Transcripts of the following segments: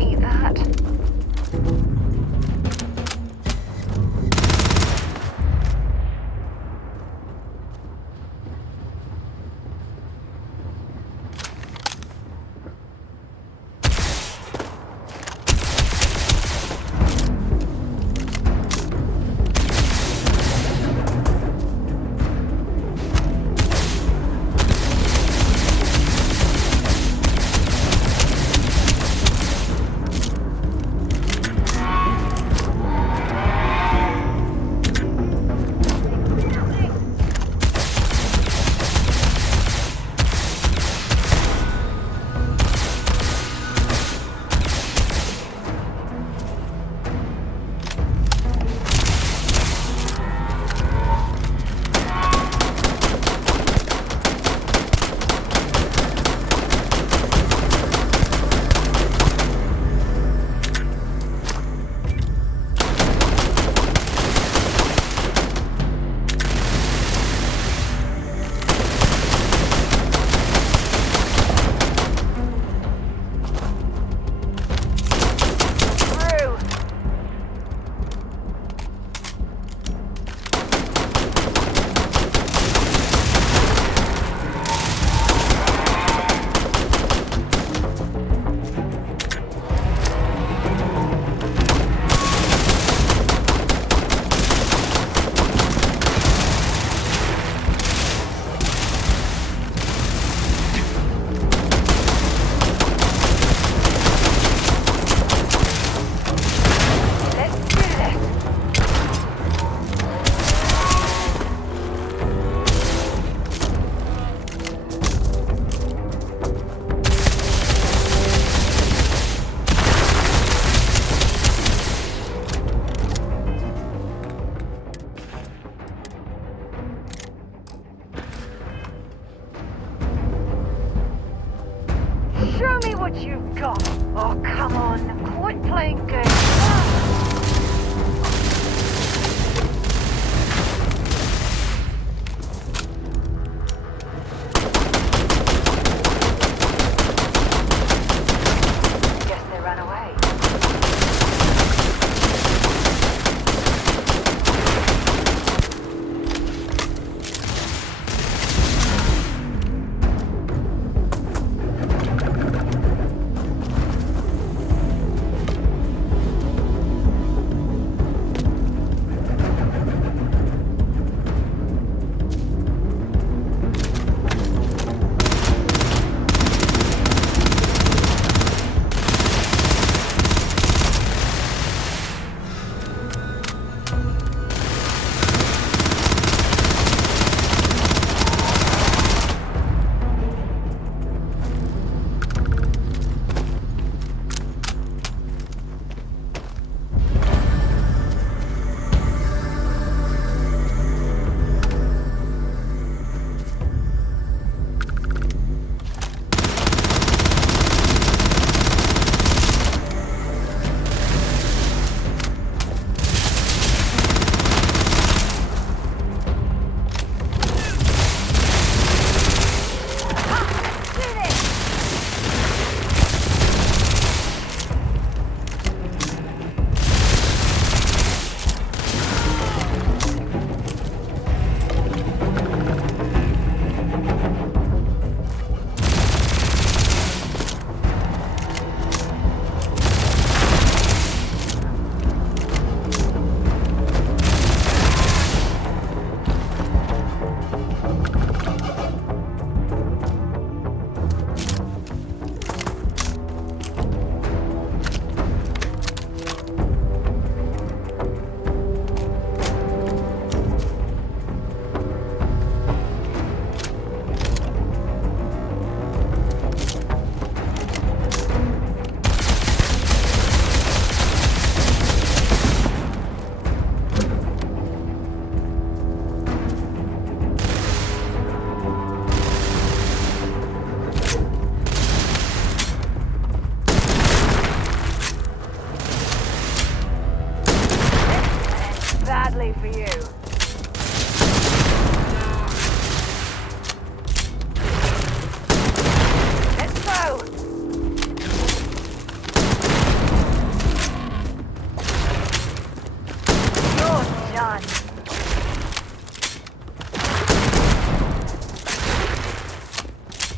Eat that. Show me what you've got. Oh, come on. Quit playing games. Guess they ran away.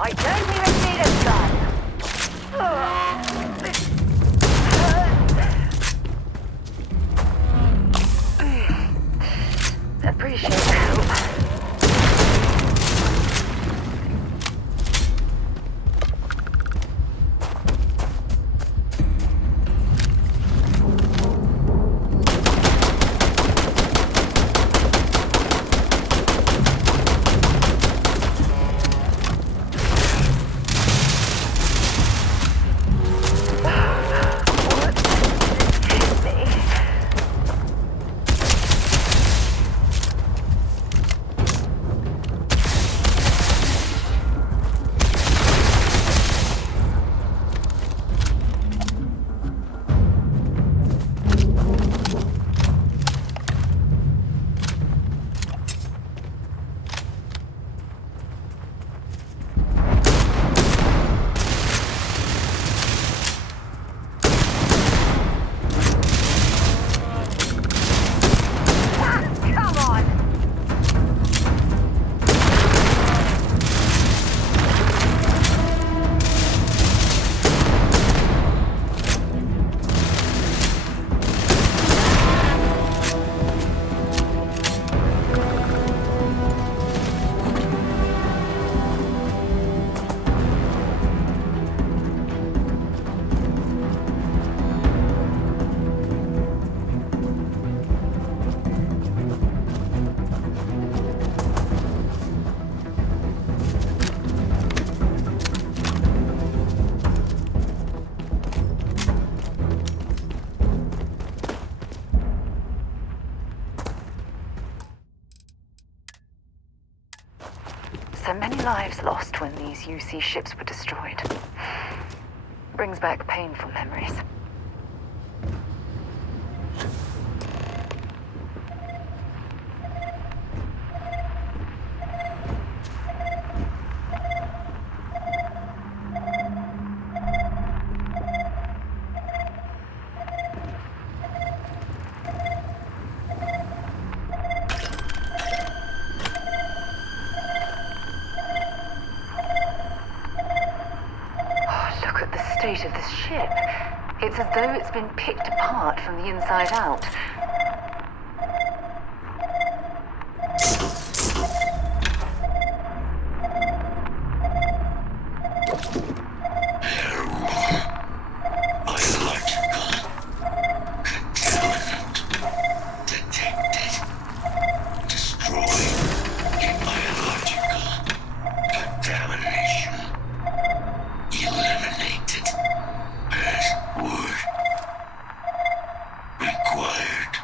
I don't even need a gun. This hurts. Appreciate the help. So many lives lost when these UC ships were destroyed. Brings back painful memories. Look at the state of this ship. It's as though it's been picked apart from the inside out. Required.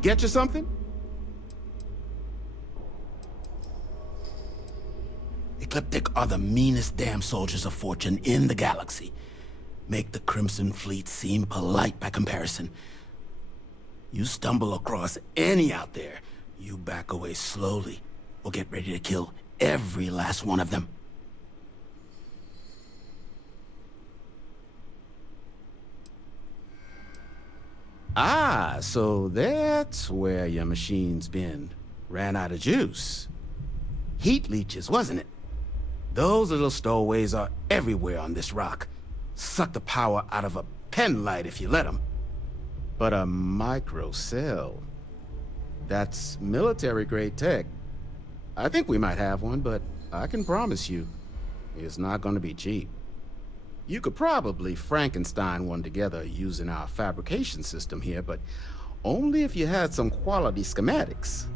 Get you something? Ecliptic are the meanest damn soldiers of fortune in the galaxy. Make the Crimson Fleet seem polite by comparison. You stumble across any out there, you back away slowly, or get ready to kill every last one of them. Ah, so that's where your machine's been. Ran out of juice. Heat leeches, wasn't it? Those little stowaways are everywhere on this rock. Suck the power out of a pen light if you let them. But a microcell... that's military-grade tech. I think we might have one, but I can promise you, it's not gonna be cheap. You could probably Frankenstein one together using our fabrication system here, but only if you had some quality schematics.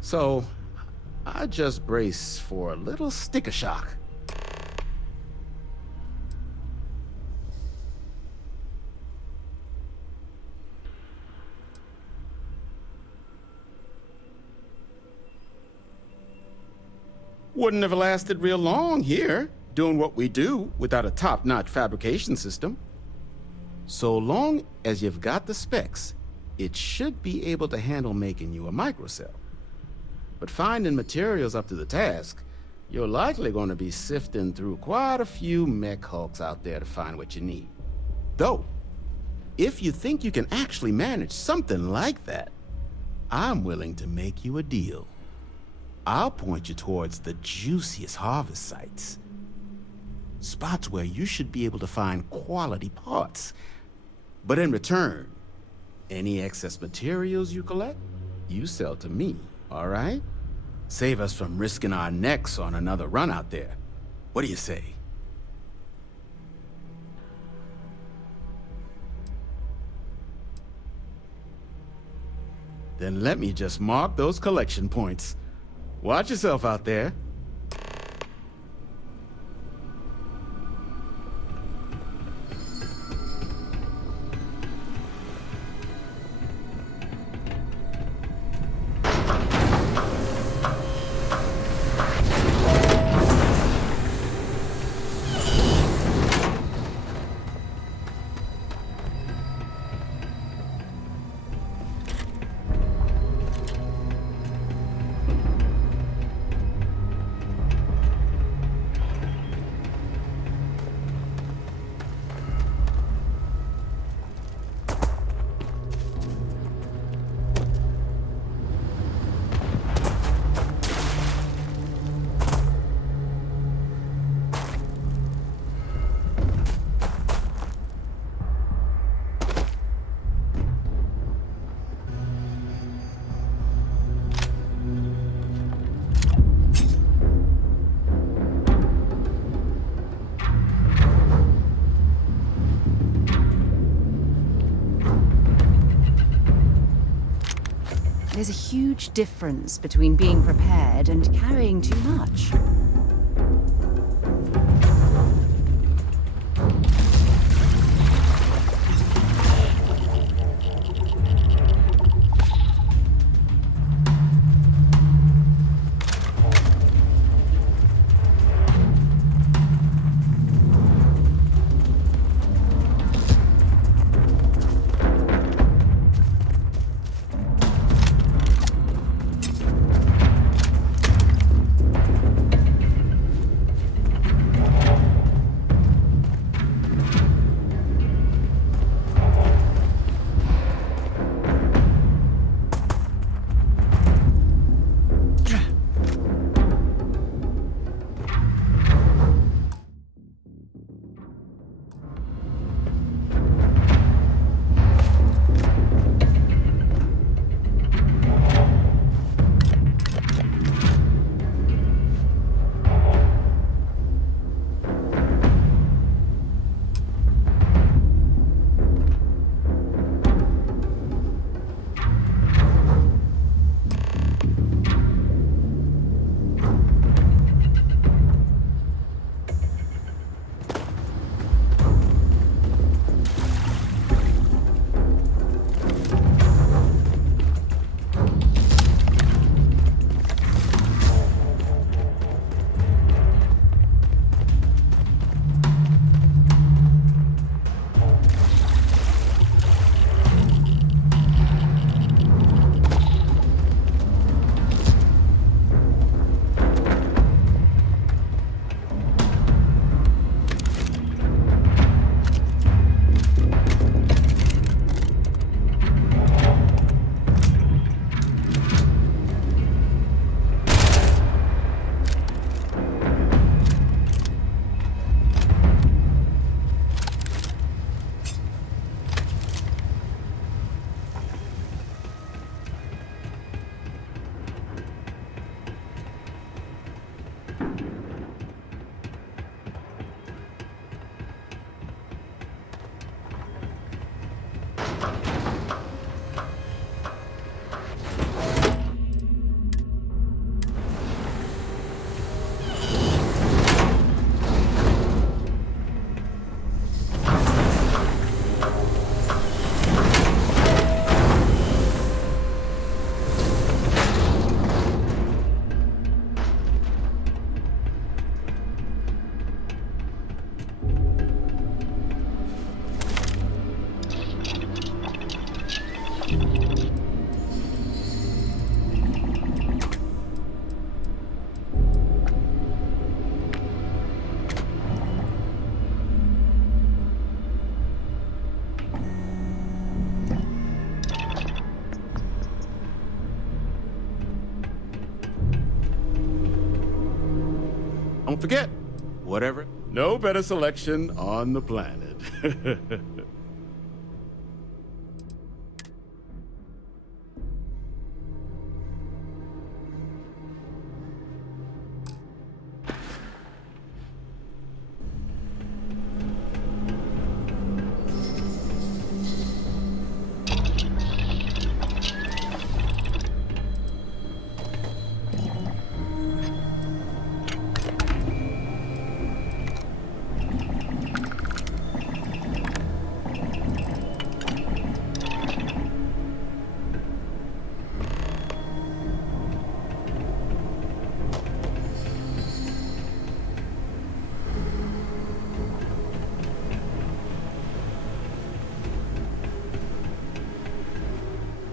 So, I just brace for a little sticker shock. Wouldn't have lasted real long here, doing what we do without a top-notch fabrication system. So long as you've got the specs, it should be able to handle making you a microcell. But finding materials up to the task, you're likely going to be sifting through quite a few mech hulks out there to find what you need. Though, if you think you can actually manage something like that, I'm willing to make you a deal. I'll point you towards the juiciest harvest sites. Spots where you should be able to find quality parts. But in return, any excess materials you collect, you sell to me, all right? Save us from risking our necks on another run out there. What do you say? Then let me just mark those collection points. Watch yourself out there. There's a huge difference between being prepared and carrying too much. Don't forget, whatever. No better selection on the planet.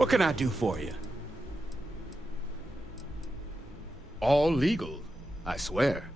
What can I do for you? All legal, I swear.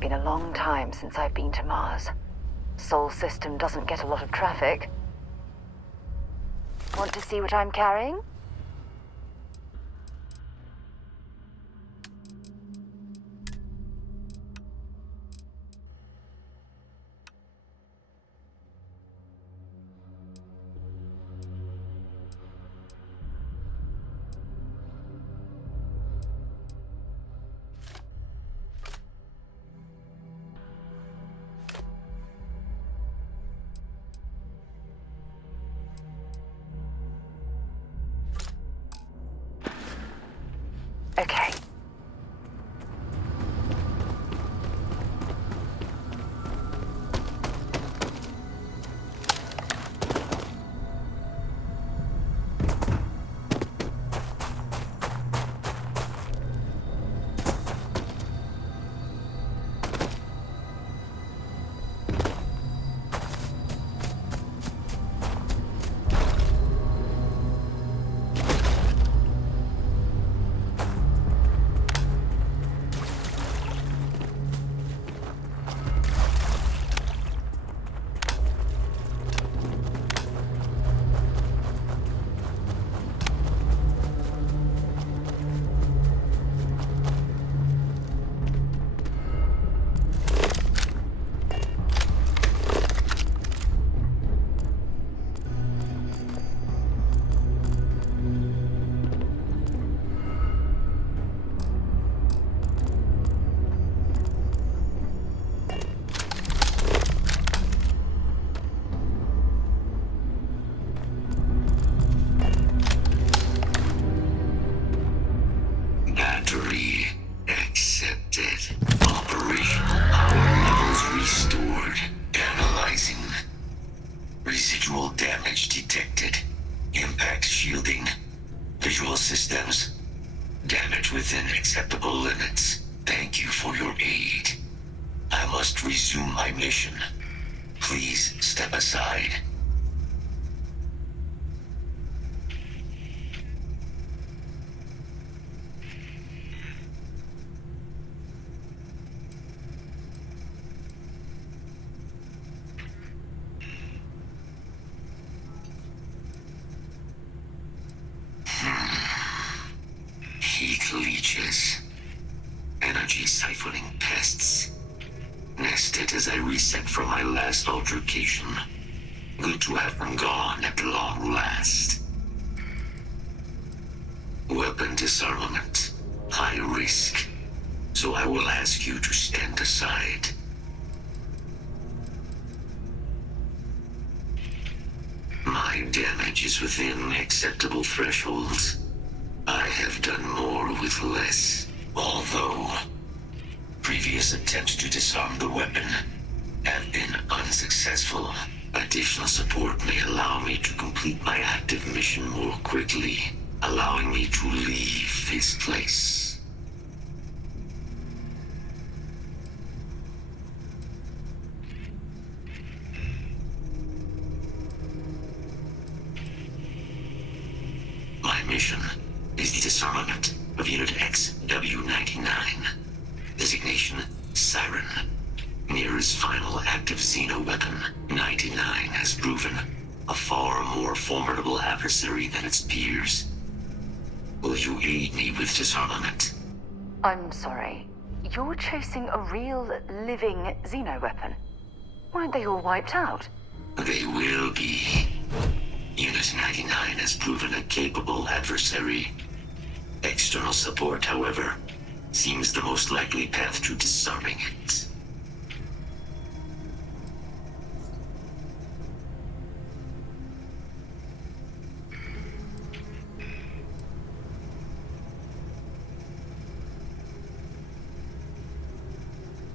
Been a long time since I've been to Mars. Sol system doesn't get a lot of traffic. Want to see what I'm carrying? Okay. Visual damage detected. Impact shielding. Visual systems. Damage within acceptable limits. Thank you for your aid. I must resume my mission. Please step aside. Heat leeches. Energy siphoning pests. Nested as I reset from my last altercation. Good to have them gone at long last. Weapon disarmament. High risk. So I will ask you to stand aside. My damage is within acceptable thresholds. I have done more with less. Although previous attempts to disarm the weapon have been unsuccessful. Additional support may allow me to complete my active mission more quickly, allowing me to leave this place. My mission is the disarmament of Unit XW-99. Designation, Siren. Nearest final active Xeno weapon, 99 has proven a far more formidable adversary than its peers. Will you aid me with disarmament? I'm sorry. You're chasing a real, living Xeno weapon. Weren't they all wiped out? They will be. Unit 99 has proven a capable adversary. External support, however, seems the most likely path to disarming it.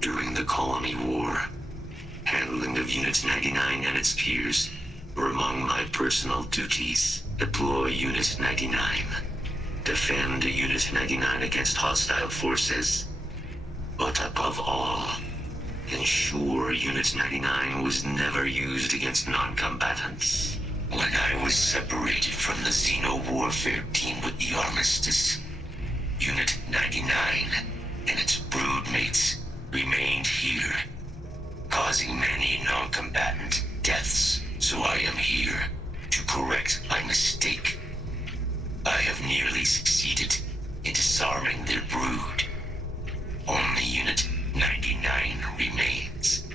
During the Colony War, handling of Unit 99 and its peers were among my personal duties. Deploy Unit 99. Defend Unit 99 against hostile forces. But above all, ensure Unit 99 was never used against non-combatants. When I was separated from the Xeno warfare team with the Armistice, Unit 99 and its broodmates remained here, causing many non-combatant deaths. So I am here to correct my mistake. I have nearly succeeded in disarming their brood. Only Unit 99 remains.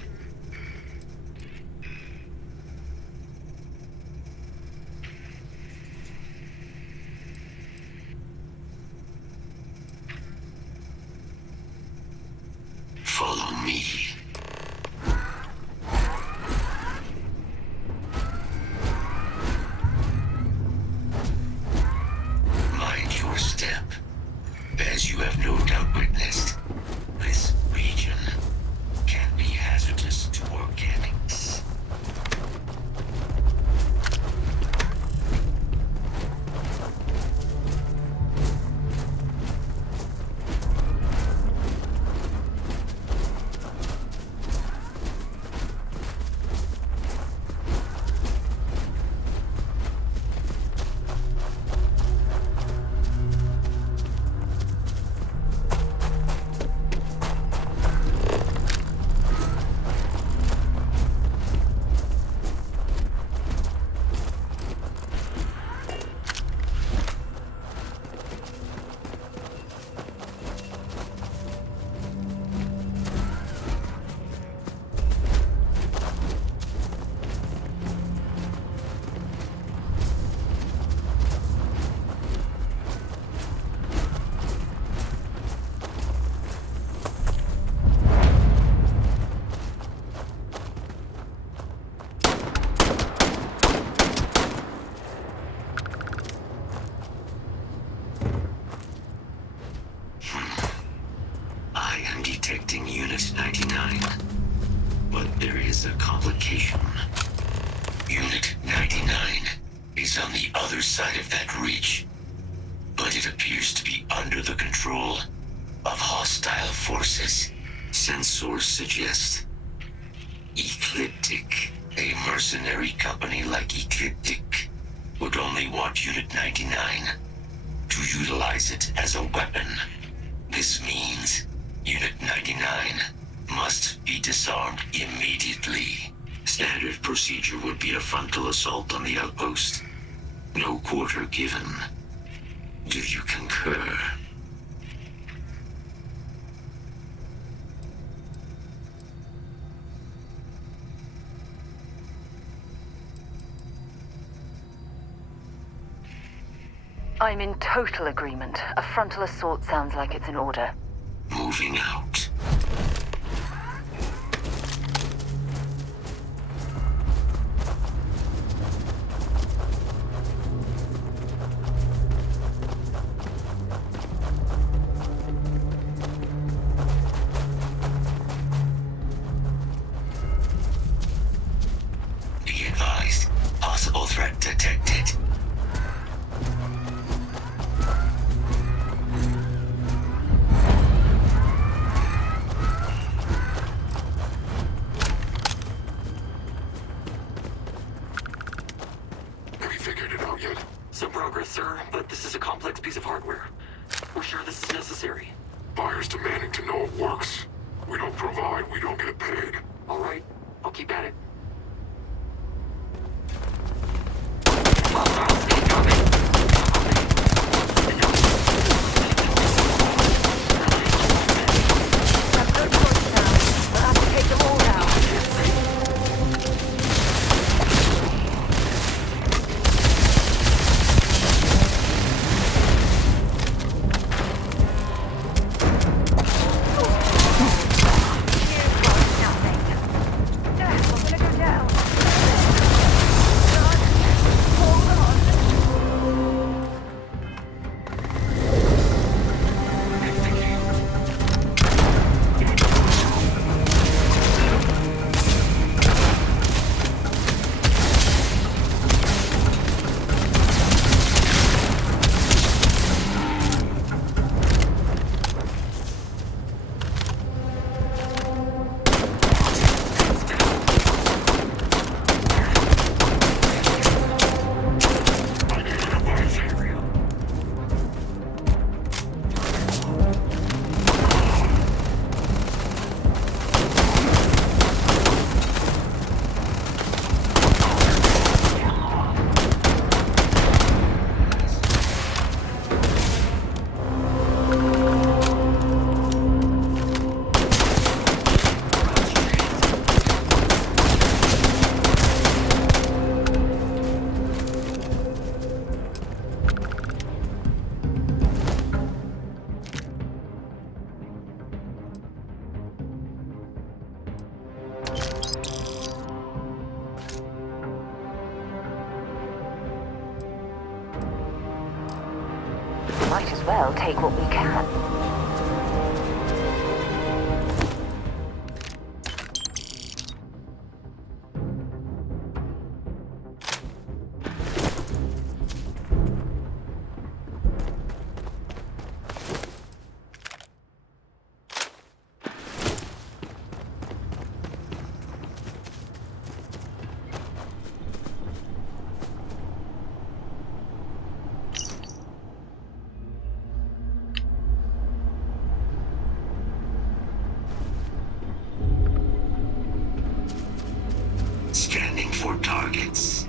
Follow me. is on the other side of that ridge, but it appears to be under the control of hostile forces. Sensors suggest Ecliptic, a mercenary company like Ecliptic, would only want Unit 99 to utilize it as a weapon. This means Unit 99 must be disarmed immediately. Standard procedure would be a frontal assault on the outpost. No quarter given. Do you concur? I'm in total agreement. A frontal assault sounds like it's in order. Moving out. Be advised. Possible threat detected. Have you figured it out yet? Some progress, sir, but this is a complex piece of hardware. We're sure this is necessary. Buyer's demanding to know it works. We don't provide, we don't get paid. All right, I'll keep at it. Have no choice now. We'll have to take them all down. You've got nothing. We're gonna go down. God, hold on. Might as well take what we can. Scanning for targets.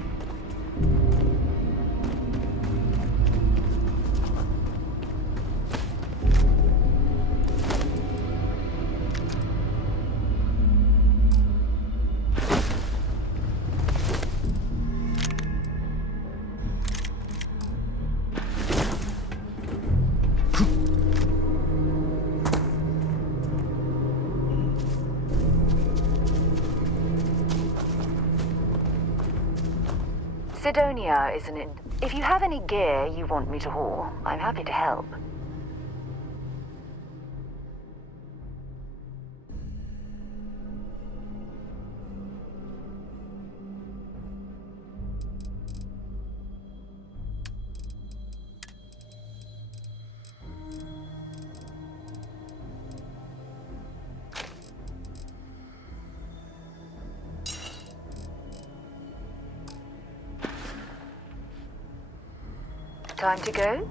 Sidonia isn't it? If you have any gear you want me to haul, I'm happy to help. Time to go?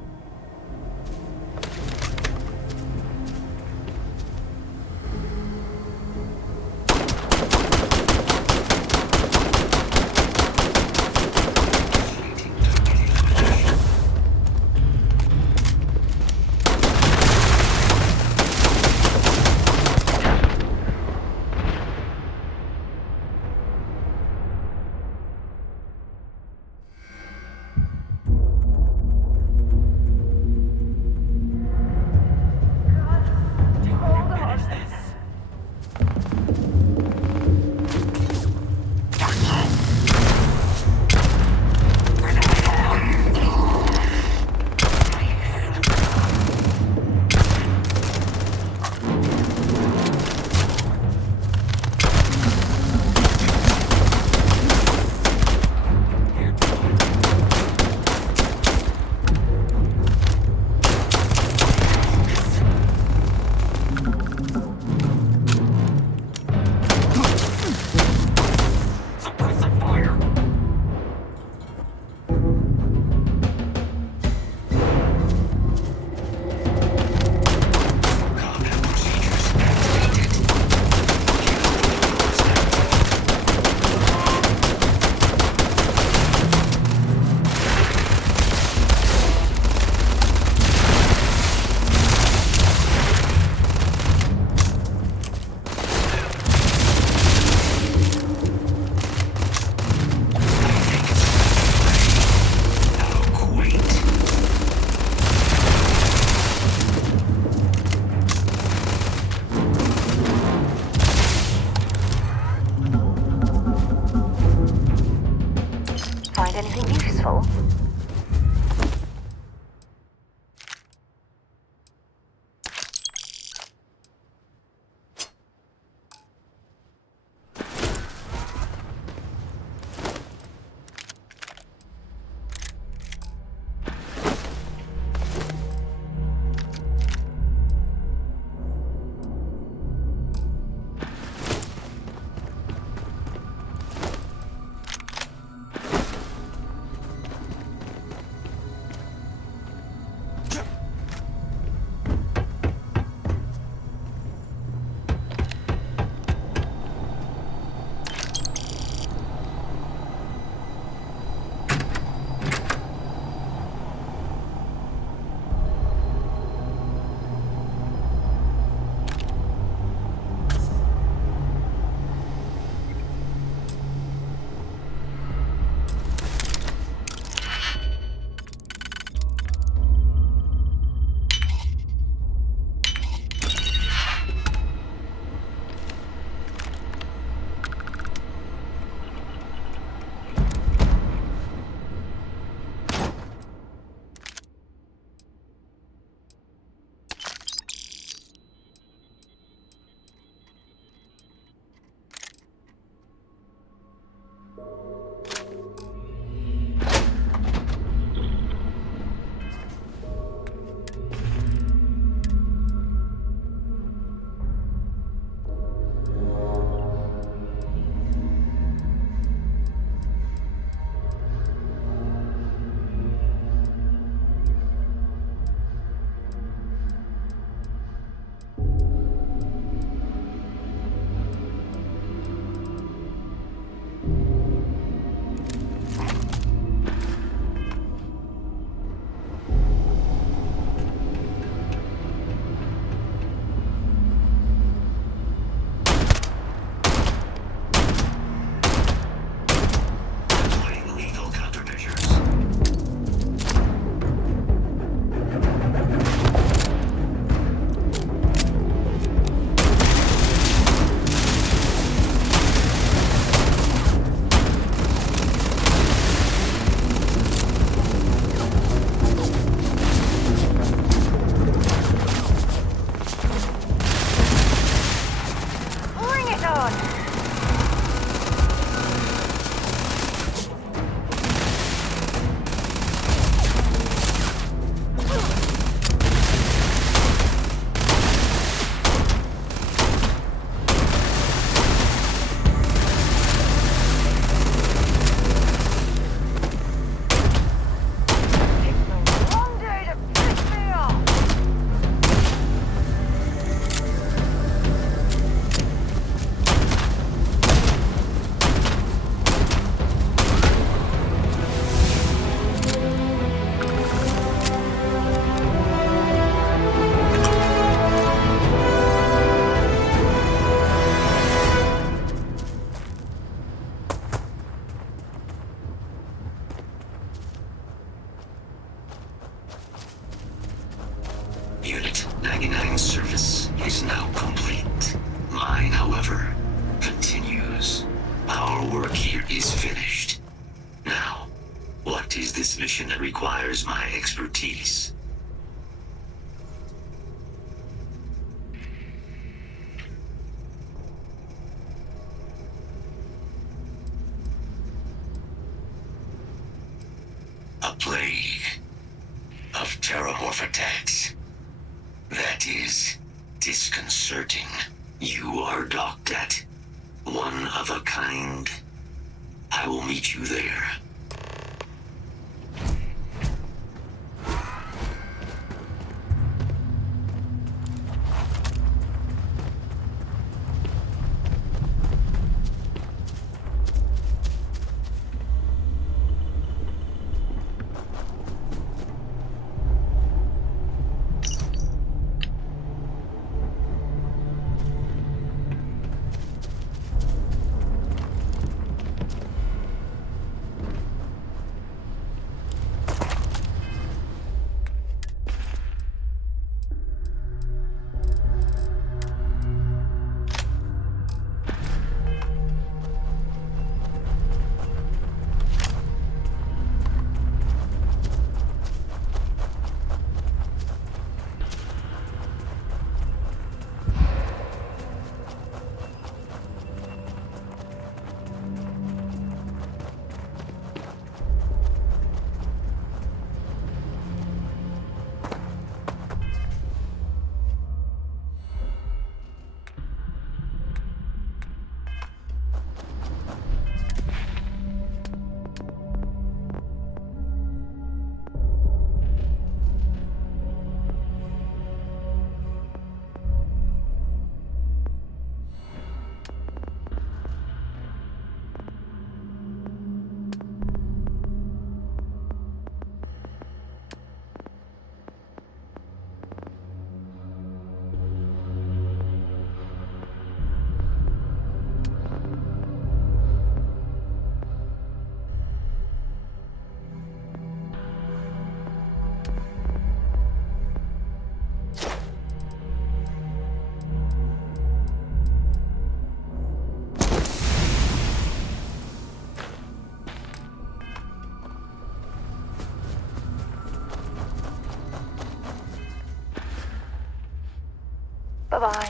Find anything useful? 99's service is now complete. Mine, however, continues. Our work here is finished. Now, what is this mission that requires my expertise? A plague of terramorph attacks. That is disconcerting. You are docked at one of a kind. I will meet you there. Bye-bye.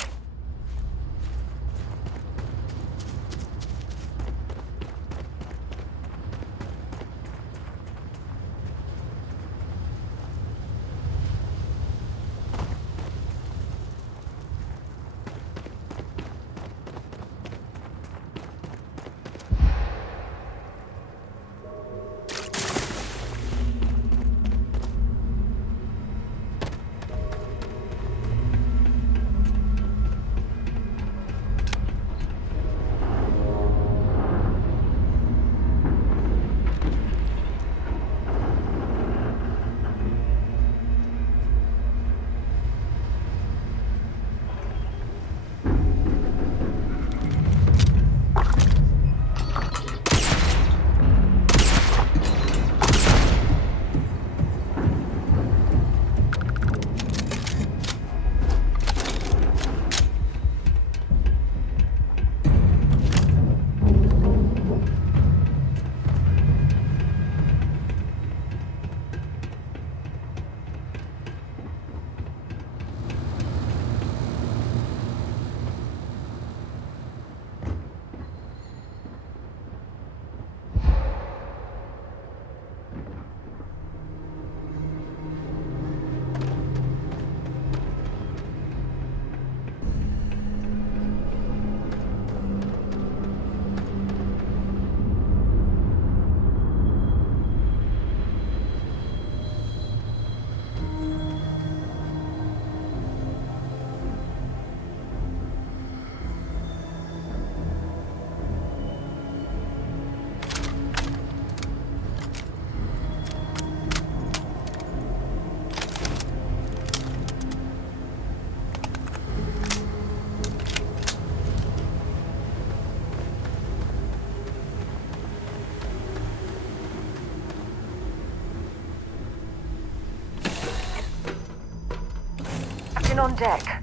Engine on deck.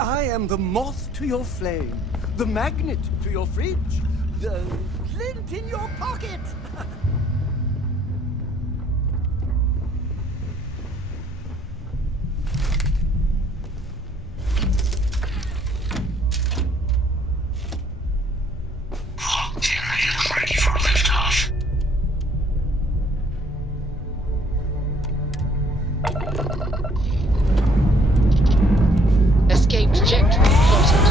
I am the moth to your flame, the magnet to your fridge, the lint in your pocket. Locked in and ready for liftoff. Escape trajectory plotted.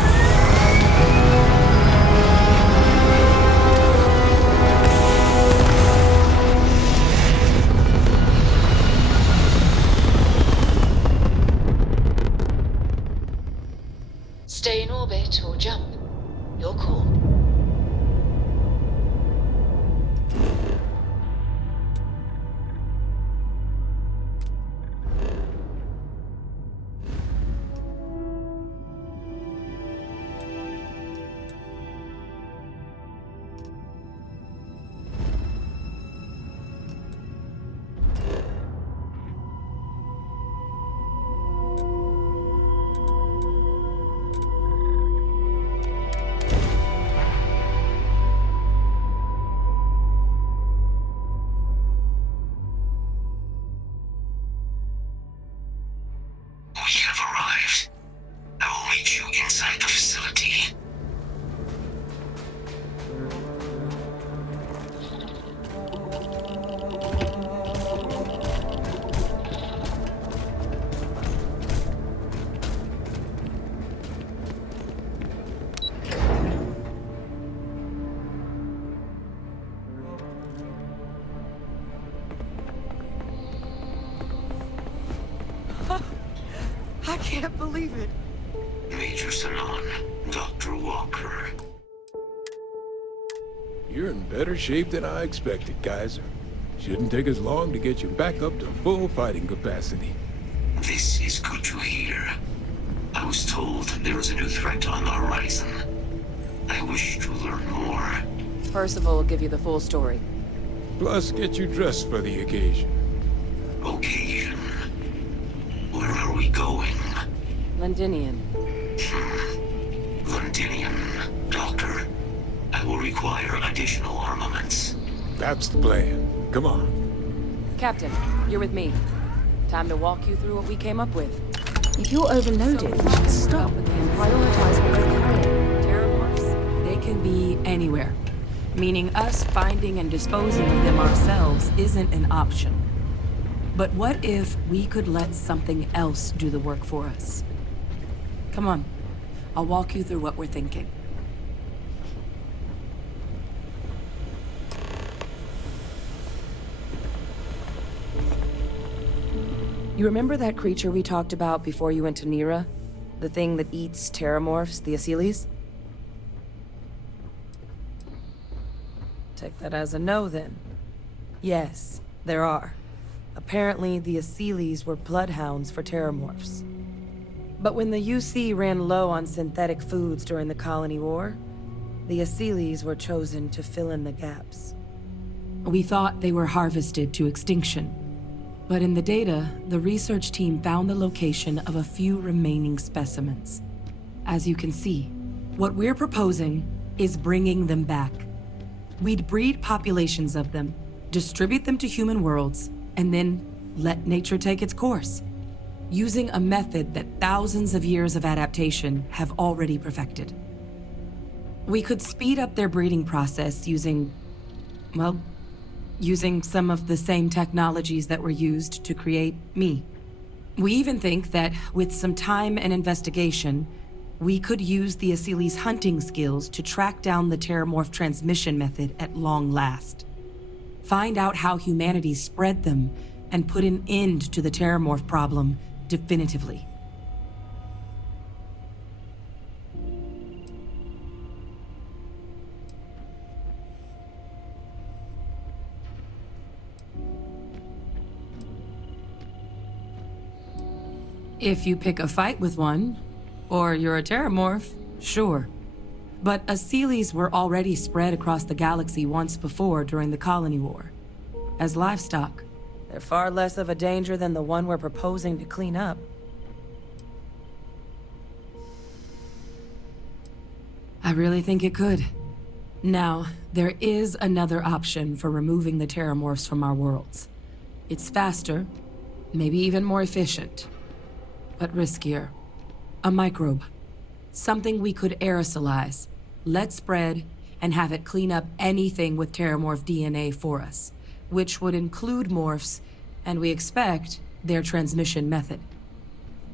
Stay in orbit or jump. Your call. We have arrived. I will meet you inside the facility. I can't believe it. Major Sanon, Dr. Walker. You're in better shape than I expected, Kaiser. Shouldn't take us long to get you back up to full fighting capacity. This is good to hear. I was told there is a new threat on the horizon. I wish to learn more. Percival will give you the full story. Plus, get you dressed for the occasion. Occasion. Where are we going? Londinian. Londinian, Doctor. I will require additional armaments. That's the plan. Come on. Captain, you're with me. Time to walk you through what we came up with. If you're overloaded, you should stop and prioritize what you're carrying. Terramorphs, they can be anywhere. Meaning us finding and disposing of them ourselves isn't an option. But what if we could let something else do the work for us? Come on, I'll walk you through what we're thinking. You remember that creature we talked about before you went to Nira? The thing that eats terramorphs, the Asyles? Take that as a no, then. Yes, there are. Apparently, the Asyles were bloodhounds for terramorphs. But when the UC ran low on synthetic foods during the Colony War, the Asyles were chosen to fill in the gaps. We thought they were harvested to extinction. But in the data, the research team found the location of a few remaining specimens. As you can see, what we're proposing is bringing them back. We'd breed populations of them, distribute them to human worlds, and then let nature take its course, using a method that thousands of years of adaptation have already perfected. We could speed up their breeding process using, well, using some of the same technologies that were used to create me. We even think that with some time and investigation, we could use the Asili's hunting skills to track down the Terramorph transmission method at long last. Find out how humanity spread them and put an end to the Terramorph problem definitively. If you pick a fight with one, or you're a Terramorph, sure. But Asilis were already spread across the galaxy once before during the Colony War. As livestock. They're far less of a danger than the one we're proposing to clean up. I really think it could. Now, there is another option for removing the Terramorphs from our worlds. It's faster, maybe even more efficient, but riskier. A microbe. Something we could aerosolize, let spread, and have it clean up anything with Terramorph DNA for us, which would include morphs, and we expect their transmission method.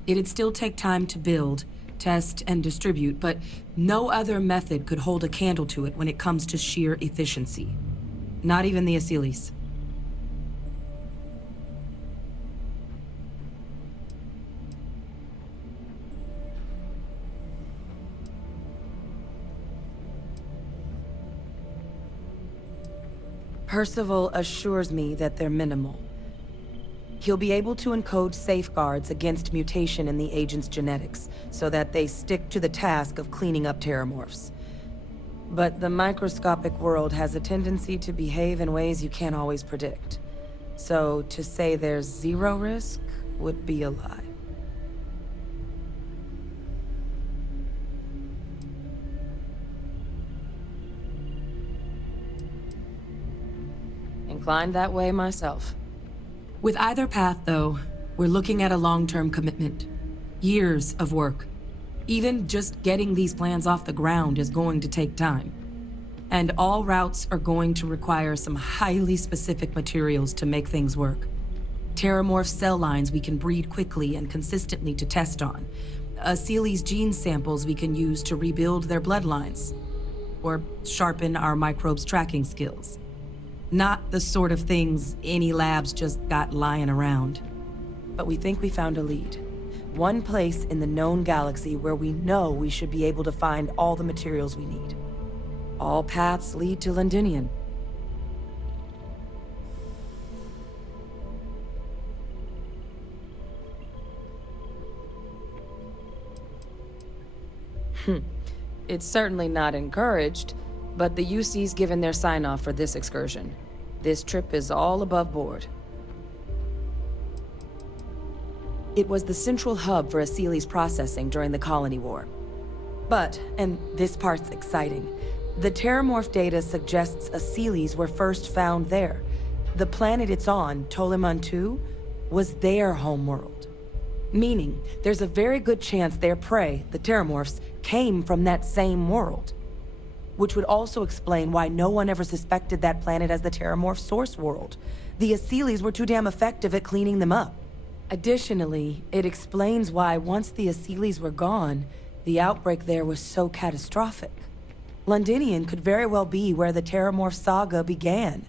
It'd still take time to build, test, and distribute, but no other method could hold a candle to it when it comes to sheer efficiency. Not even the Asilis. Percival assures me that they're minimal. He'll be able to encode safeguards against mutation in the agent's genetics, so that they stick to the task of cleaning up Terramorphs. But the microscopic world has a tendency to behave in ways you can't always predict. So to say there's zero risk would be a lie. Inclined that way myself. With either path, though, we're looking at a long-term commitment. Years of work. Even just getting these plans off the ground is going to take time. And all routes are going to require some highly specific materials to make things work. Terramorph cell lines we can breed quickly and consistently to test on. Asili's gene samples we can use to rebuild their bloodlines. Or sharpen our microbes' tracking skills. Not the sort of things any labs just got lying around. But we think we found a lead. One place in the known galaxy where we know we should be able to find all the materials we need. All paths lead to Londinian. It's certainly not encouraged, but the UC's given their sign-off for this excursion. This trip is all above board. It was the central hub for Asili's processing during the Colony War. But, and this part's exciting, the Terramorph data suggests Asilis were first found there. The planet it's on, Toliman II, was their homeworld. Meaning, there's a very good chance their prey, the Terramorphs, came from that same world. Which would also explain why no one ever suspected that planet as the Terramorph source world. The Asilis were too damn effective at cleaning them up. Additionally, it explains why once the Asilis were gone, the outbreak there was so catastrophic. Londinian could very well be where the Terramorph saga began.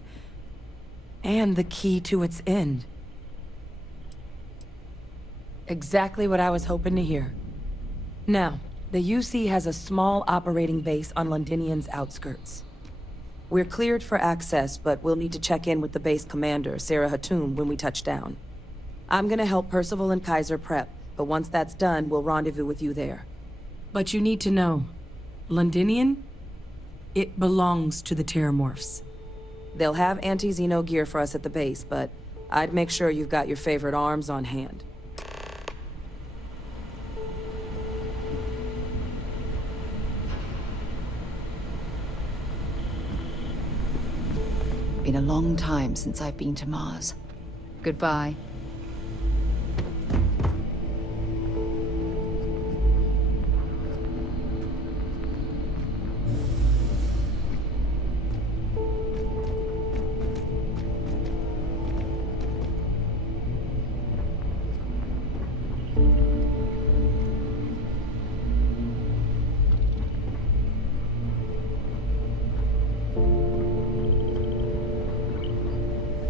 And the key to its end. Exactly what I was hoping to hear. Now, the UC has a small operating base on Londinian's outskirts. We're cleared for access, but we'll need to check in with the base commander, Sarah Hatum, when we touch down. I'm gonna help Percival and Kaiser prep, but once that's done, we'll rendezvous with you there. But you need to know, Londinian, it belongs to the Terramorphs. They'll have anti-Xeno gear for us at the base, but I'd make sure you've got your favorite arms on hand. Been a long time since I've been to Mars. Goodbye.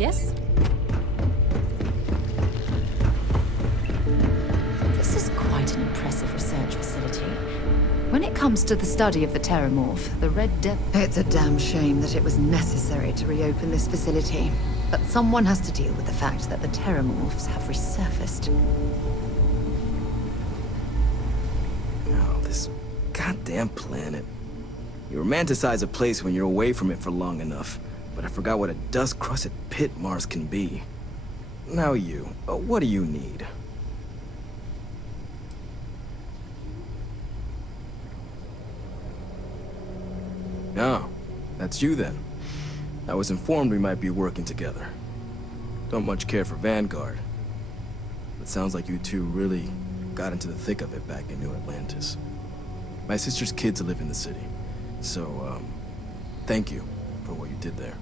Yes? This is quite an impressive research facility. When it comes to the study of the Terramorph, the Red Death... It's a damn shame that it was necessary to reopen this facility. But someone has to deal with the fact that the Terramorphs have resurfaced. Oh, this goddamn planet. You romanticize a place when you're away from it for long enough, but I forgot what a dust-crusted pit Mars can be. Now you, what do you need? Oh, that's you then. I was informed we might be working together. Don't much care for Vanguard. It sounds like you two really got into the thick of it back in New Atlantis. My sister's kids live in the city, so, thank you for what you did there.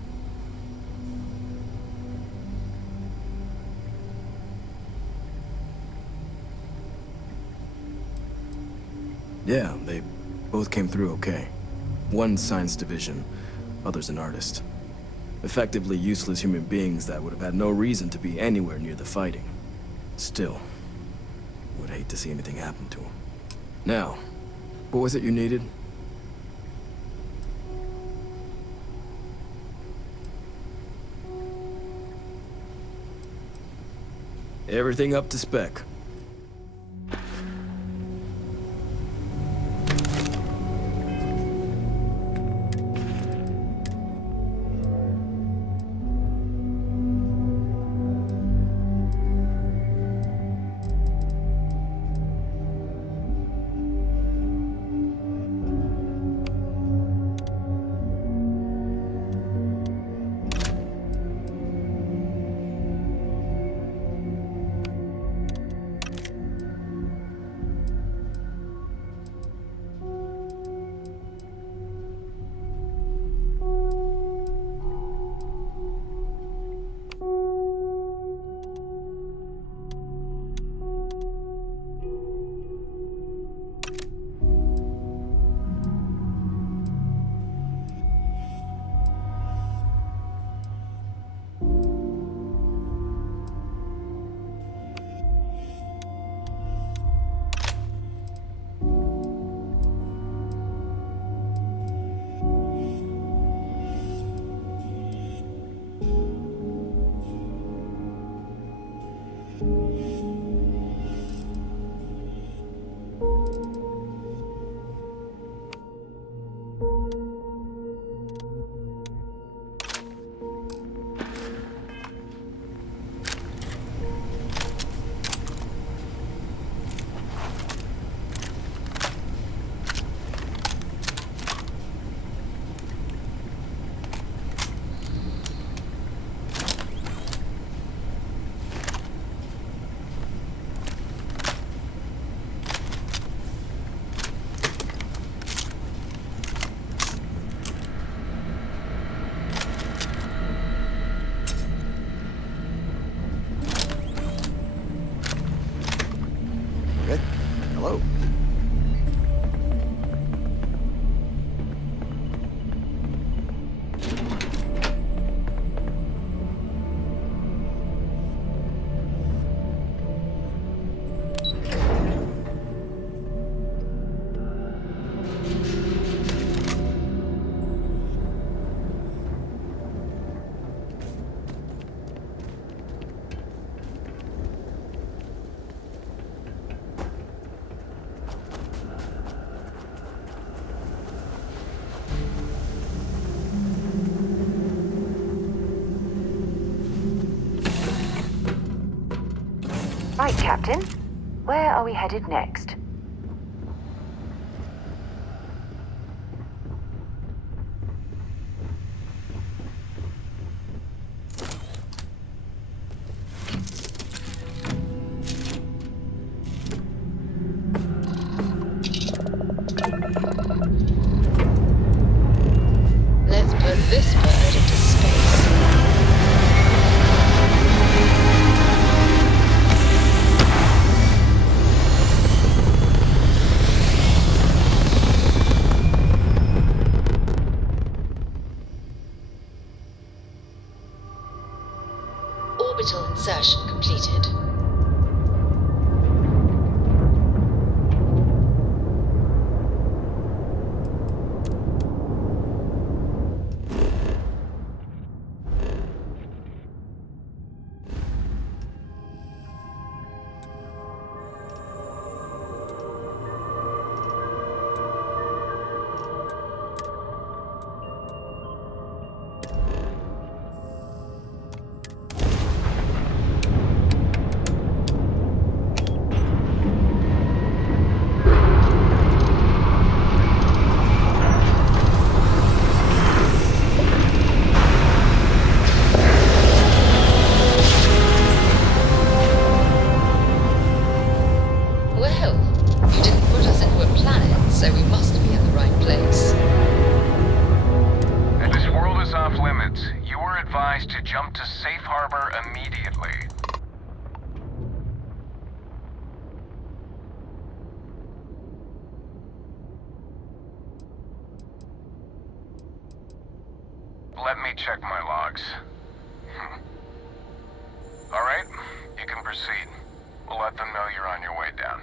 Yeah, they both came through okay. One science division, others an artist. Effectively useless human beings that would have had no reason to be anywhere near the fighting. Still, would hate to see anything happen to them. Now, what was it you needed? Everything up to spec. Hello. Right, Captain. Where are we headed next? Let's put this bird into space. Insertion completed. Well, you didn't put us into a planet, so we must be in the right place. This world is off limits. You were advised to jump to safe harbor immediately. Let me check my logs. All right, you can proceed. We'll let them know you're on your way down.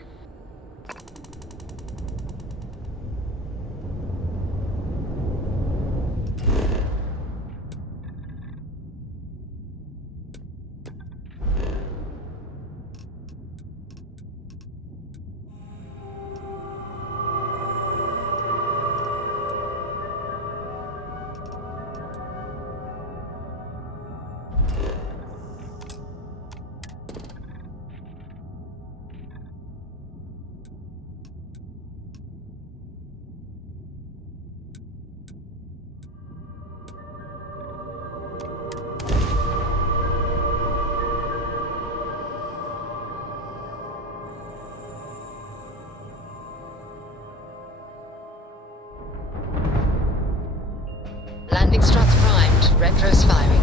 Landing struts primed. Retros firing.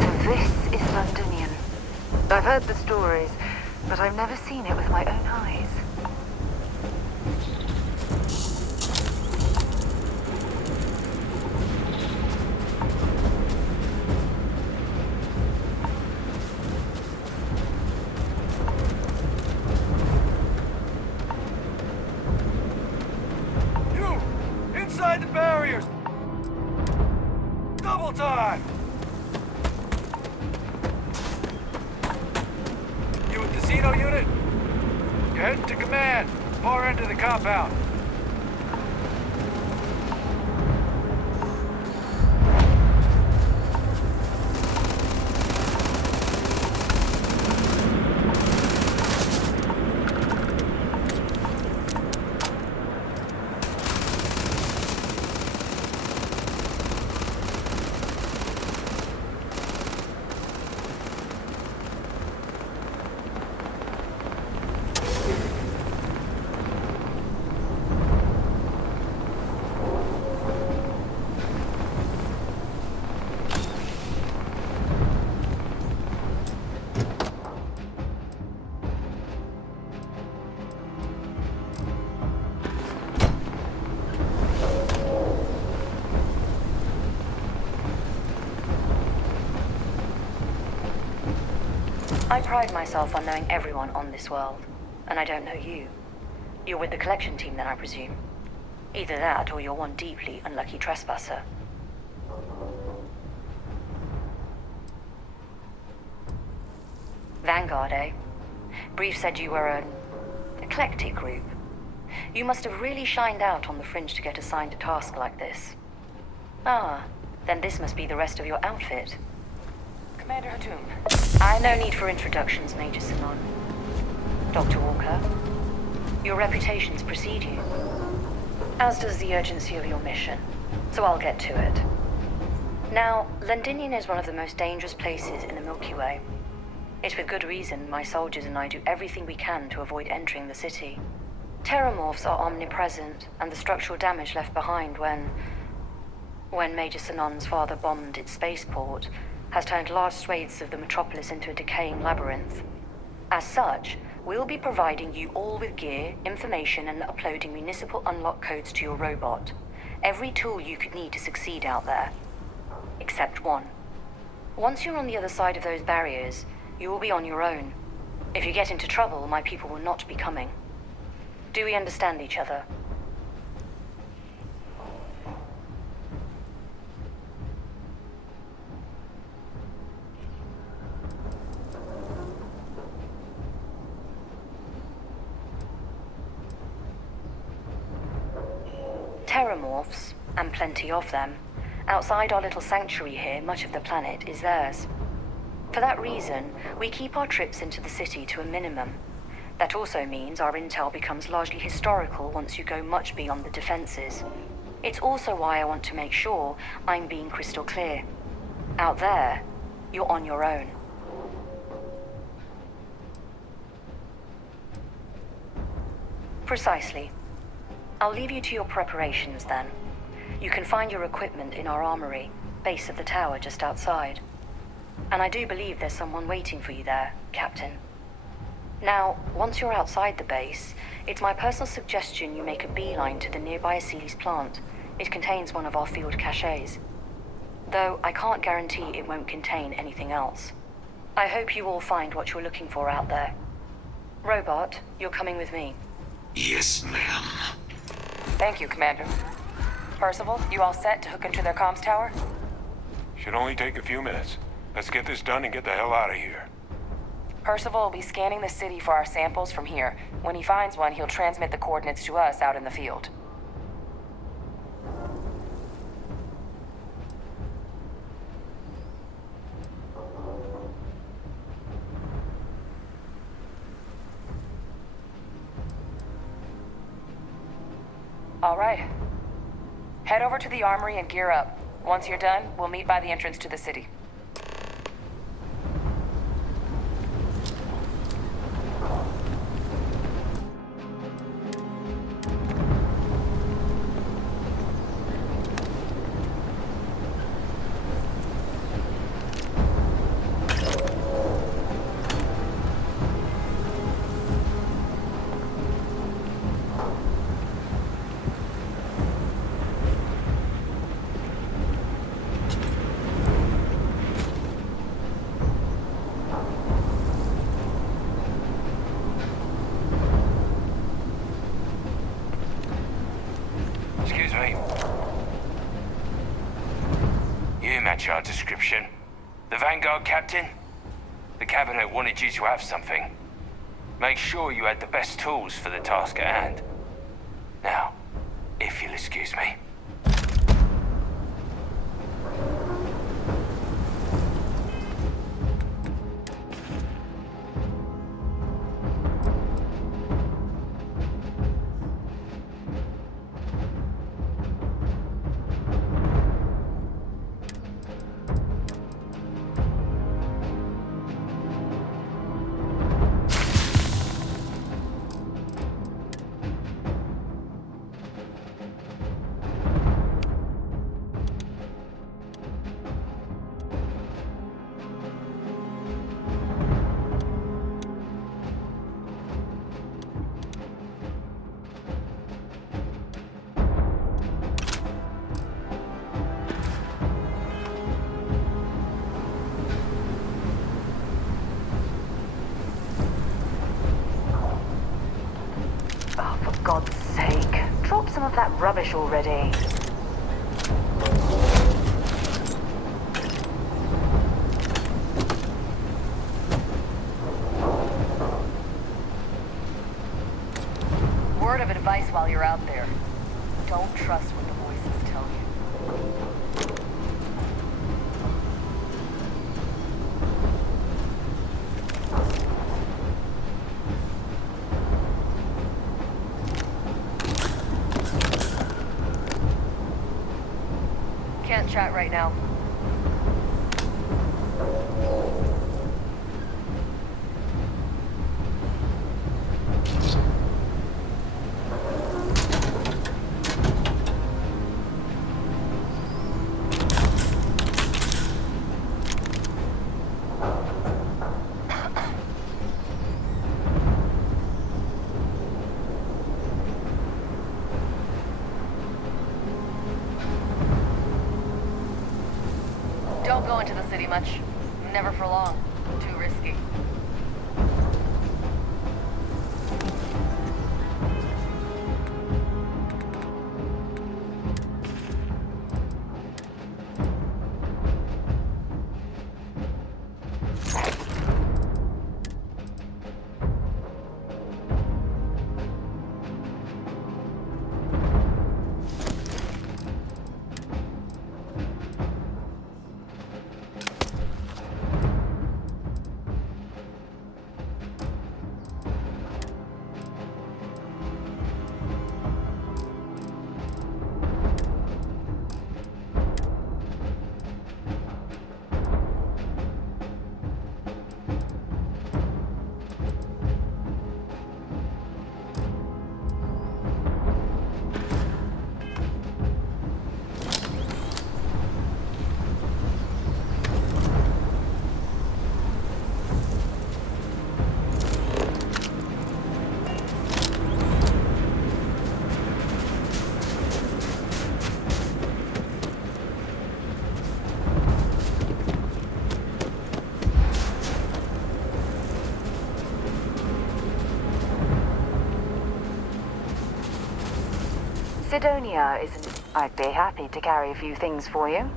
So this is Londonian. I've heard the stories, but I've never seen it with my own eyes. Inside the barriers! Double time! You a casino unit? Head to command. Far end of the compound. I pride myself on knowing everyone on this world, and I don't know you. You're with the collection team then, I presume. Either that, or you're one deeply unlucky trespasser. Vanguard, eh? Brief said you were an eclectic group. You must have really shined out on the fringe to get assigned a task like this. Ah, then this must be the rest of your outfit. Commander Hatum. No need for introductions, Major Sinon. Dr. Walker, your reputations precede you, as does the urgency of your mission, so I'll get to it. Now, Londinian is one of the most dangerous places in the Milky Way. It's with good reason my soldiers and I do everything we can to avoid entering the city. Terramorphs are omnipresent, and the structural damage left behind when... when Major Sinan's father bombed its spaceport, has turned large swathes of the metropolis into a decaying labyrinth. As such, we'll be providing you all with gear, information, and uploading municipal unlock codes to your robot. Every tool you could need to succeed out there. Except one. Once you're on the other side of those barriers, you will be on your own. If you get into trouble, my people will not be coming. Do we understand each other? Terramorphs, and plenty of them. Outside our little sanctuary here, much of the planet is theirs. For that reason, we keep our trips into the city to a minimum. That also means our intel becomes largely historical once you go much beyond the defenses. It's also why I want to make sure I'm being crystal clear. Out there, you're on your own. Precisely. I'll leave you to your preparations then. You can find your equipment in our armory, base of the tower just outside. And I do believe there's someone waiting for you there, Captain. Now, once you're outside the base, it's my personal suggestion you make a beeline to the nearby Aceles plant. It contains one of our field caches. Though I can't guarantee it won't contain anything else. I hope you all find what you're looking for out there. Robot, you're coming with me. Yes, ma'am. Thank you, Commander. Percival, you all set to hook into their comms tower? Should only take a few minutes. Let's get this done and get the hell out of here. Percival will be scanning the city for our samples from here. When he finds one, he'll transmit the coordinates to us out in the field. All right. Head over to the armory and gear up. Once you're done, we'll meet by the entrance to the city. Excuse me. You match our description. The Vanguard captain? The cabinet wanted you to have something. Make sure you had the best tools for the task at hand. Now, if you'll excuse me. God's sake, drop some of that rubbish already. Word of advice while you're out there. Don't trust what the voices tell you. Can't chat right now. city much. Never for long. Too risky. Sidonia isn't... I'd be happy to carry a few things for you.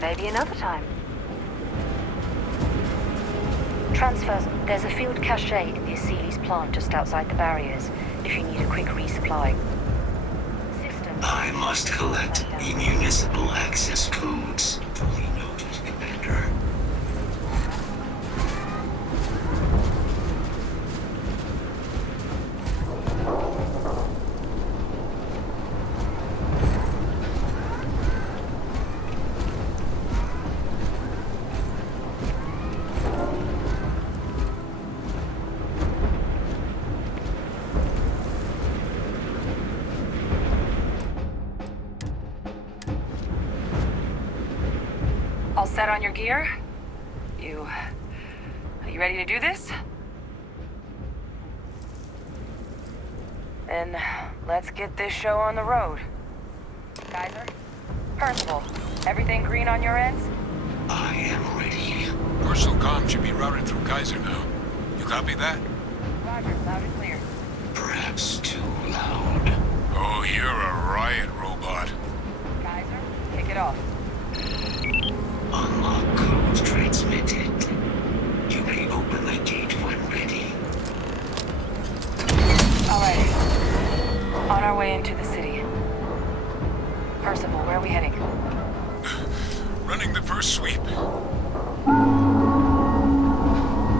Maybe another time. Transfers. There's a field cache in the Aceles plant just outside the barriers, if you need a quick resupply. I must collect the municipal access codes. Fully noted, Commander. All set on your gear? Are you ready to do this? Then let's get this show on the road. Kaiser? Percival, everything green on your ends? I am ready. Personal comm should be routed through Kaiser now. You copy that? Roger, loud and clear. Perhaps too loud. Oh, you're a riot robot. Kaiser, kick it off. Unlock code transmitted. You may open the gate when ready. Alright. On our way into the city. Percival, where are we heading? Running the first sweep.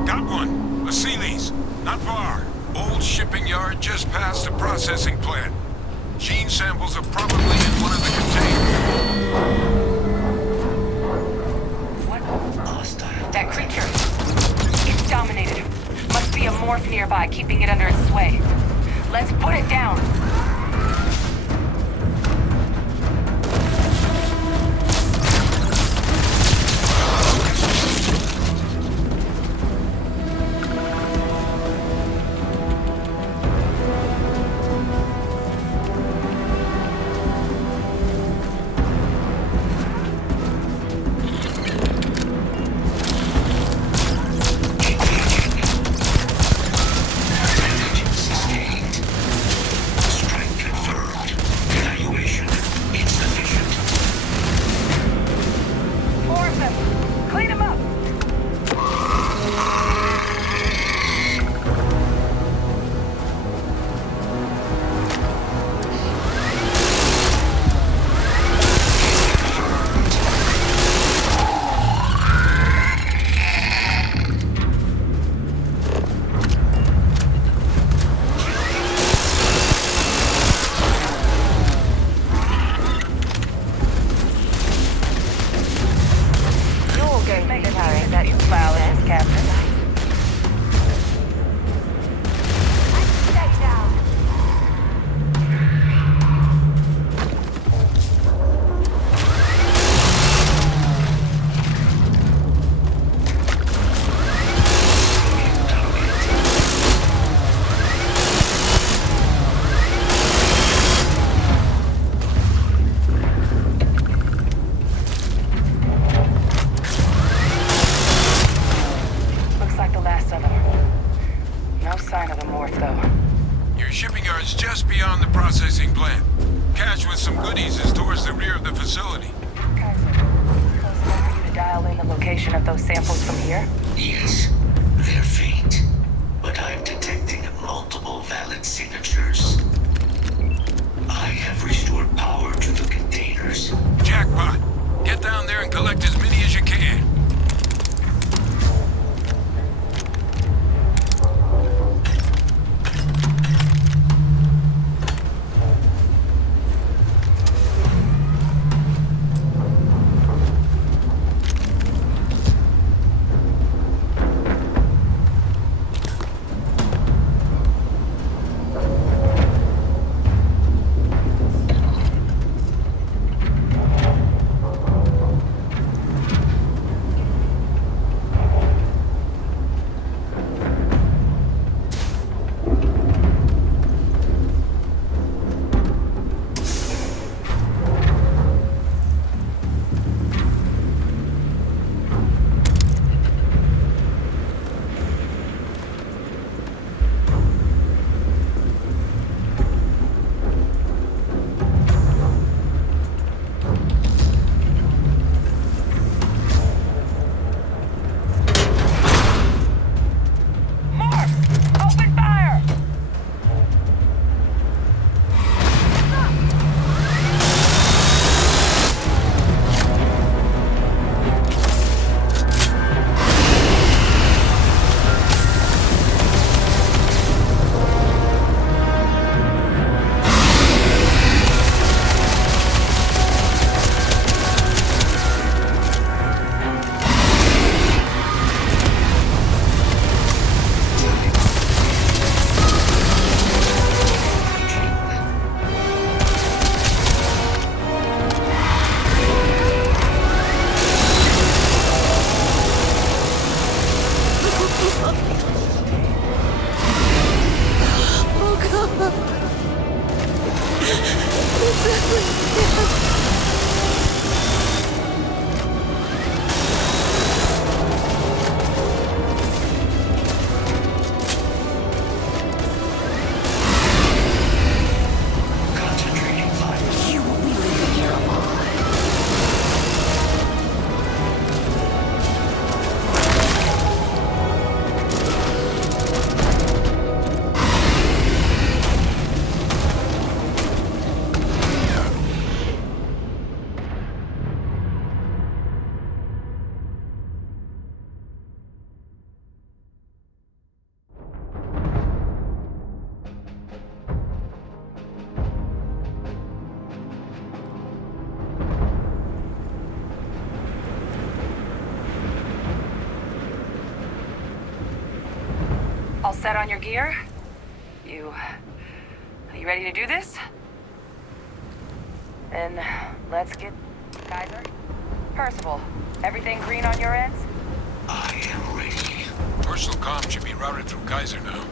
Got one. Aceles. Not far. Old shipping yard just past the processing plant. Gene samples are probably in one of the containers. That creature. It's dominated. Must be a morph nearby, keeping it under its sway. Let's put it down. those samples from here? Yes, they're faint, but I'm detecting multiple valid signatures. I have restored power to the containers. Jackpot! Get down there and collect as many as you can. All set on your gear? Are you ready to do this? Then let's get... Kaiser? Percival, everything green on your ends? I am ready. Personal comm should be routed through Kaiser now.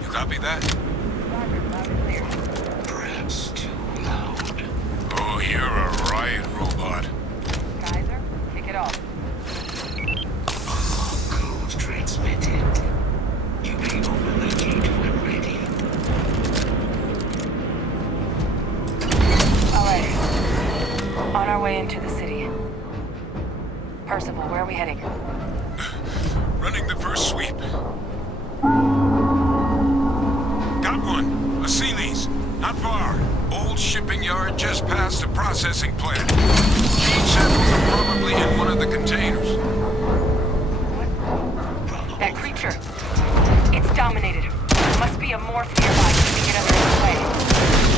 You copy that? Perhaps too loud. Oh, you're a riot robot. Kaiser, kick it off. Code transmitted. You may open the gate when ready. Alright. On our way into the city. Percival, where are we heading? Running the first sweep. Got one. A Sealy's. Not far. Old shipping yard just past the processing plant. Gene samples are probably in one of the containers. That creature. It's dominated. Must be a morph nearby keeping it under its way.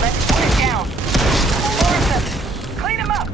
Let's put it down. Force them. Clean them up.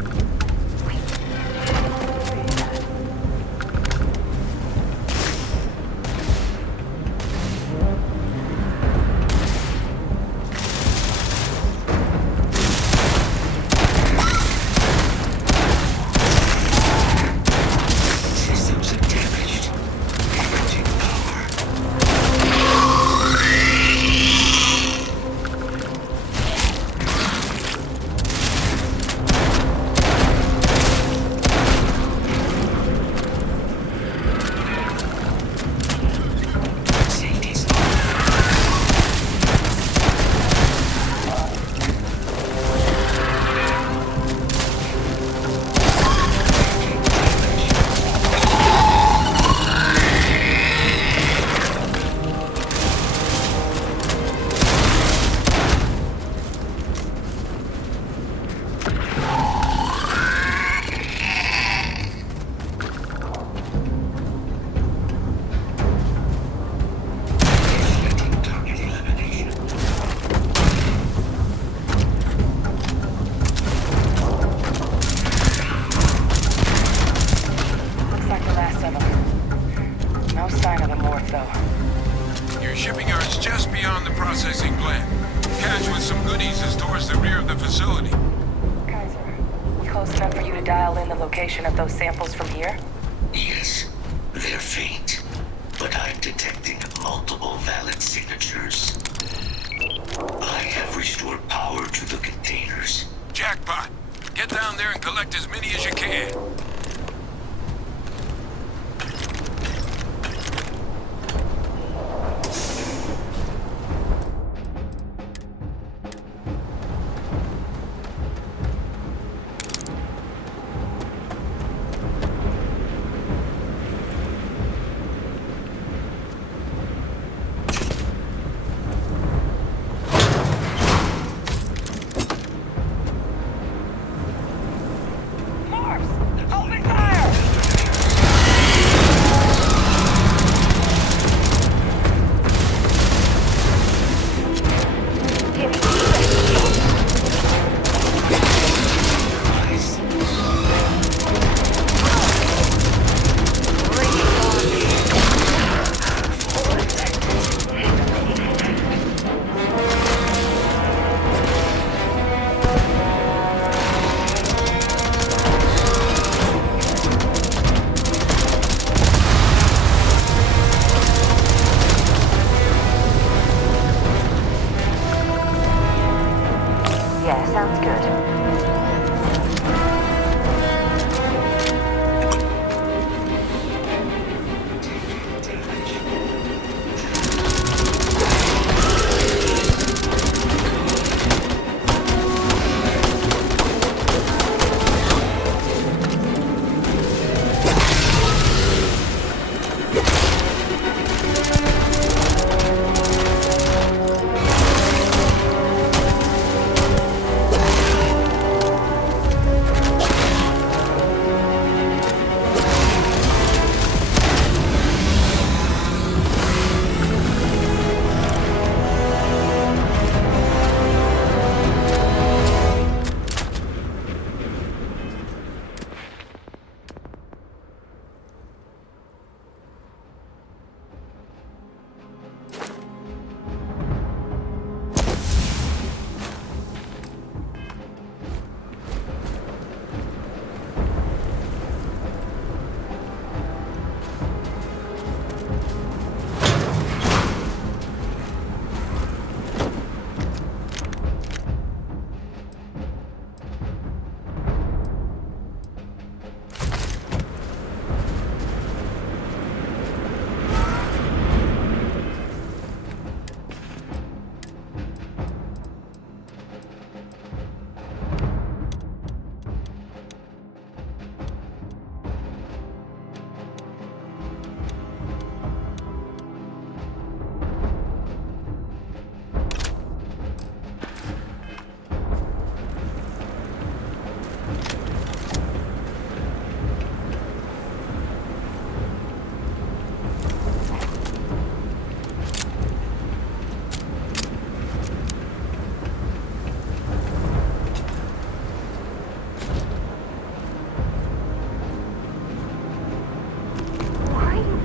dial in the location of those samples from here? Yes, they're faint, but I'm detecting multiple valid signatures. I have restored power to the containers. Jackpot! Get down there and collect as many as you can. Yeah, sounds good.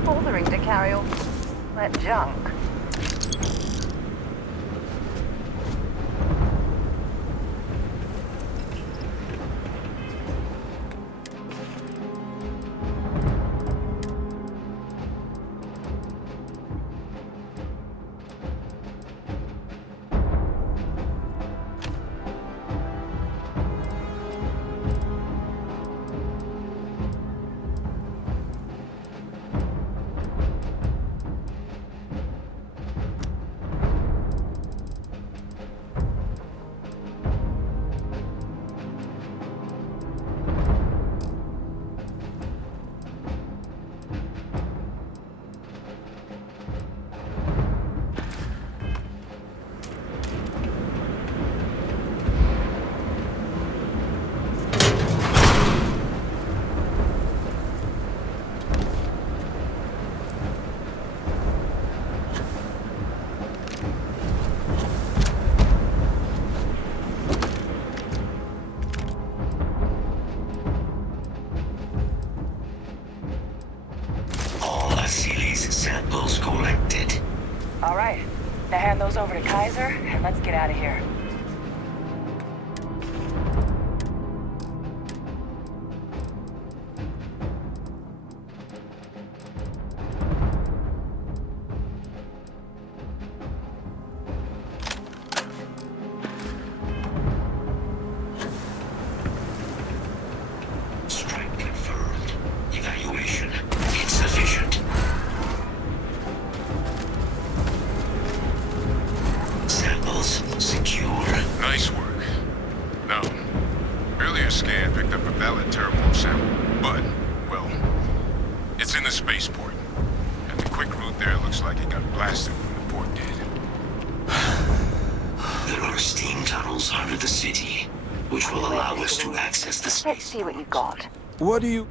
Bothering to carry all that junk. Samples collected. All right. Now hand those over to Kaiser, and let's get out of here. It's in the spaceport. And the quick route there looks like it got blasted when the port did. There are steam tunnels under the city, which will allow us to access the space. Let's see what you got. What do you...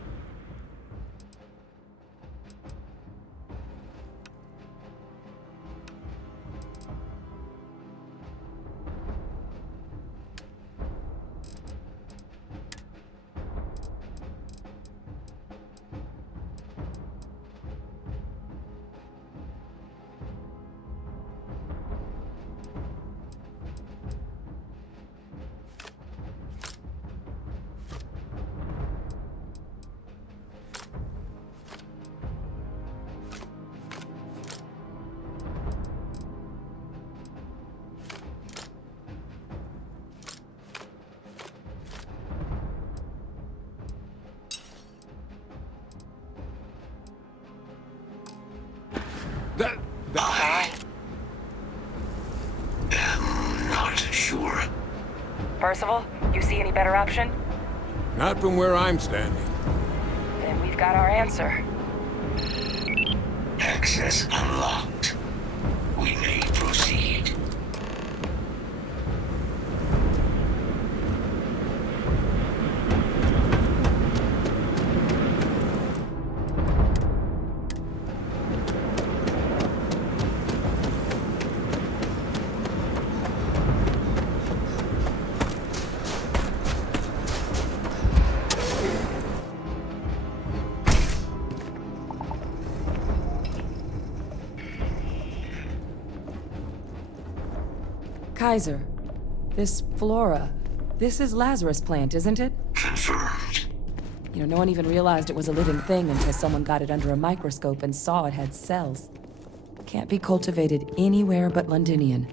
I am not sure. Percival, you see any better option? Not from where I'm standing. Then we've got our answer. Access unlocked. We may proceed. Kaiser, this flora, this is Lazarus plant, isn't it? Confirmed. You know, no one even realized it was a living thing until someone got it under a microscope and saw it had cells. Can't be cultivated anywhere but Londinian.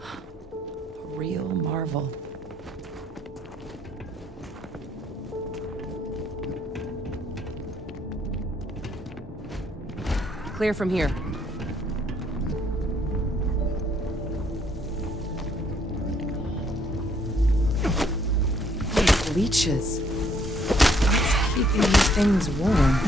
A real marvel. Clear from here. These leeches. What's keeping these things warm?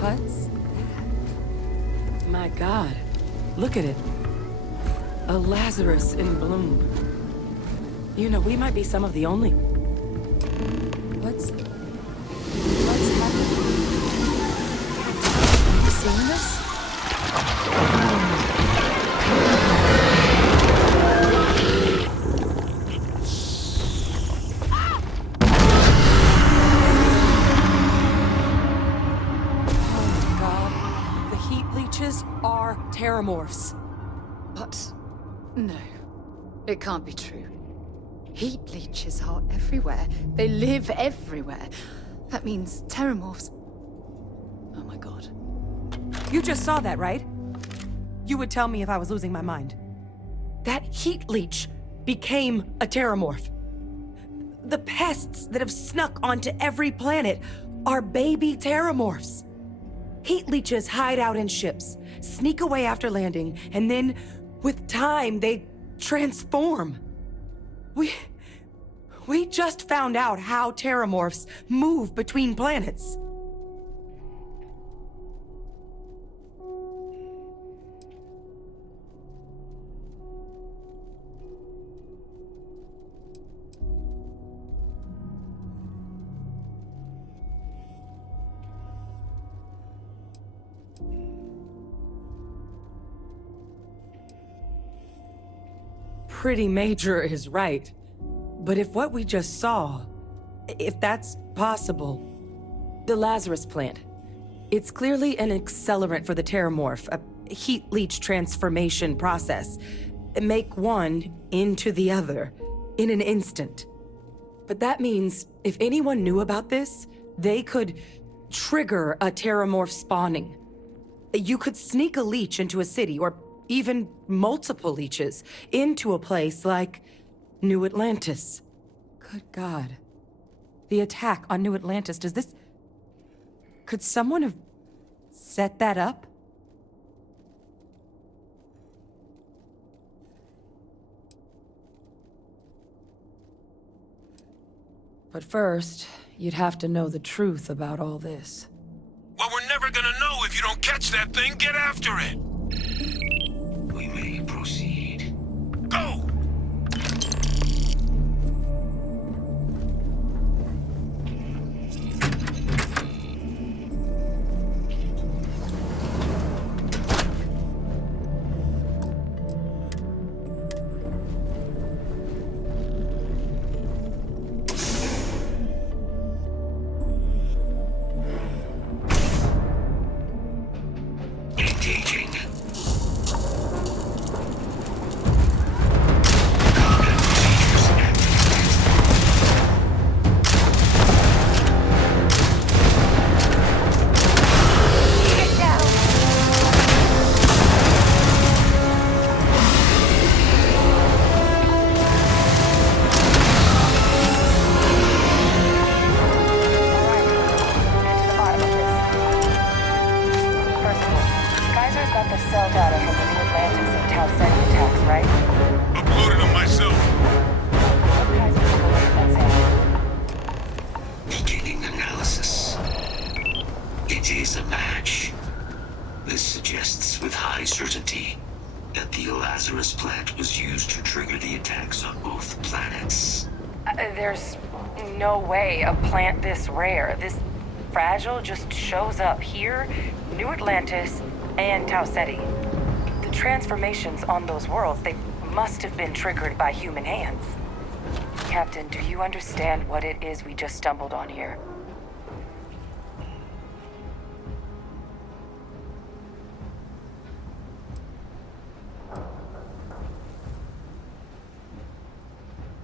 What's that? My God, look at it. A Lazarus in bloom. You know, we might be some of the only... What's happening? You seeing this? Are terramorphs. But no, it can't be true. Heat leeches are everywhere. They live everywhere. That means terramorphs. Oh my God. You just saw that, right? You would tell me if I was losing my mind. That heat leech became a terramorph. The pests that have snuck onto every planet are baby terramorphs. Heat leeches hide out in ships, sneak away after landing, and then, with time, they transform. We just found out how terramorphs move between planets. Pretty Major is right. But if what we just saw, if that's possible, the Lazarus plant, it's clearly an accelerant for the terramorph, a heat leech transformation process. Make one into the other in an instant. But that means if anyone knew about this, they could trigger a terramorph spawning. You could sneak a leech into a city, or even multiple leeches, into a place like New Atlantis. Good God. The attack on New Atlantis, could someone have set that up? But first, you'd have to know the truth about all this. Well, we're never gonna know if you don't catch that thing. Get after it! We may proceed. Go! Engaging. Beginning analysis. It is a match. This suggests with high certainty that the Lazarus plant was used to trigger the attacks on both planets. There's no way a plant this rare, this fragile, just shows up here, New Atlantis, and Tau Ceti. The transformations on those worlds, they must have been triggered by human hands. Captain, do you understand what it is we just stumbled on here?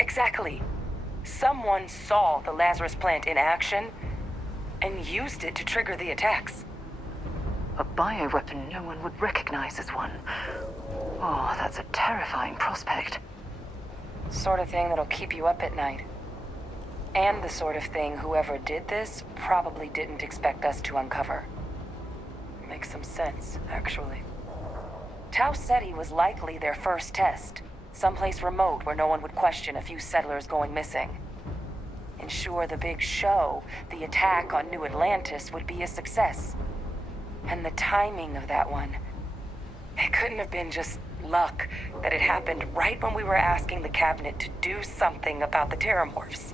Exactly. Someone saw the Lazarus plant in action and used it to trigger the attacks. A bioweapon no one would recognize as one. Oh, that's a terrifying prospect. Sort of thing that'll keep you up at night. And the sort of thing whoever did this probably didn't expect us to uncover. Makes some sense, actually. Tau Ceti was likely their first test. Someplace remote where no one would question a few settlers going missing. Ensure the big show, the attack on New Atlantis, would be a success. And the timing of that one, it couldn't have been just luck that it happened right when we were asking the cabinet to do something about the terramorphs.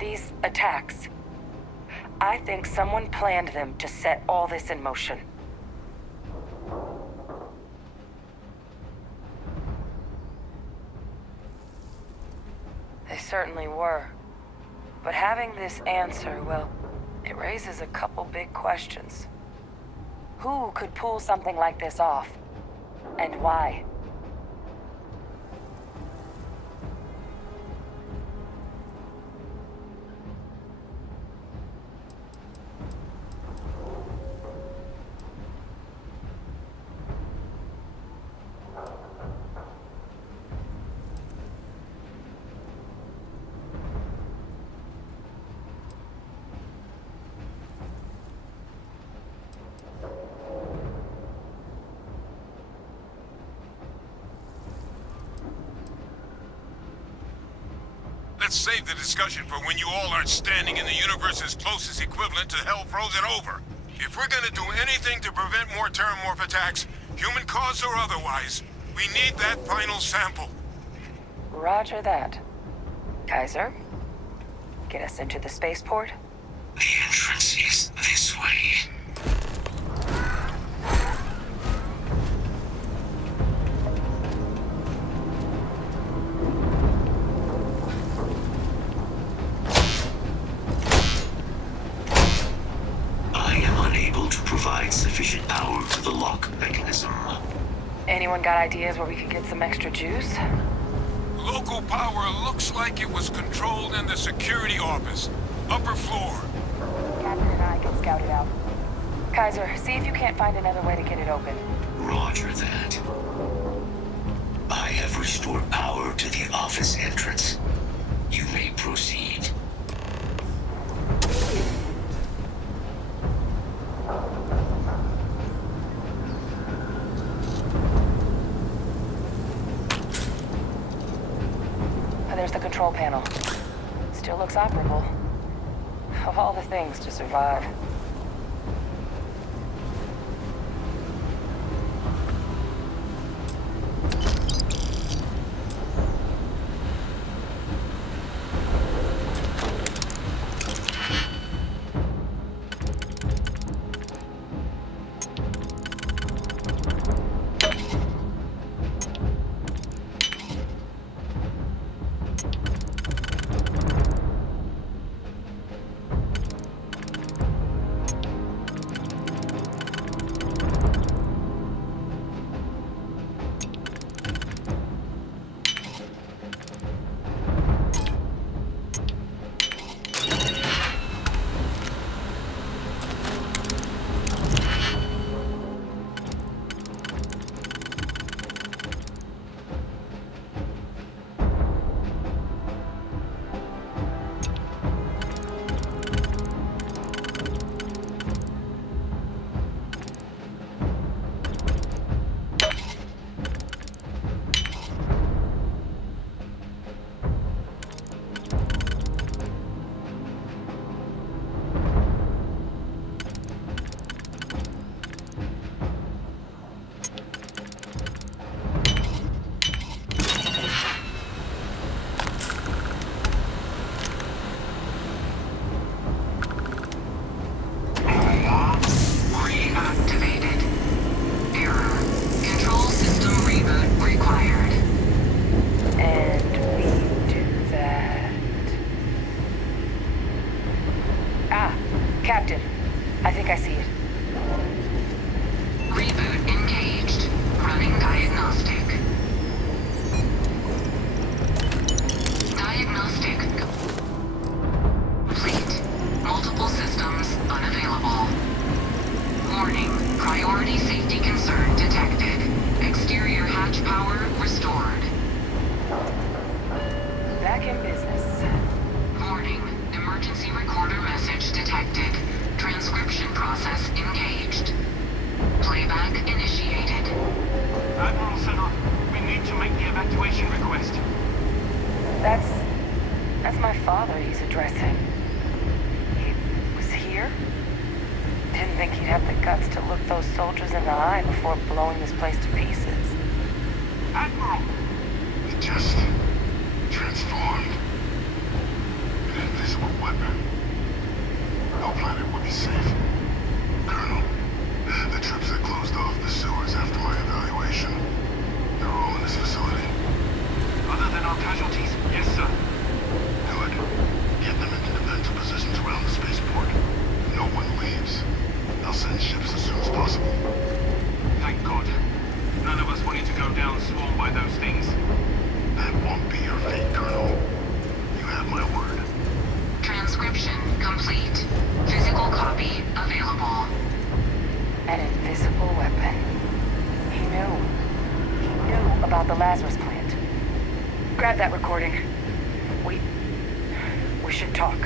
These attacks, I think someone planned them to set all this in motion. They certainly were. But having this answer, well, it raises a couple big questions. Who could pull something like this off? And why? Let's save the discussion for when you all aren't standing in the universe's closest equivalent to hell frozen over. If we're gonna do anything to prevent more terramorph attacks, human cause or otherwise, we need that final sample. Roger that. Kaiser, get us into the spaceport? The entrance is this way. Sufficient power for the lock mechanism. Anyone got ideas where we could get some extra juice? Local power looks like it was controlled in the security office. Upper floor. Captain and I can scout it out. Kaiser, see if you can't find another way to get it open. Roger that. I have restored power to the office entrance. You may proceed. There's the control panel. Still looks operable. Of all the things to survive. Captain, I think I see it. Reboot engaged. Running diagnostic. Diagnostic complete. Multiple systems unavailable. Warning, priority safety concern detected. Exterior hatch power restored. Back in business. Warning, emergency recorder message detected. Transcription process engaged. Playback initiated. Admiral Center, we need to make the evacuation request. That's my father he's addressing. He was here? Didn't think he'd have the guts to look those soldiers in the eye before blowing this place to pieces. Admiral! It just transformed. An invisible weapon. No planet would be safe. Colonel, the troops that closed off the sewers after my evaluation, they're all in this facility. Other than our casualties, yes, sir. Good. Get them into defensive positions around the spaceport. No one leaves. I'll send ships as soon as possible. Thank God. None of us wanted to go down swarmed by those things. That won't be your fate, Colonel. You have my word. Transcription complete. Physical copy available. An invisible weapon. He knew. He knew about the Lazarus plant. Grab that recording. We should talk.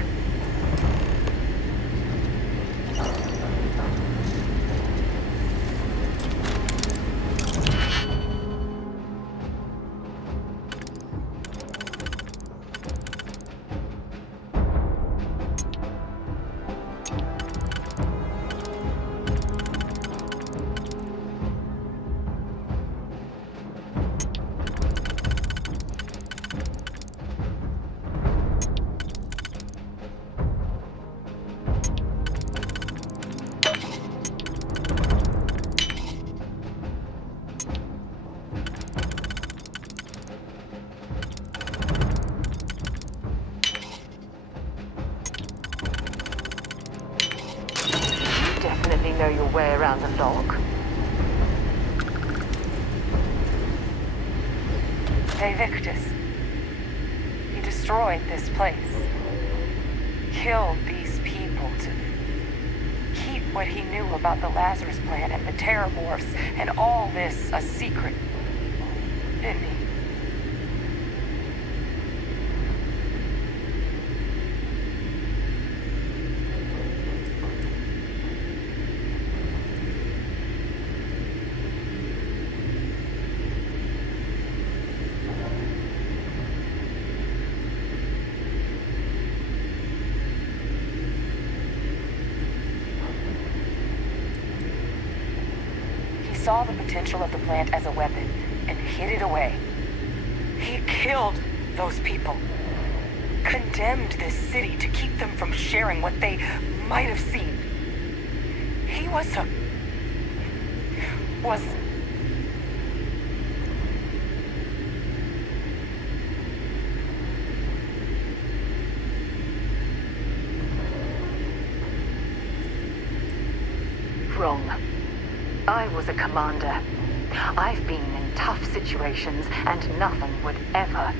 Definitely know your way around the log. Hey, Victus. destroyed this place. Killed these people to keep what he knew about the Lazarus plant and the Terramorphs and all this a secret. Didn't he? Saw the potential of the plant as a weapon and hid it away. He killed those people. Condemned this city to keep them from sharing what they might have seen. He was wrong. I was a commander. I've been in tough situations, and nothing would ever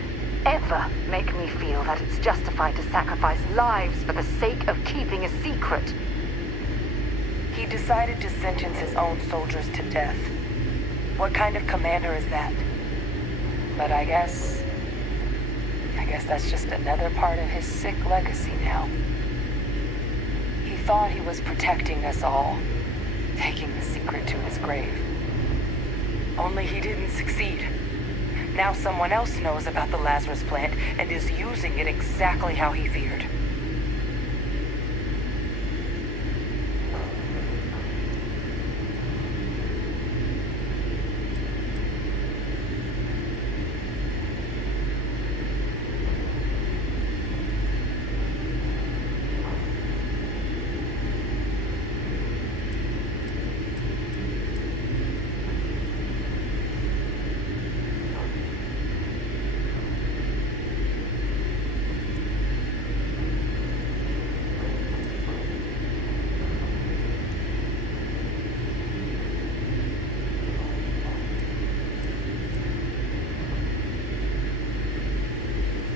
make me feel that it's justified to sacrifice lives for the sake of keeping a secret. He decided to sentence his own soldiers to death. What kind of commander is that? But I guess that's just another part of his sick legacy now. He thought he was protecting us all, taking the secret to his grave. Only he didn't succeed. Now someone else knows about the Lazarus plant and is using it exactly how he feared.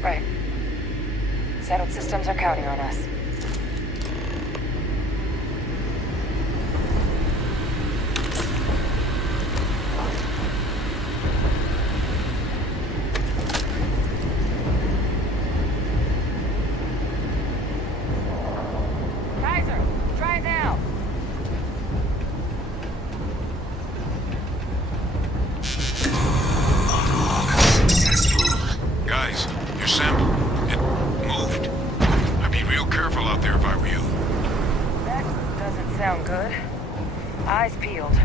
Right. Settled systems are counting on us. Kaiser, try it now. Guys, your sample, it moved. I'd be real careful out there if I were you. That doesn't sound good. Eyes peeled.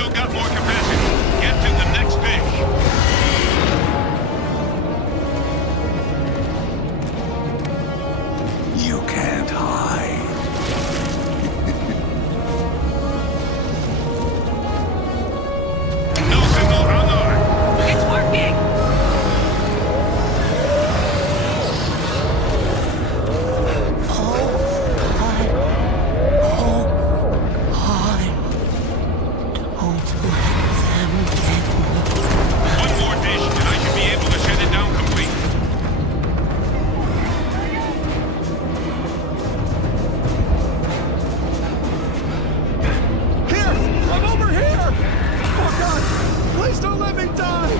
still got more capacity. Get to the next dish. You can't hide. No signal on our. It's working! One more dish, and I should be able to shut it down completely. Here! I'm over here! Oh God! Please don't let me die!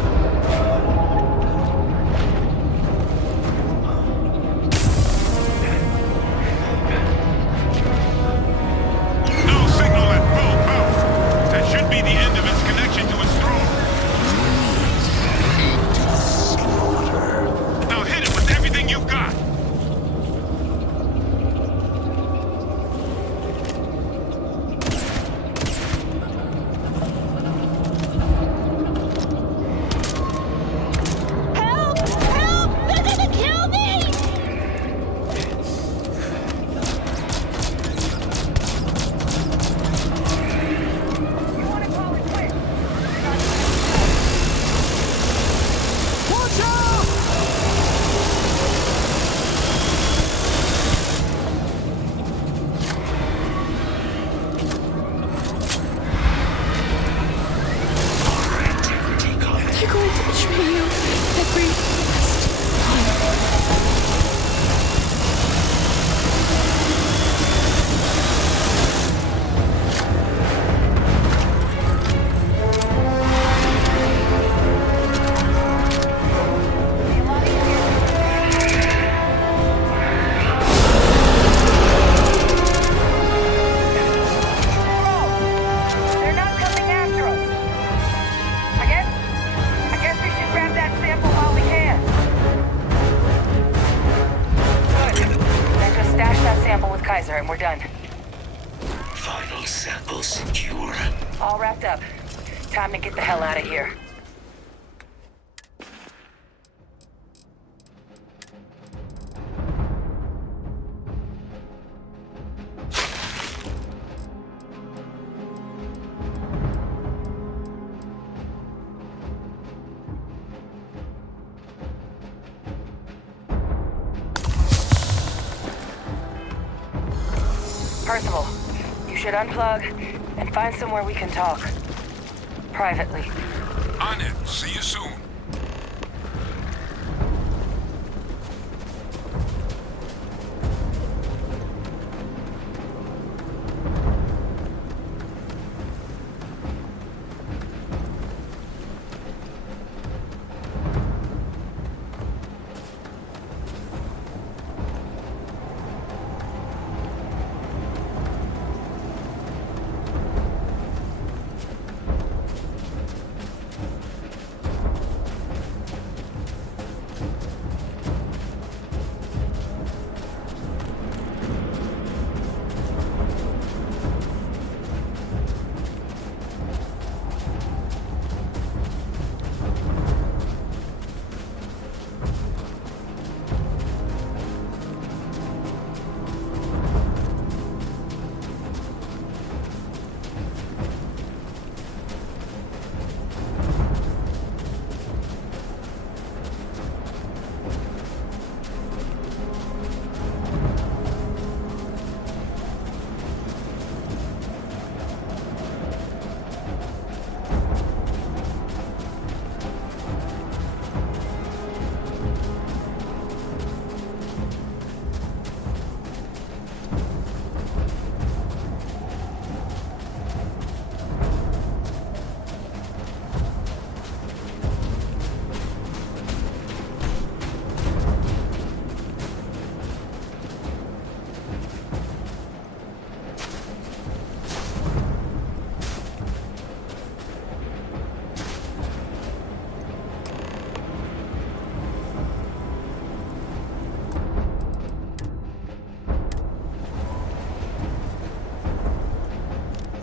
No signal at full power. That should be the end of its connection to its throne. Now hit it with everything you've got. Help! Help! They're gonna kill me! Watch out! They're going to betray you every last time. They're not coming after us. I guess we should grab that sample while we can. Good. Then just stash that sample with Kaiser and we're done. Vital sample secure. All wrapped up. Time to get the hell out of here. Percival, you should unplug and find somewhere we can talk. Privately. On it. See you soon.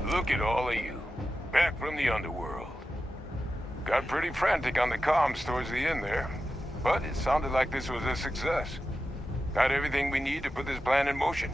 Look at all of you. back from the underworld. Got pretty frantic on the comms towards the end there, but it sounded like this was a success. Got everything we need to put this plan in motion.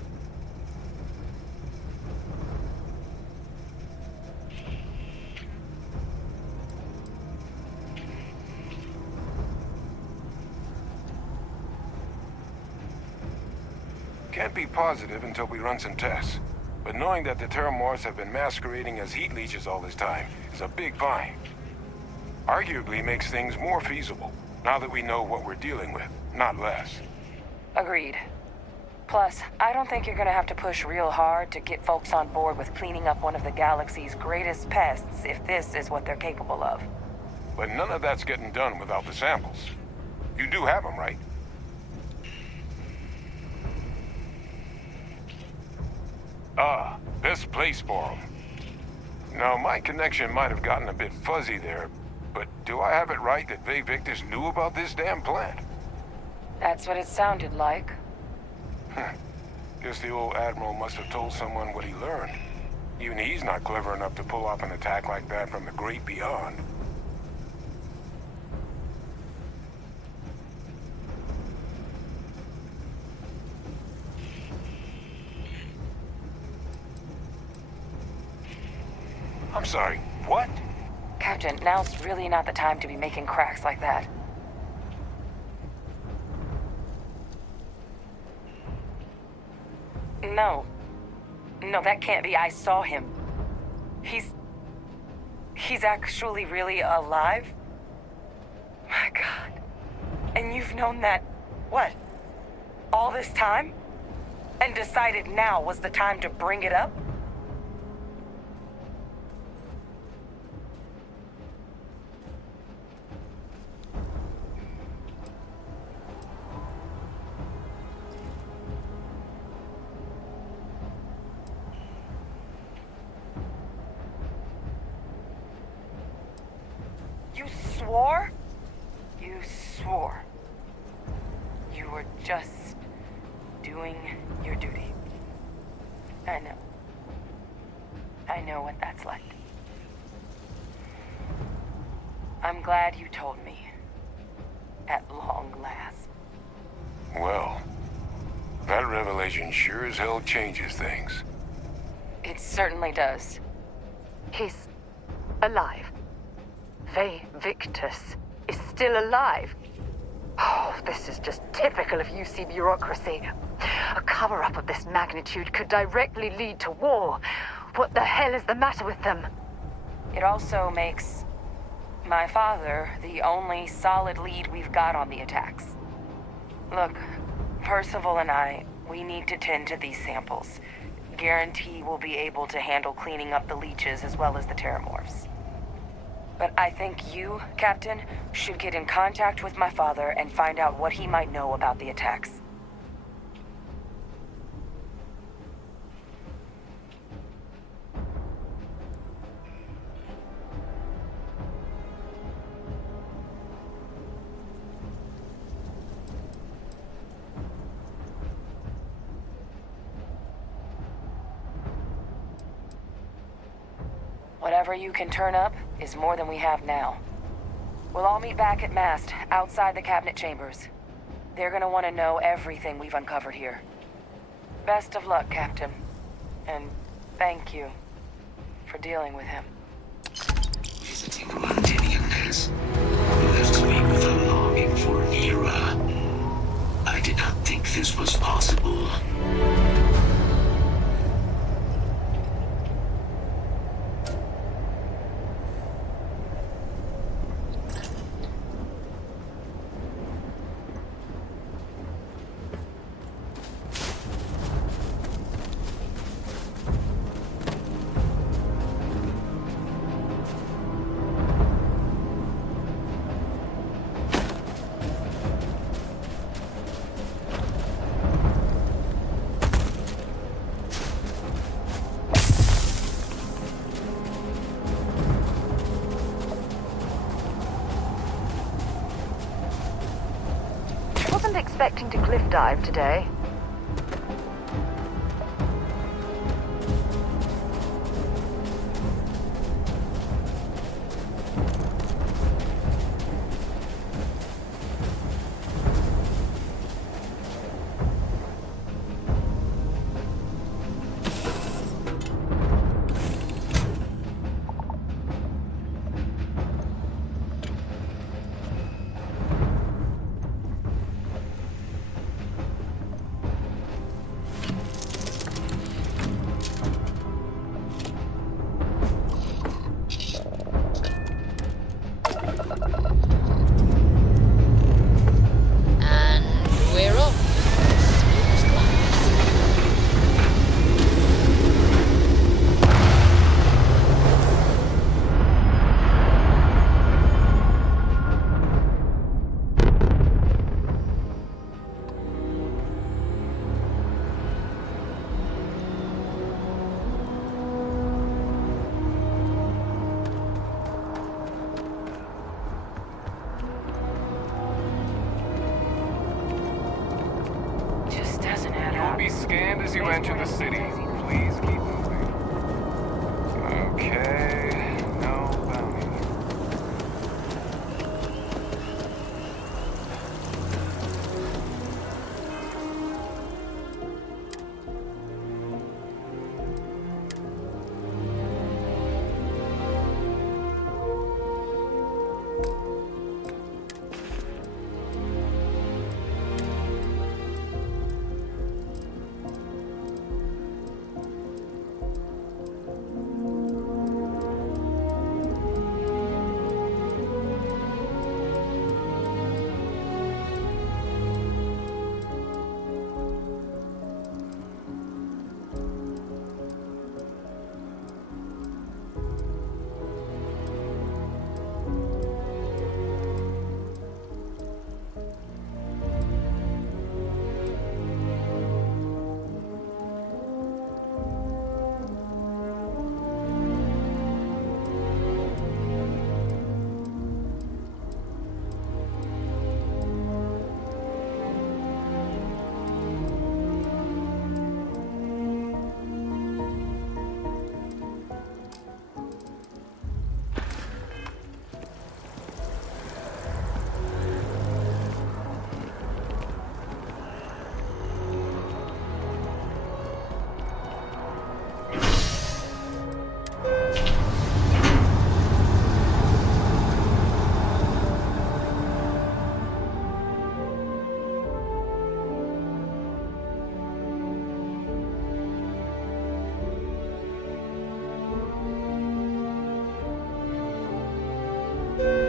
Can't be positive until we run some tests. But knowing that the Terramorphs have been masquerading as heat leeches all this time is a big find. Arguably makes things more feasible, now that we know what we're dealing with, not less. Agreed. Plus, I don't think you're gonna have to push real hard to get folks on board with cleaning up one of the galaxy's greatest pests if this is what they're capable of. But none of that's getting done without the samples. You do have them, right? Ah, best place for them. Now, my connection might have gotten a bit fuzzy there, but do I have it right that Vay Victus knew about this damn plant? That's what it sounded like. Guess the old Admiral must have told someone what he learned. Even he's not clever enough to pull off an attack like that from the great beyond. I'm sorry, what? Captain, now's really not the time to be making cracks like that. No. No, that can't be. I saw him. He's actually really alive? My God. And you've known that, what? All this time? And decided now was the time to bring it up? You swore? You swore. You were just doing your duty. I know. I know what that's like. I'm glad you told me. At long last. Well, that revelation sure as hell changes things. It certainly does. He's alive. Vay Victus is still alive. Oh, this is just typical of UC bureaucracy. A cover-up of this magnitude could directly lead to war. What the hell is the matter with them? It also makes my father the only solid lead we've got on the attacks. Look, Percival and I, we need to tend to these samples. Guarantee we'll be able to handle cleaning up the leeches as well as the Terramorphs. But I think you, Captain, should get in contact with my father and find out what he might know about the attacks. Whatever you can turn up is more than we have now. We'll all meet back at mast, outside the cabinet chambers. They're gonna want to know everything we've uncovered here. Best of luck, Captain. And thank you for dealing with him. Visiting Londonians left me with a longing for Nira. I did not think this was possible. Wasn't expecting to cliff dive today. will be scanned as you enter the city. Please keep moving. Okay, no bounty.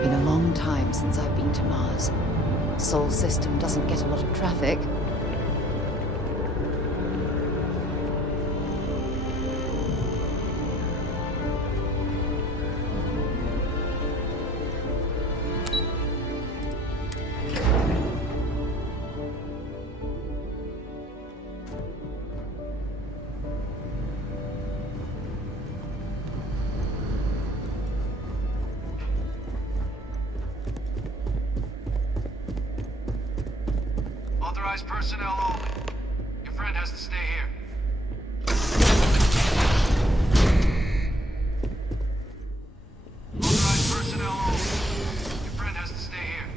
Been a long time since I've been to Mars. Sol system doesn't get a lot of traffic. Authorized personnel only. Your friend has to stay here. Authorized personnel only. Your friend has to stay here.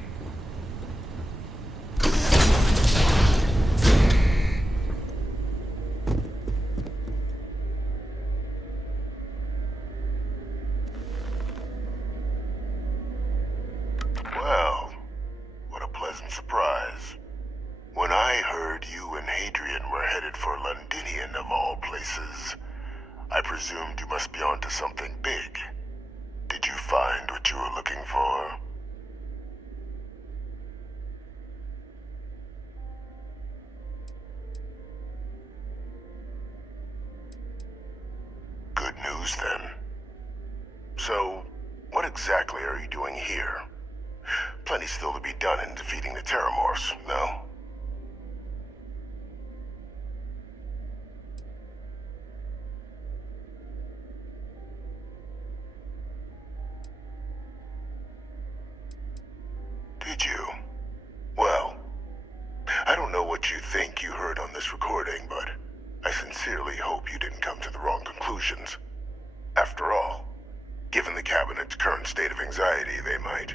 Well, what a pleasant surprise. When I heard you and Hadrian were headed for Londinian of all places, I presumed you must be onto something big. Did you find what you were looking for? Good news then. So, what exactly are you doing here? Plenty still to be done in defeating the Terramorphs, no? Did you? Well, I don't know what you think you heard on this recording, but I sincerely hope you didn't come to the wrong conclusions. After all, given the Cabinet's current state of anxiety, they might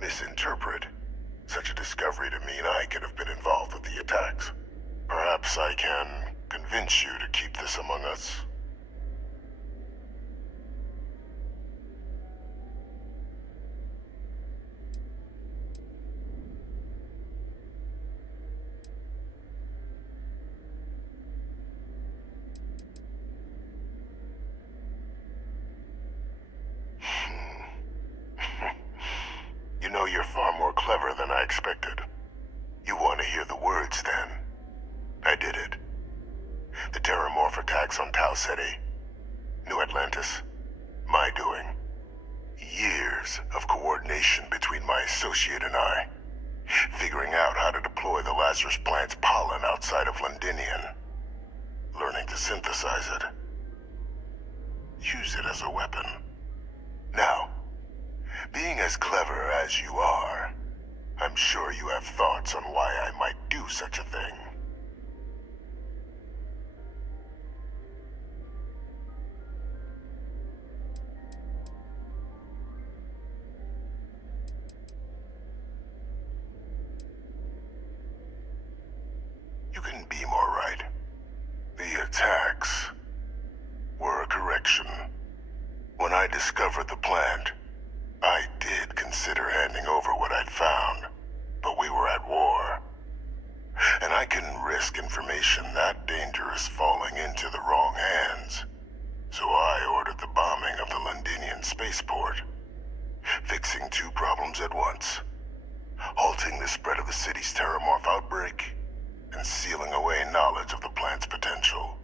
misinterpret such a discovery to mean I could have been involved with the attacks. Perhaps I can convince you to keep this among us. You know, you're far more clever than I expected. You want to hear the words, then? I did it. The Terramorph attacks on Tau Ceti, New Atlantis, my doing. Years of coordination between my associate and I. Figuring out how to deploy the Lazarus plant's pollen outside of Londinian. Learning to synthesize it. Use it as a weapon. Now, being as clever as you are, I'm sure you have thoughts on why I might do such a thing. couldn't be more right. The attacks were a correction. When I discovered the plant, I did consider handing over what I'd found, but we were at war. And I couldn't risk information that dangerous falling into the wrong hands. So I ordered the bombing of the Londinian spaceport, fixing two problems at once. Halting the spread of the city's terramorph outbreak, and sealing away knowledge of the plant's potential.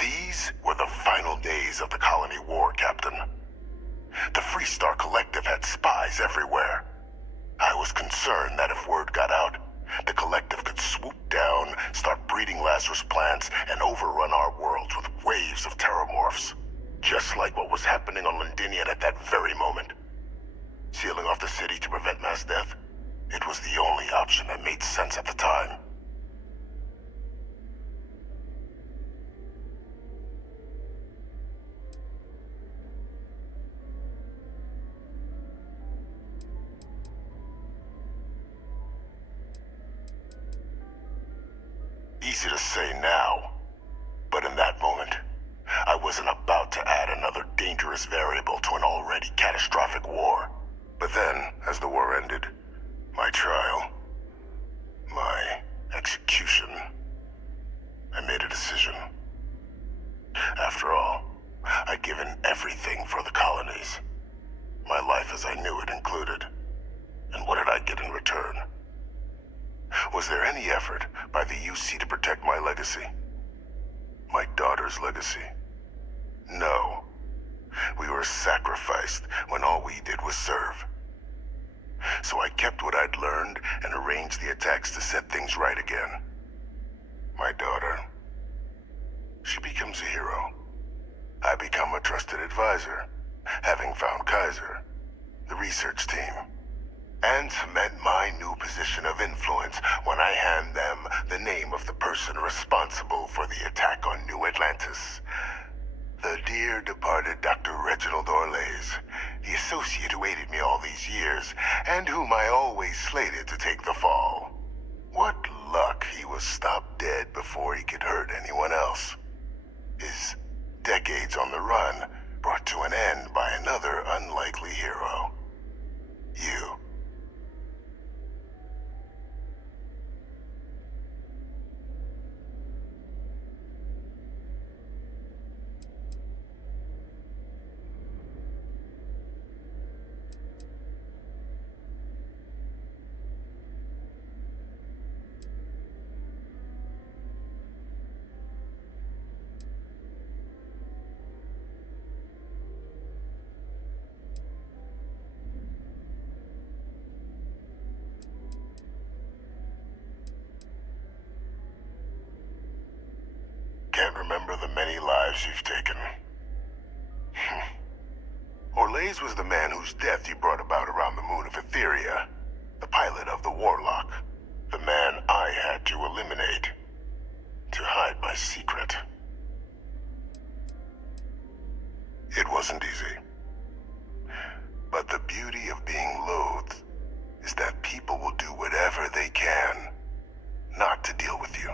These were the final days of the colony war, Captain. The Freestar Collective had spies everywhere. I was concerned that if word got out, the Collective could swoop down, start breeding Lazarus plants, and overrun our worlds with waves of terramorphs. Just like what was happening on Londinian at that very moment. Sealing off the city to prevent mass death, it was the only option that made sense at the time. Easy to say now, but in that moment, I wasn't about to add another dangerous variable to an already catastrophic war. But then, as the war ended, my trial, my execution, I made a decision. After all, I'd given everything for the colonies. My life as I knew it included. And what did I get in return? Was there any effort by the UC to protect my legacy? My daughter's legacy? No. We were sacrificed when all we did was serve. So I kept what I'd learned and arranged the attacks to set things right again. My daughter, she becomes a hero. I become a trusted advisor, having found Kaiser, the research team, and cement my new position of influence when I hand them the name of the person responsible for the attack on New Atlantis. The dear departed Dr. Reginald Orlays, the associate who aided me all these years, and whom I always slated to take the fall. What luck he was stopped dead before he could hurt anyone else. His decades on the run brought to an end by another unlikely hero. You. Can't remember the many lives you've taken. Orlays was the man whose death you brought about around the moon of Etheria, the pilot of the Warlock, the man I had to eliminate, to hide my secret. It wasn't easy. But the beauty of being loathed is that people will do whatever they can not to deal with you.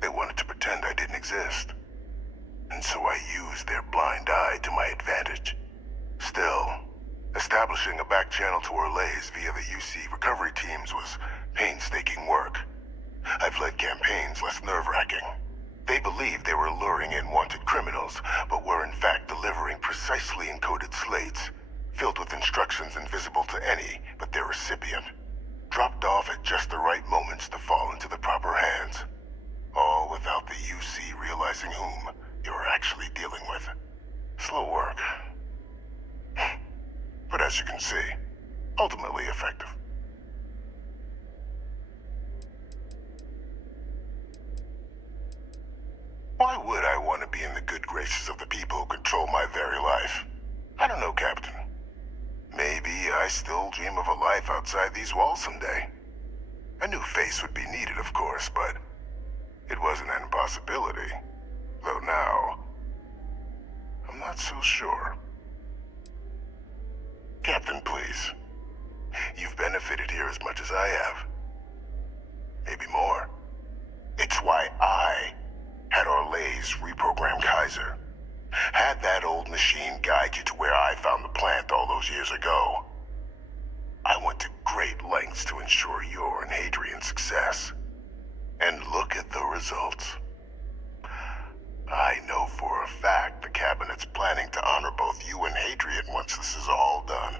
They wanted to pretend I didn't exist. And so I used their blind eye to my advantage. Still, establishing a back channel to Orlays via the UC recovery teams was painstaking work. I've led campaigns less nerve-wracking. They believed they were luring in wanted criminals, but were in fact delivering precisely encoded slates, filled with instructions invisible to any but their recipient, dropped off at just the right moments to fall into the proper hands. All without the UC realizing whom you're actually dealing with. Slow work. But as you can see, ultimately effective. Why would I want to be in the good graces of the people who control my very life? I don't know, Captain. Maybe I I still dream of a life outside these walls someday. A new face would be needed, of course, but it wasn't an impossibility. Though now, I'm not so sure. Captain, please. You've benefited here as much as I have. Maybe more. It's why I had Orlays reprogram Kaiser. Had that old machine guide you to where I found the plant all those years ago. I went to great lengths to ensure your and Hadrian's success. And look at the results. I know for a fact the Cabinet's planning to honor both you and Hadrian once this is all done.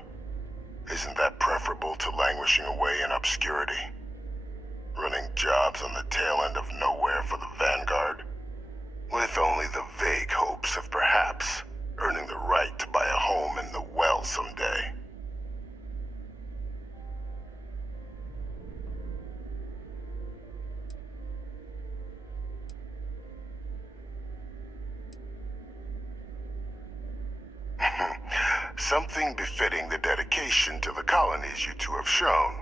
Isn't that preferable to languishing away in obscurity? Running jobs on the tail end of nowhere for the Vanguard? With only the vague hopes of perhaps earning the right to buy a home in the well someday. Something befitting the dedication to the colonies you two have shown.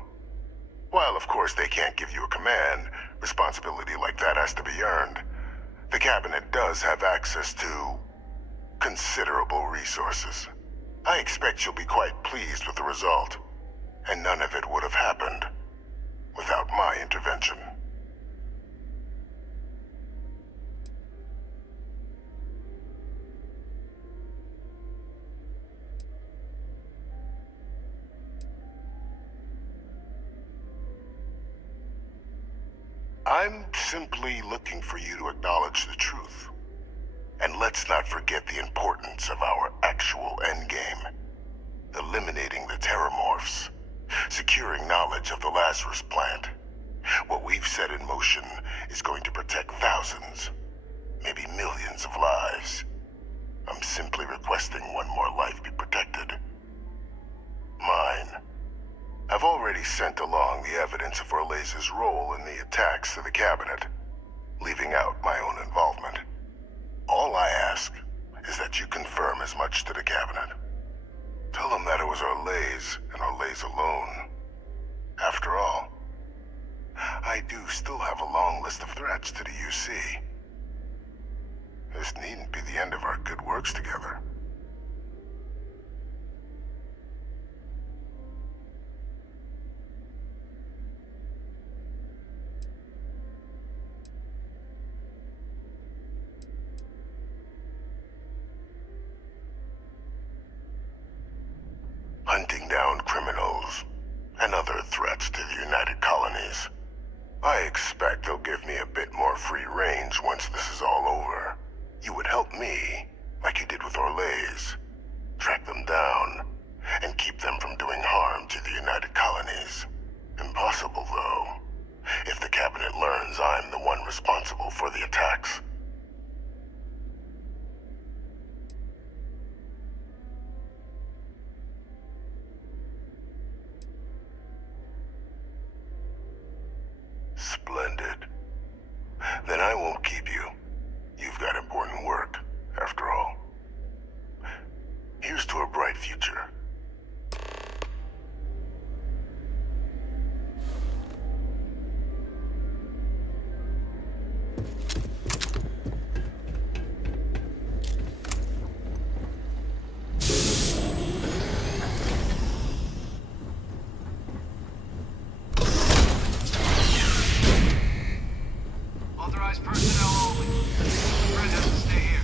While of course they can't give you a command, responsibility like that has to be earned. The Cabinet does have access to considerable resources. I expect you'll be quite pleased with the result, and none of it would have happened without my intervention. I'm simply looking for you to acknowledge the truth. And let's not forget the importance of our actual endgame. Eliminating the Terramorphs. Securing knowledge of the Lazarus plant. What we've set in motion is going to protect thousands, maybe millions of lives. I'm simply requesting one more life be protected. Mine. I've already sent along the evidence of Orlays' role in the attacks to the Cabinet, leaving out my own involvement. All I ask is that you confirm as much to the Cabinet. Tell them that it was Orlays and Orlays alone. After all, I do still have a long list of threats to the UC. This needn't be the end of our good works together. Hunting down criminals and other threats to the United Colonies. I expect they'll give me a bit more free range once this is all over. You would help me, like you did with Orlays. Track them down and keep them from doing harm to the United Colonies. Impossible, though, if the Cabinet learns I'm the one responsible for the attacks. Splendid. Then I won't keep you. You've got important work, after all. Here's to a bright future. Authorized personnel only. Brent has to stay here.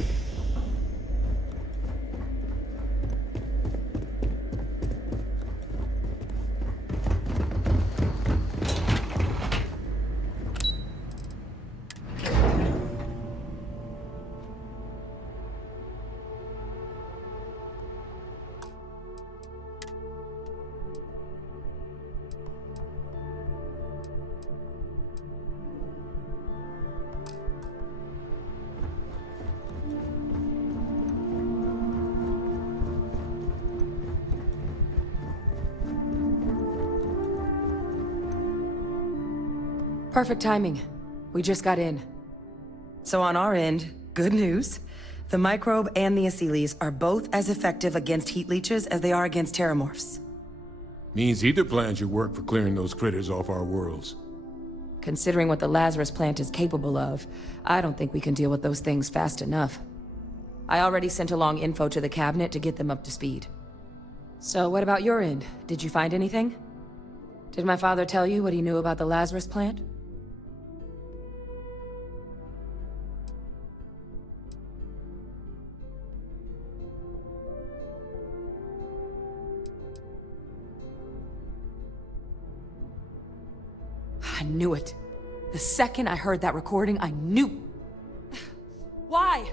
Perfect timing. We just got in. So on our end, good news. The microbe and the Asylees are both as effective against heat leeches as they are against terramorphs. Means either plan should work for clearing those critters off our worlds. Considering what the Lazarus plant is capable of, I don't think we can deal with those things fast enough. I already sent along info to the cabinet to get them up to speed. So what about your end? Did you find anything? Did my father tell you what he knew about the Lazarus plant? I knew it. The second I heard that recording, I knew. Why?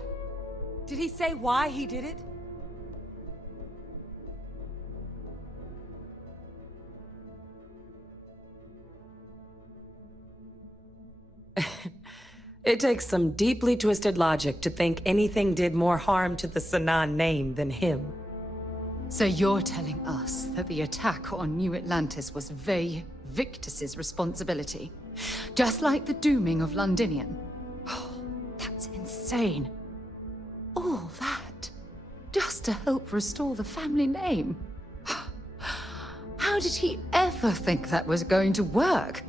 Did he say why he did it? It takes some deeply twisted logic to think anything did more harm to the Sanan name than him. So you're telling us that the attack on New Atlantis was Victus's responsibility? Just like the dooming of Londinium? Oh, that's insane. All that, just to help restore the family name? How did he ever think that was going to work?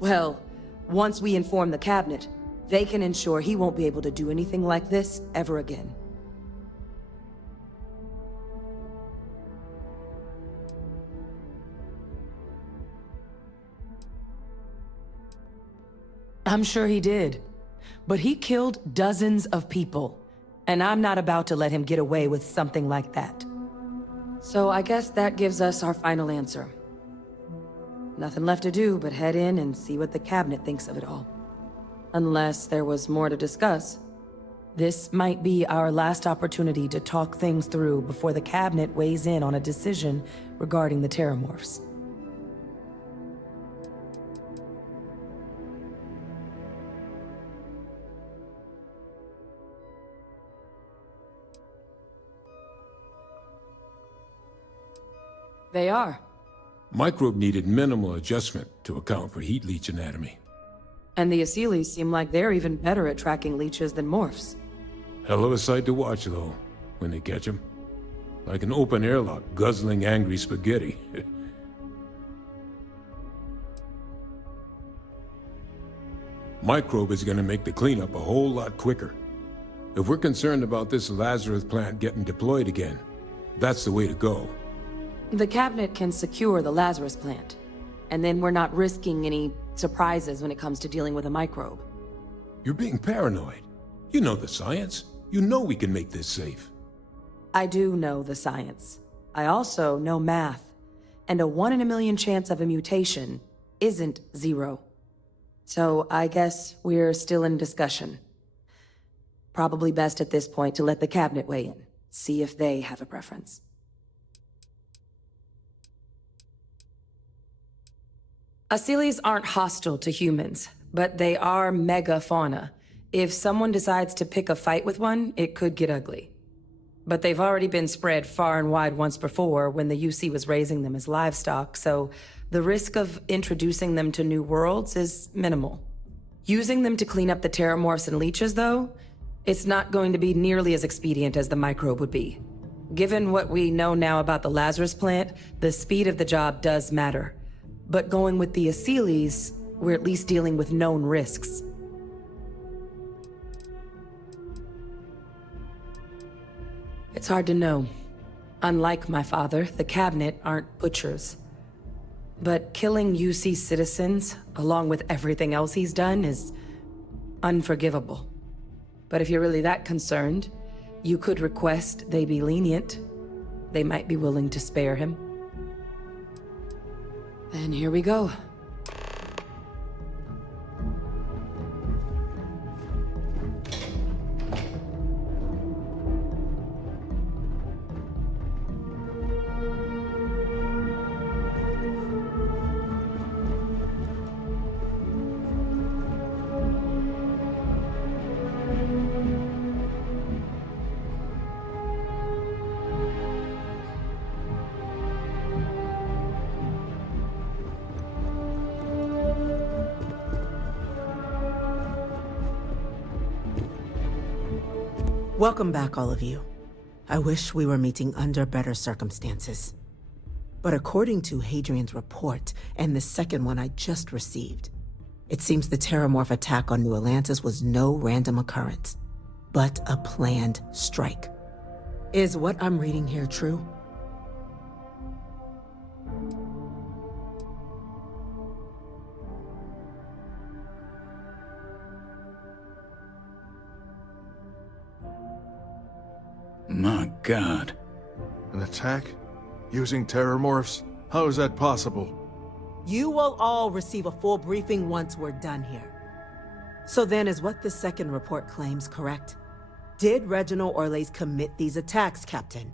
Well, once we inform the cabinet, they can ensure he won't be able to do anything like this ever again. I'm sure he did. But he killed dozens of people, and I'm not about to let him get away with something like that. So I guess that gives us our final answer. Nothing left to do but head in and see what the cabinet thinks of it all. Unless there was more to discuss. This might be our last opportunity to talk things through before the cabinet weighs in on a decision regarding the Terramorphs. They are. Microbe needed minimal adjustment to account for heat leech anatomy. And the Asylees seem like they're even better at tracking leeches than morphs. Hell of a sight to watch, though, when they catch them. Like an open airlock guzzling angry spaghetti. Microbe is gonna make the cleanup a whole lot quicker. If we're concerned about this Lazarus plant getting deployed again, that's the way to go. The cabinet can secure the Lazarus plant, and then we're not risking any surprises when it comes to dealing with a microbe. You're being paranoid. You know the science. You know we can make this safe. I do know the science. I also know math. And a 1 in a million chance of a mutation isn't 0. So I guess we're still in discussion. Probably best at this point to let the cabinet weigh in, see if they have a preference. Asylees aren't hostile to humans, but they are megafauna. If someone decides to pick a fight with one, it could get ugly. But they've already been spread far and wide once before when the UC was raising them as livestock, so the risk of introducing them to new worlds is minimal. Using them to clean up the Terramorphs and leeches, though, it's not going to be nearly as expedient as the microbe would be. Given what we know now about the Lazarus plant, the speed of the job does matter. But going with the Asylees, we're at least dealing with known risks. It's hard to know. Unlike my father, the cabinet aren't butchers. But killing UC citizens, along with everything else he's done, is unforgivable. But if you're really that concerned, you could request they be lenient. They might be willing to spare him. Then here we go. Welcome back, all of you. I wish we were meeting under better circumstances. But according to Hadrian's report, and the second one I just received, it seems the Terramorph attack on New Atlantis was no random occurrence, but a planned strike. Is what I'm reading here true? My God. An attack? Using terramorphs? How is that possible? You will all receive a full briefing once we're done here. So then, is what the second report claims correct? Did Reginald Orlays commit these attacks, Captain?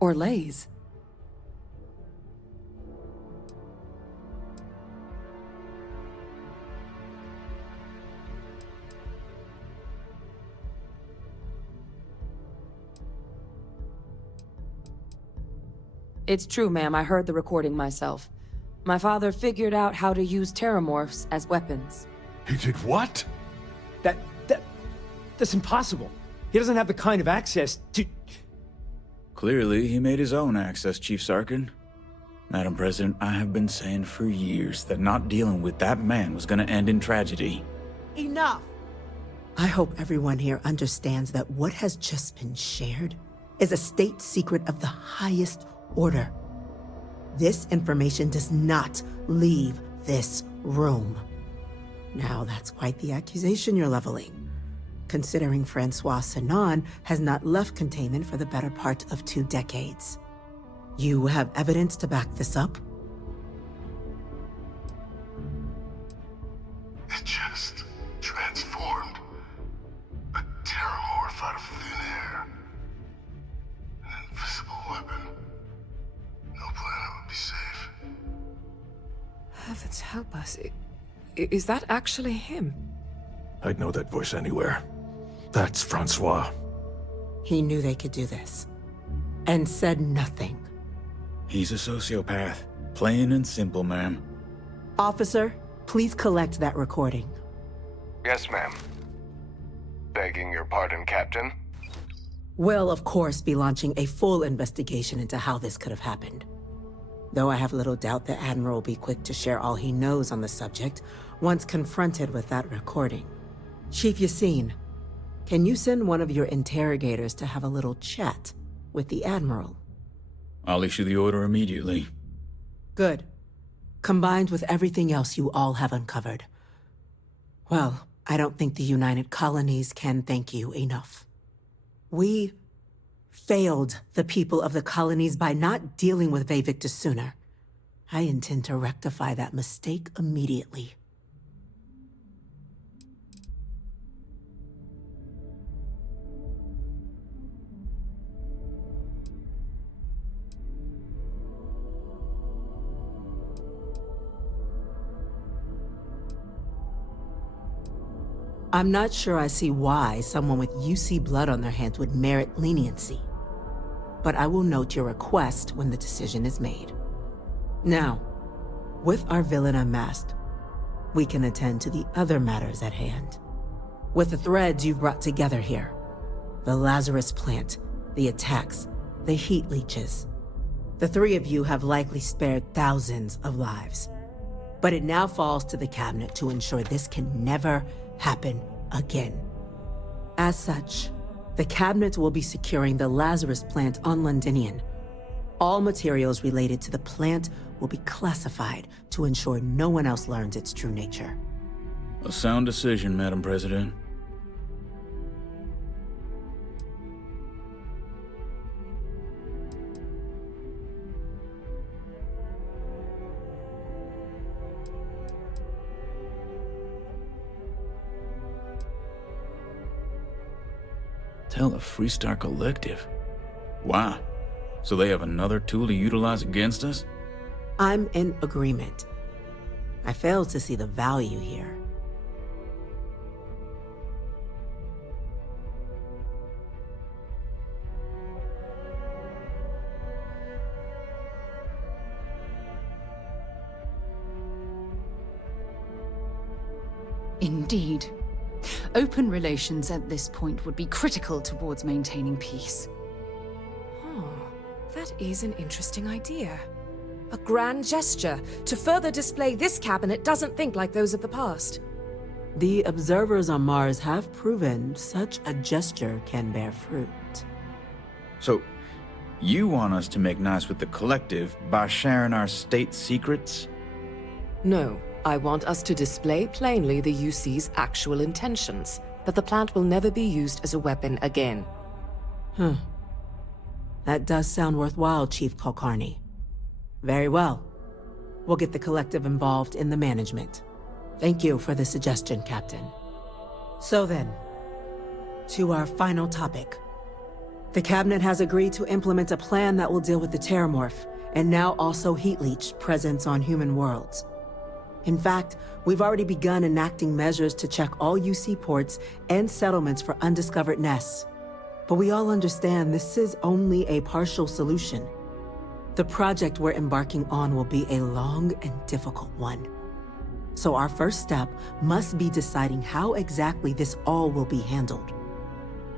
Orlays? It's true, ma'am. I heard the recording myself. My father figured out how to use terramorphs as weapons. He did what? That's impossible. He doesn't have the kind of access to... Clearly, he made his own access, Chief Sarkin. Madam President, I have been saying for years that not dealing with that man was gonna end in tragedy. Enough! I hope everyone here understands that what has just been shared is a state secret of the highest order. This information does not leave this room. Now, that's quite the accusation you're leveling, considering Francois Sinon has not left containment for the better part of 2 decades. You have evidence to back this up? It just transformed. A terramorph out of thin air. An invisible weapon. No planet would be safe. Heavens help us. Is that actually him? I'd know that voice anywhere. That's Francois. He knew they could do this, and said nothing. He's a sociopath. Plain and simple, ma'am. Officer, please collect that recording. Yes, ma'am. Begging your pardon, Captain. We'll, of course, be launching a full investigation into how this could have happened. Though I have little doubt the Admiral will be quick to share all he knows on the subject once confronted with that recording. Chief Yassine, can you send one of your interrogators to have a little chat with the Admiral? I'll issue the order immediately. Good. Combined with everything else you all have uncovered. Well, I don't think the United Colonies can thank you enough. We failed the people of the colonies by not dealing with Vayvictus sooner. I intend to rectify that mistake immediately. I'm not sure I see why someone with UC blood on their hands would merit leniency. But I will note your request when the decision is made. Now, with our villain unmasked, we can attend to the other matters at hand. With the threads you've brought together here, the Lazarus plant, the attacks, the heat leeches, the 3 of you have likely spared thousands of lives. But it now falls to the Cabinet to ensure this can never happen again. As such, the Cabinet will be securing the Lazarus plant on Londinian. All materials related to the plant will be classified to ensure no one else learns its true nature. A sound decision, Madam President. Tell the Freestar Collective. Wow. So they have another tool to utilize against us? I'm in agreement. I fail to see the value here. Indeed. Open relations at this point would be critical towards maintaining peace. Oh, that is an interesting idea. A grand gesture to further display this cabinet doesn't think like those of the past. The observers on Mars have proven such a gesture can bear fruit. So, you want us to make nice with the collective by sharing our state secrets? No, I want us to display plainly the UC's actual intentions, that the plant will never be used as a weapon again. That does sound worthwhile, Chief Kulkarni. Very well. We'll get the collective involved in the management. Thank you for the suggestion, Captain. So then, to our final topic. The Cabinet has agreed to implement a plan that will deal with the Terramorph, and now also Heat Leech presence on human worlds. In fact, we've already begun enacting measures to check all UC ports and settlements for undiscovered nests. But we all understand this is only a partial solution. The project we're embarking on will be a long and difficult one. So our first step must be deciding how exactly this all will be handled.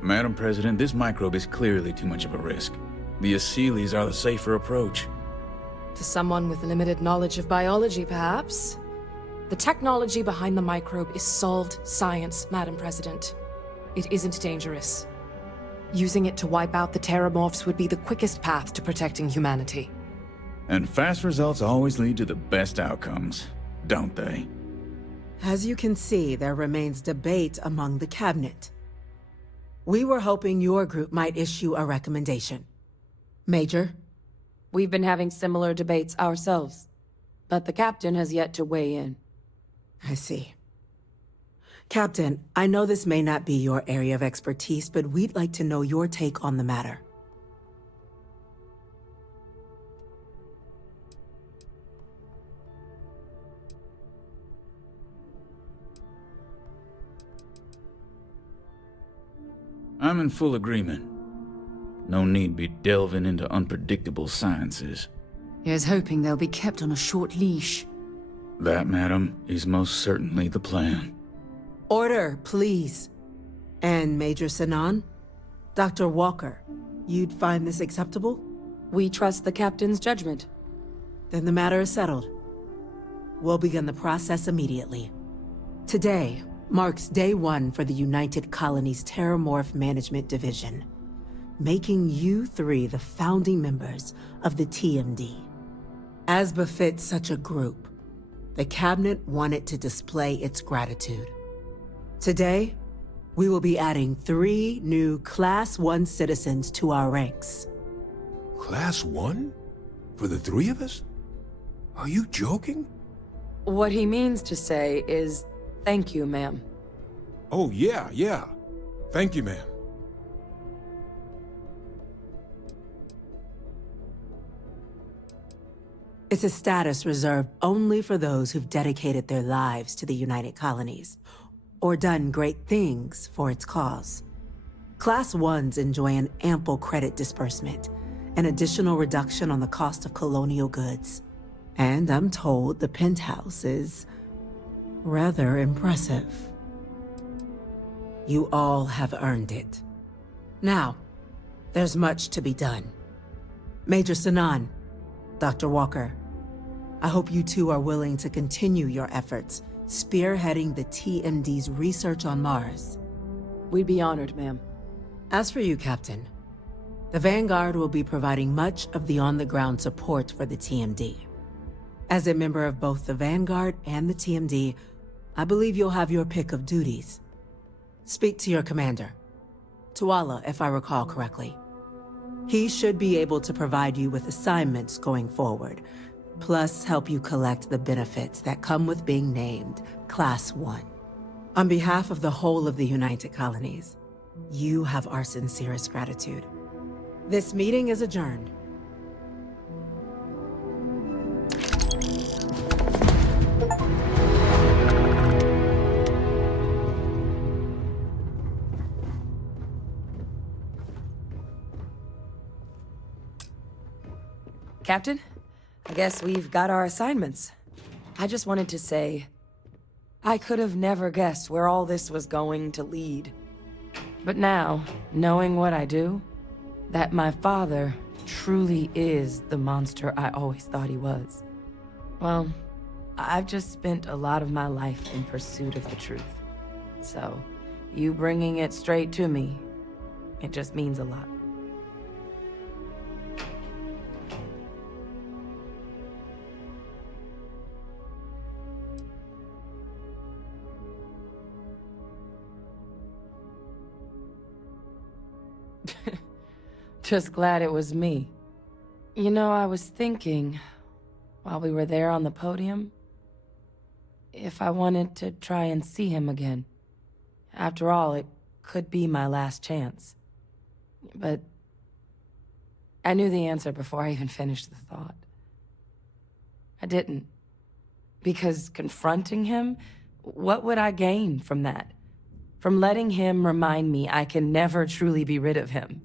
Madam President, this microbe is clearly too much of a risk. The Aseles are the safer approach. To someone with limited knowledge of biology, perhaps? The technology behind the microbe is solved science, Madam President. It isn't dangerous. Using it to wipe out the Terramorphs would be the quickest path to protecting humanity. And fast results always lead to the best outcomes, don't they? As you can see, there remains debate among the Cabinet. We were hoping your group might issue a recommendation. Major? We've been having similar debates ourselves, but the Captain has yet to weigh in. I see. Captain, I know this may not be your area of expertise, but we'd like to know your take on the matter. I'm in full agreement. No need be delving into unpredictable sciences. Here's hoping they'll be kept on a short leash. That, madam, is most certainly the plan. Order, please. And Major Sinan? Dr. Walker, you'd find this acceptable? We trust the Captain's judgment. Then the matter is settled. We'll begin the process immediately. Today marks day one for the United Colonies Terramorph Management Division, making you three the founding members of the TMD. As befits such a group, the Cabinet wanted to display its gratitude. Today, we will be adding 3 new Class 1 citizens to our ranks. Class 1? For the 3 of us? Are you joking? What he means to say is, thank you, ma'am. Oh, yeah. Thank you, ma'am. It's a status reserved only for those who've dedicated their lives to the United Colonies, or done great things for its cause. Class 1s enjoy an ample credit disbursement, an additional reduction on the cost of colonial goods. And I'm told the penthouse is rather impressive. You all have earned it. Now, there's much to be done. Major Sinan, Dr. Walker, I hope you two are willing to continue your efforts spearheading the TMD's research on Mars. We'd be honored, ma'am. As for you, Captain, the Vanguard will be providing much of the on-the-ground support for the TMD. As a member of both the Vanguard and the TMD, I believe you'll have your pick of duties. Speak to your commander, Tuala, if I recall correctly. He should be able to provide you with assignments going forward, plus help you collect the benefits that come with being named Class 1. On behalf of the whole of the United Colonies, you have our sincerest gratitude. This meeting is adjourned. Captain, I guess we've got our assignments. I just wanted to say, I could have never guessed where all this was going to lead. But now, knowing what I do, that my father truly is the monster I always thought he was. Well, I've just spent a lot of my life in pursuit of the truth. So, you bringing it straight to me, it just means a lot. Just glad it was me. You know, I was thinking, while we were there on the podium, if I wanted to try and see him again. After all, it could be my last chance. But I knew the answer before I even finished the thought. I didn't. Because confronting him, what would I gain from that? From letting him remind me I can never truly be rid of him?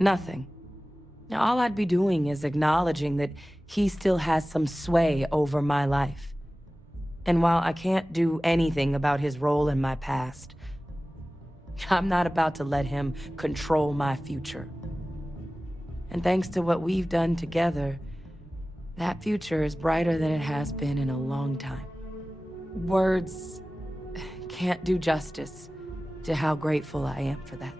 Nothing. Now, all I'd be doing is acknowledging that he still has some sway over my life. And while I can't do anything about his role in my past, I'm not about to let him control my future. And thanks to what we've done together, that future is brighter than it has been in a long time. Words can't do justice to how grateful I am for that.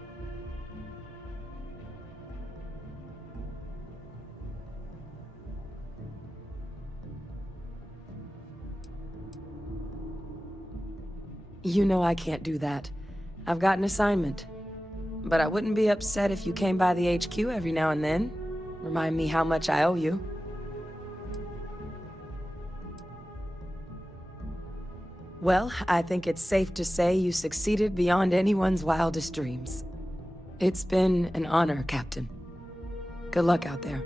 You know I can't do that. I've got an assignment. But I wouldn't be upset if you came by the HQ every now and then. Remind me how much I owe you. Well, I think it's safe to say you succeeded beyond anyone's wildest dreams. It's been an honor, Captain. Good luck out there.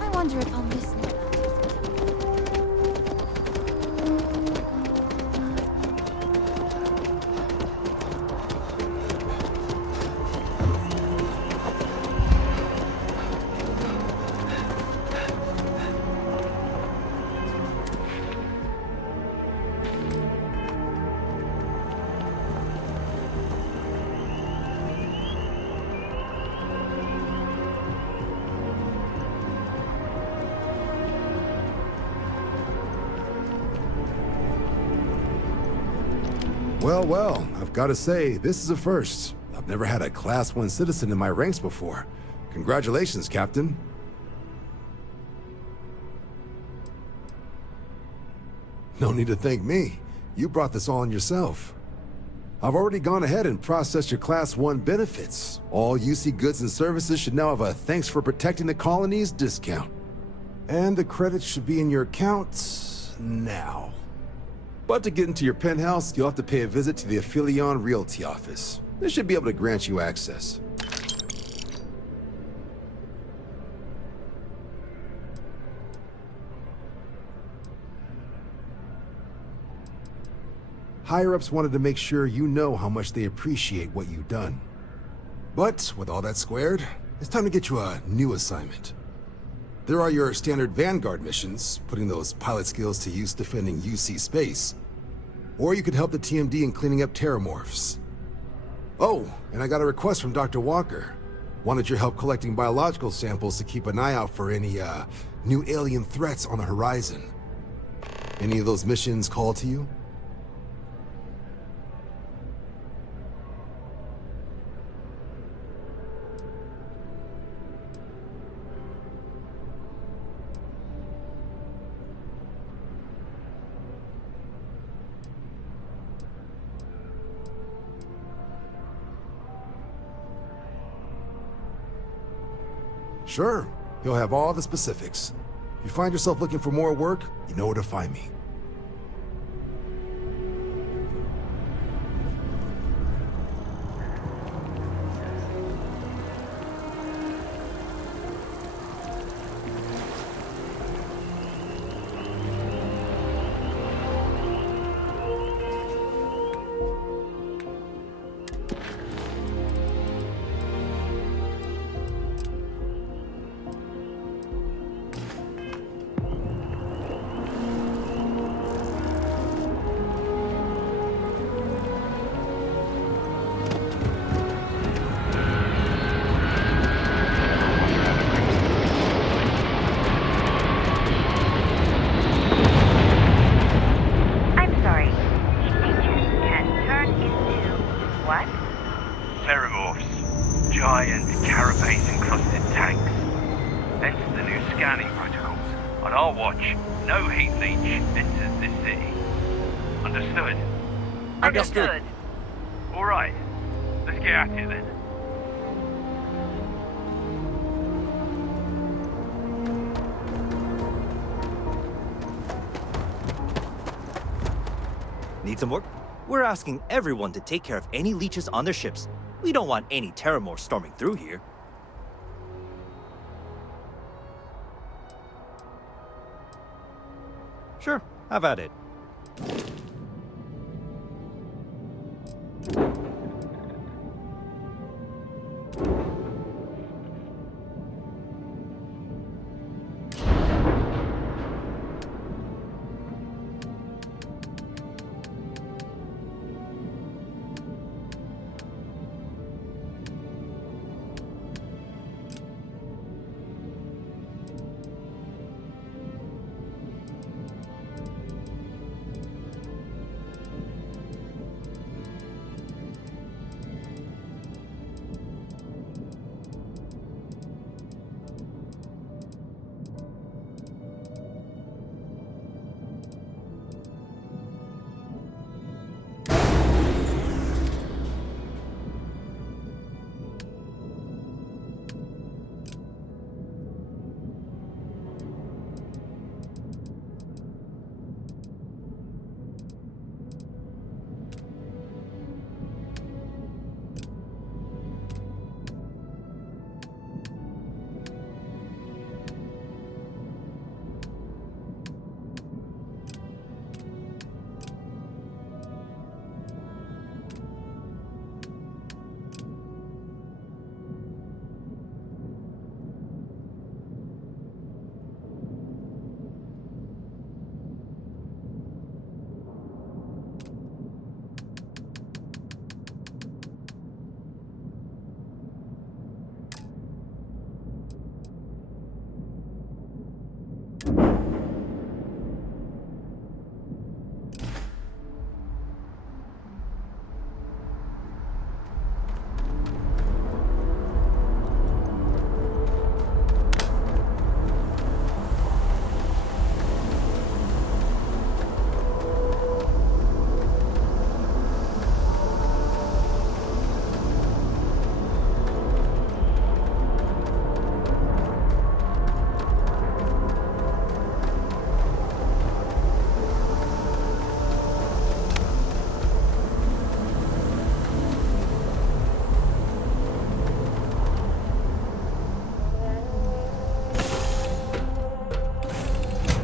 I wonder if I'll miss Nick. Well, I've got to say, this is a first. I've never had a Class 1 citizen in my ranks before. Congratulations, Captain. No need to thank me. You brought this on yourself. I've already gone ahead and processed your Class 1 benefits. All UC goods and services should now have a thanks for protecting the colonies discount. And the credits should be in your account now. But to get into your penthouse, you'll have to pay a visit to the Aphelion Realty office. They should be able to grant you access. Higher-ups wanted to make sure you know how much they appreciate what you've done. But with all that squared, it's time to get you a new assignment. There are your standard Vanguard missions, putting those pilot skills to use defending UC space. Or you could help the TMD in cleaning up terramorphs. Oh, and I got a request from Dr. Walker. Wanted your help collecting biological samples to keep an eye out for any, new alien threats on the horizon. Any of those missions call to you? Sure. He'll have all the specifics. If you find yourself looking for more work, you know where to find me. Understood. All right. Let's get at it then. Need some work? We're asking everyone to take care of any leeches on their ships. We don't want any Terramorphs storming through here. Sure, have at it.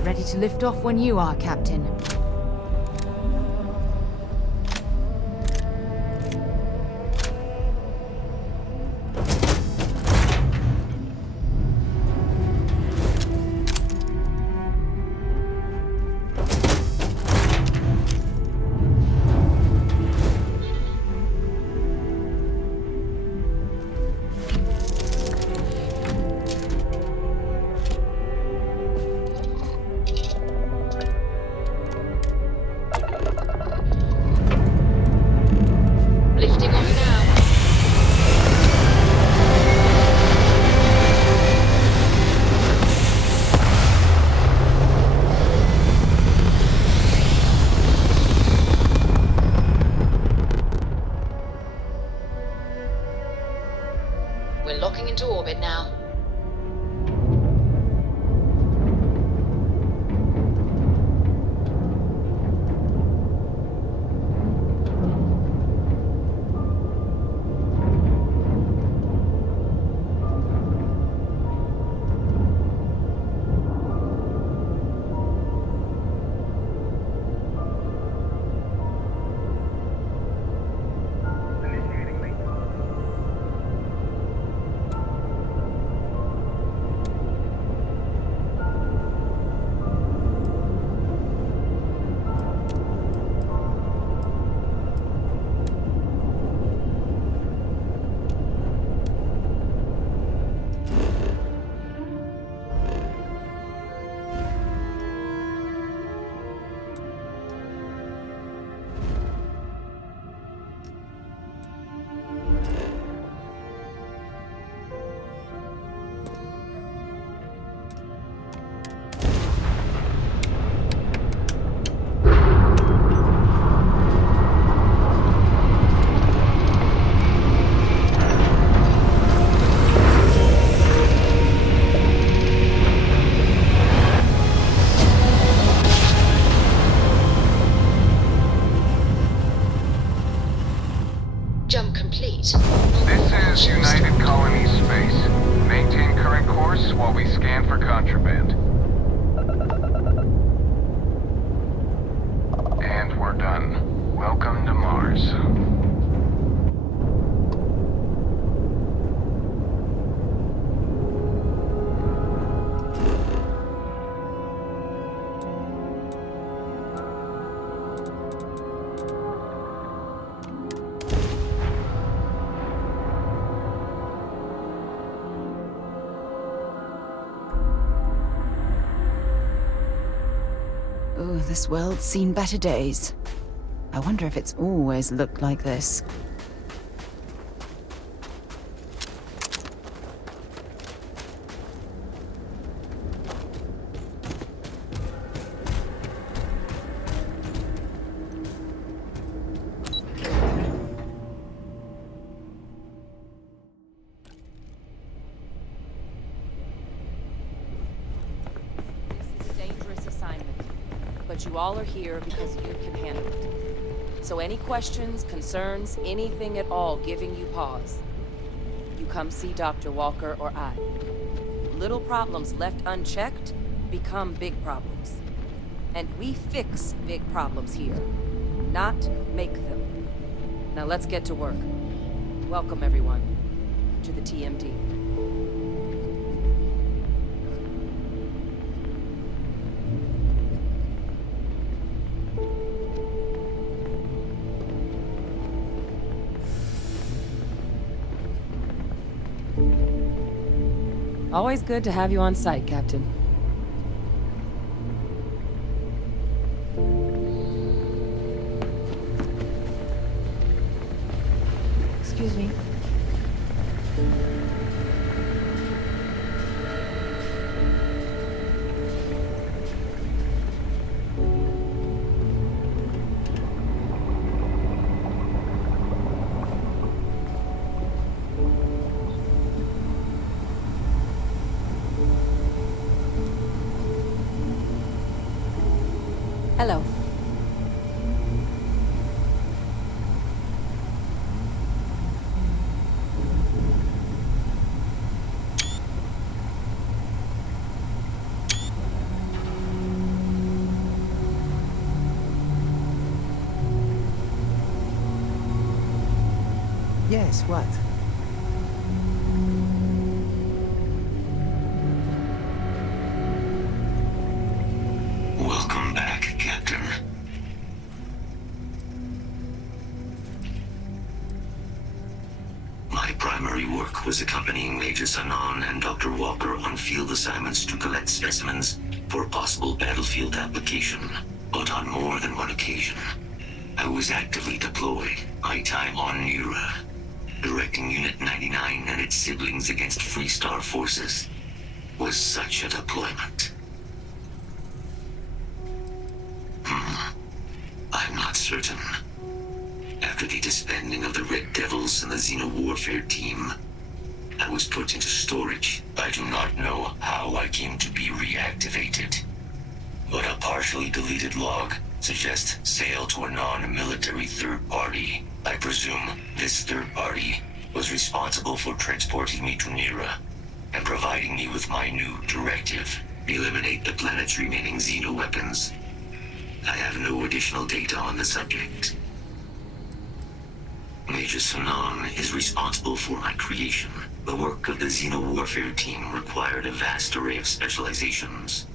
Ready to lift off when you are, Captain. while we scan for contraband. And we're done. Welcome to Mars. Ooh, this world's seen better days. I wonder if it's always looked like this. But you all are here because you can handle it. So any questions, concerns, anything at all giving you pause, you come see Dr. Walker or I. Little problems left unchecked become big problems. And we fix big problems here, not make them. Now let's get to work. Welcome everyone to the TMD. Always good to have you on site, Captain. Excuse me. Hello. Yes, what? Welcome back, Captain. My primary work was accompanying Major Sanan and Dr. Walker on field assignments to collect specimens for possible battlefield application. But on more than one occasion, I was actively deployed, my time on Nura, directing Unit 99 and its siblings against Freestar forces was such a deployment. I'm not certain. After the disbanding of the Red Devils and the Xeno Warfare team, I was put into storage. I do not know how I came to be reactivated, but a partially deleted log suggests sale to a non-military third party. I presume this third party was responsible for transporting me to Nira and providing me with my new directive: eliminate the planet's remaining Xeno weapons. I have no additional data on the subject. Major Sanan is responsible for my creation. The work of the Xeno Warfare team required a vast array of specializations.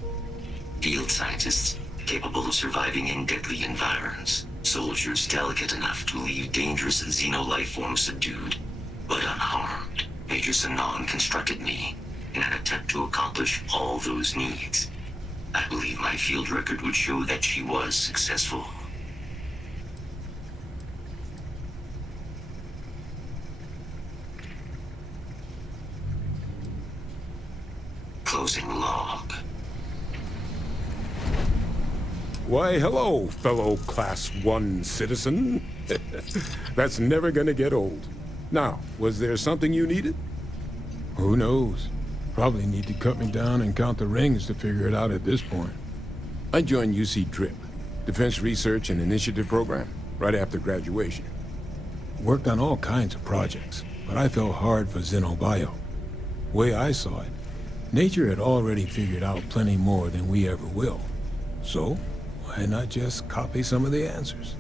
Field scientists capable of surviving in deadly environs. Soldiers delicate enough to leave dangerous Xeno life forms subdued, but unharmed. Major Sanan constructed me in an attempt to accomplish all those needs. I believe my field record would show that she was successful. Closing log. Why, hello, fellow Class 1 citizen. That's never gonna get old. Now, was there something you needed? Who knows? Probably need to cut me down and count the rings to figure it out at this point. I joined UC DRIP, Defense Research and Initiative Program, right after graduation. Worked on all kinds of projects, but I fell hard for Xenobio. Way I saw it, Nature had already figured out plenty more than we ever will. So, why not just copy some of the answers?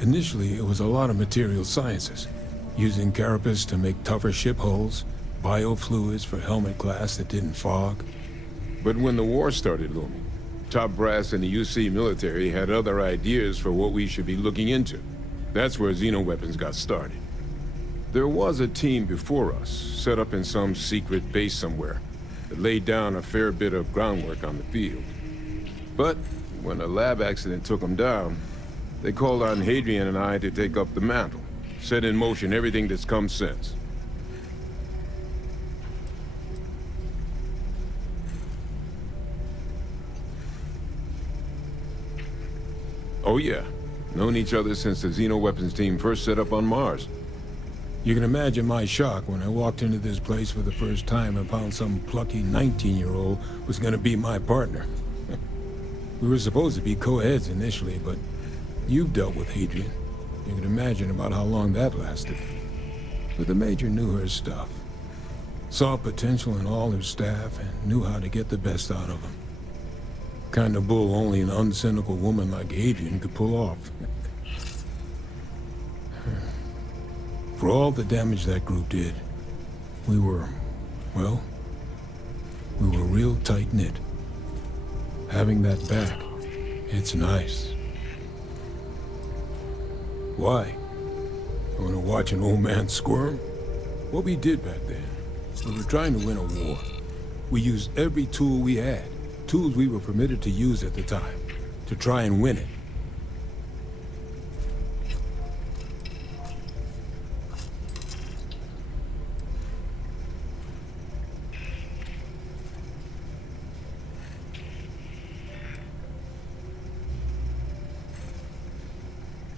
Initially, it was a lot of material sciences, using carapace to make tougher ship hulls, biofluids for helmet glass that didn't fog. But when the war started looming, top brass in the UC military had other ideas for what we should be looking into. That's where xenoweapons got started. There was a team before us, set up in some secret base somewhere, that laid down a fair bit of groundwork on the field. But when a lab accident took them down, they called on Hadrian and I to take up the mantle, set in motion everything that's come since. Oh yeah, known each other since the xenoweapons team first set up on Mars. You can imagine my shock when I walked into this place for the first time and found some plucky 19-year-old was gonna be my partner. We were supposed to be co-heads initially, but you've dealt with Hadrian. You can imagine about how long that lasted. But the Major knew her stuff. Saw potential in all her staff and knew how to get the best out of them. Kind of bull only an uncynical woman like Hadrian could pull off. For all the damage that group did, we were, well, we were real tight-knit. Having that back, it's nice. Why? You want to watch an old man squirm? What we did back then, we were trying to win a war. We used every tool we had, tools we were permitted to use at the time, to try and win it.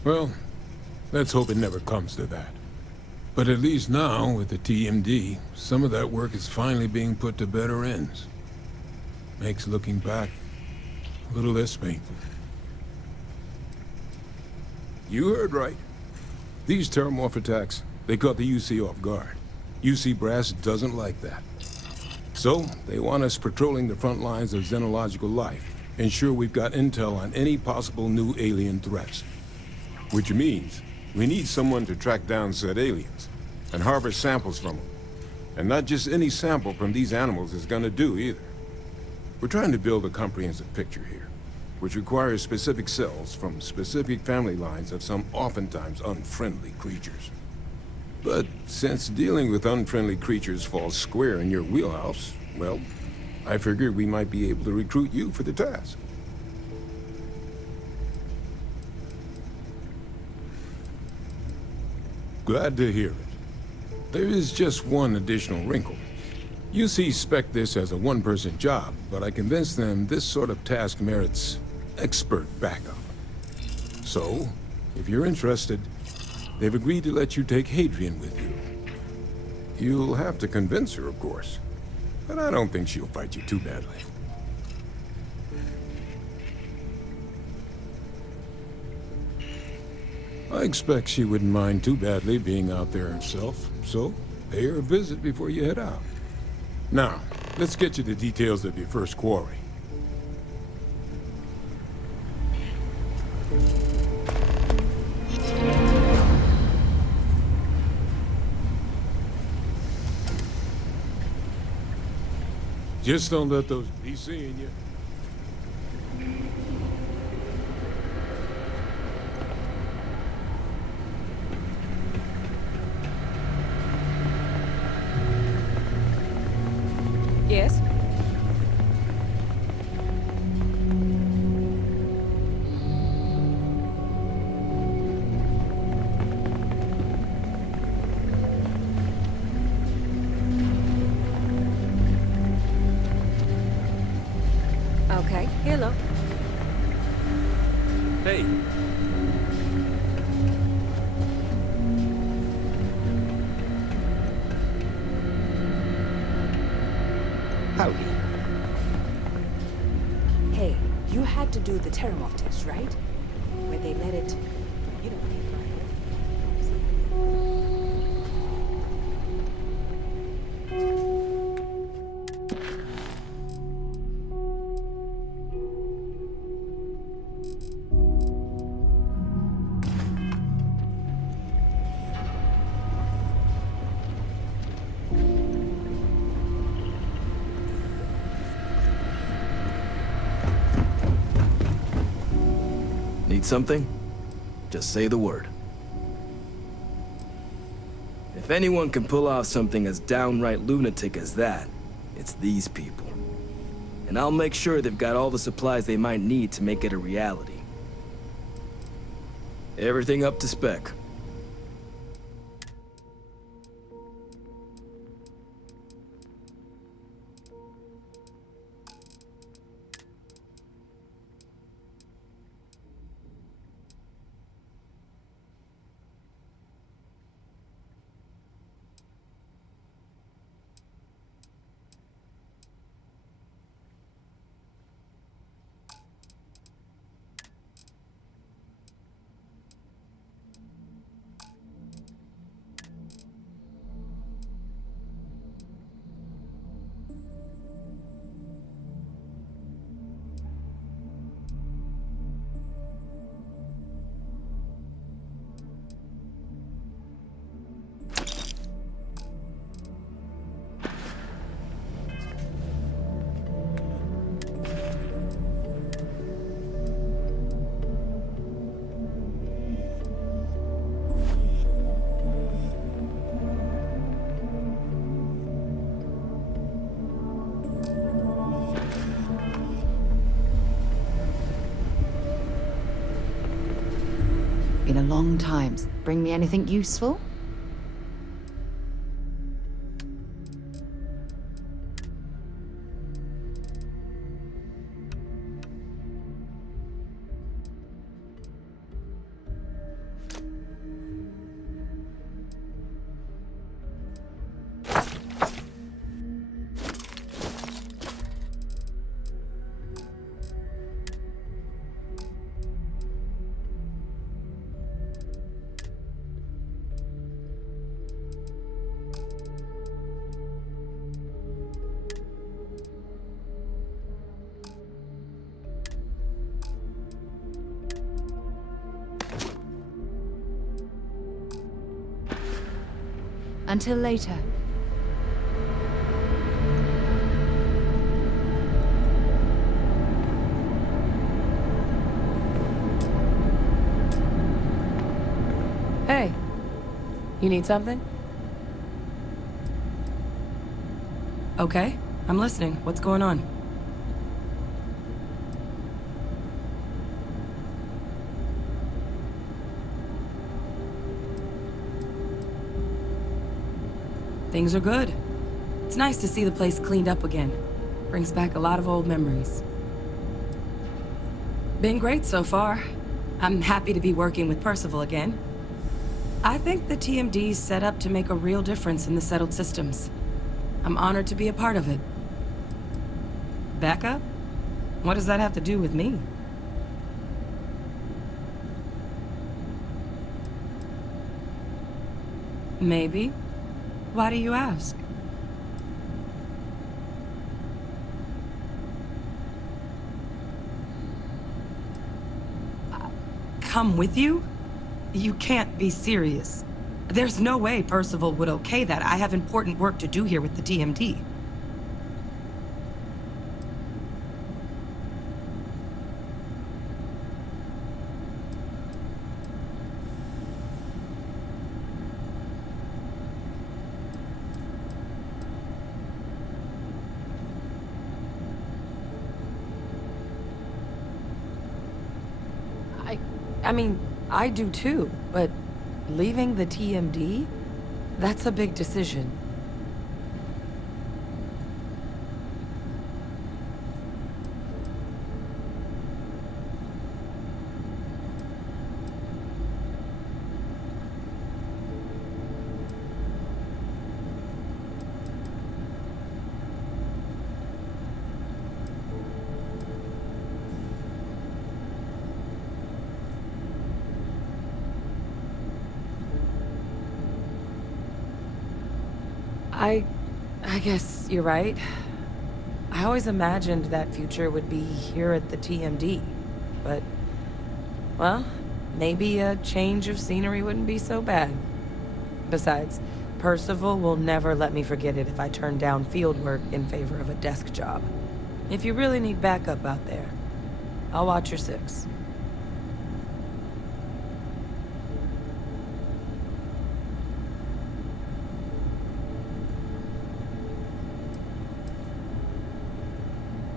Well, let's hope it never comes to that. But at least now, with the TMD, some of that work is finally being put to better ends. Makes looking back a little less painful. You heard right. These terramorph attacks, they caught the UC off guard. UC brass doesn't like that. So, they want us patrolling the front lines of xenological life, ensure we've got intel on any possible new alien threats. Which means, we need someone to track down said aliens, and harvest samples from them. And not just any sample from these animals is gonna do either. We're trying to build a comprehensive picture here, which requires specific cells from specific family lines of some oftentimes unfriendly creatures. But since dealing with unfriendly creatures falls square in your wheelhouse, well, I figured we might be able to recruit you for the task. Glad to hear it. There is just one additional wrinkle. UC spec'd this as a one-person job, but I convinced them this sort of task merits expert backup. So, if you're interested, they've agreed to let you take Hadrian with you. You'll have to convince her, of course, but I don't think she'll fight you too badly. I expect she wouldn't mind too badly being out there herself, so pay her a visit before you head out. Now, let's get you the details of your first quarry. Just don't let those be seeing you. Yes? Okay, hello. Hey. Howdy. Hey, you had to do the Terramorph test, right? Where they let it... You don't need Need something? Just say the word. If anyone can pull off something as downright lunatic as that, it's these people. And I'll make sure they've got all the supplies they might need to make it a reality. Everything up to spec. Been a long time. Bring me anything useful? Until later. Hey, you need something? Okay, I'm listening. What's going on? Things are good. It's nice to see the place cleaned up again. Brings back a lot of old memories. Been great so far. I'm happy to be working with Percival again. I think the TMD's set up to make a real difference in the settled systems. I'm honored to be a part of it. Backup? What does that have to do with me? Maybe. Why do you ask? Come with you? You can't be serious. There's no way Percival would okay that. I have important work to do here with the TMD. I mean, I do too, but leaving the TMD? That's a big decision. I guess you're right. I always imagined that future would be here at the TMD, but, well, maybe a change of scenery wouldn't be so bad. Besides, Percival will never let me forget it if I turn down field work in favor of a desk job. If you really need backup out there, I'll watch your six.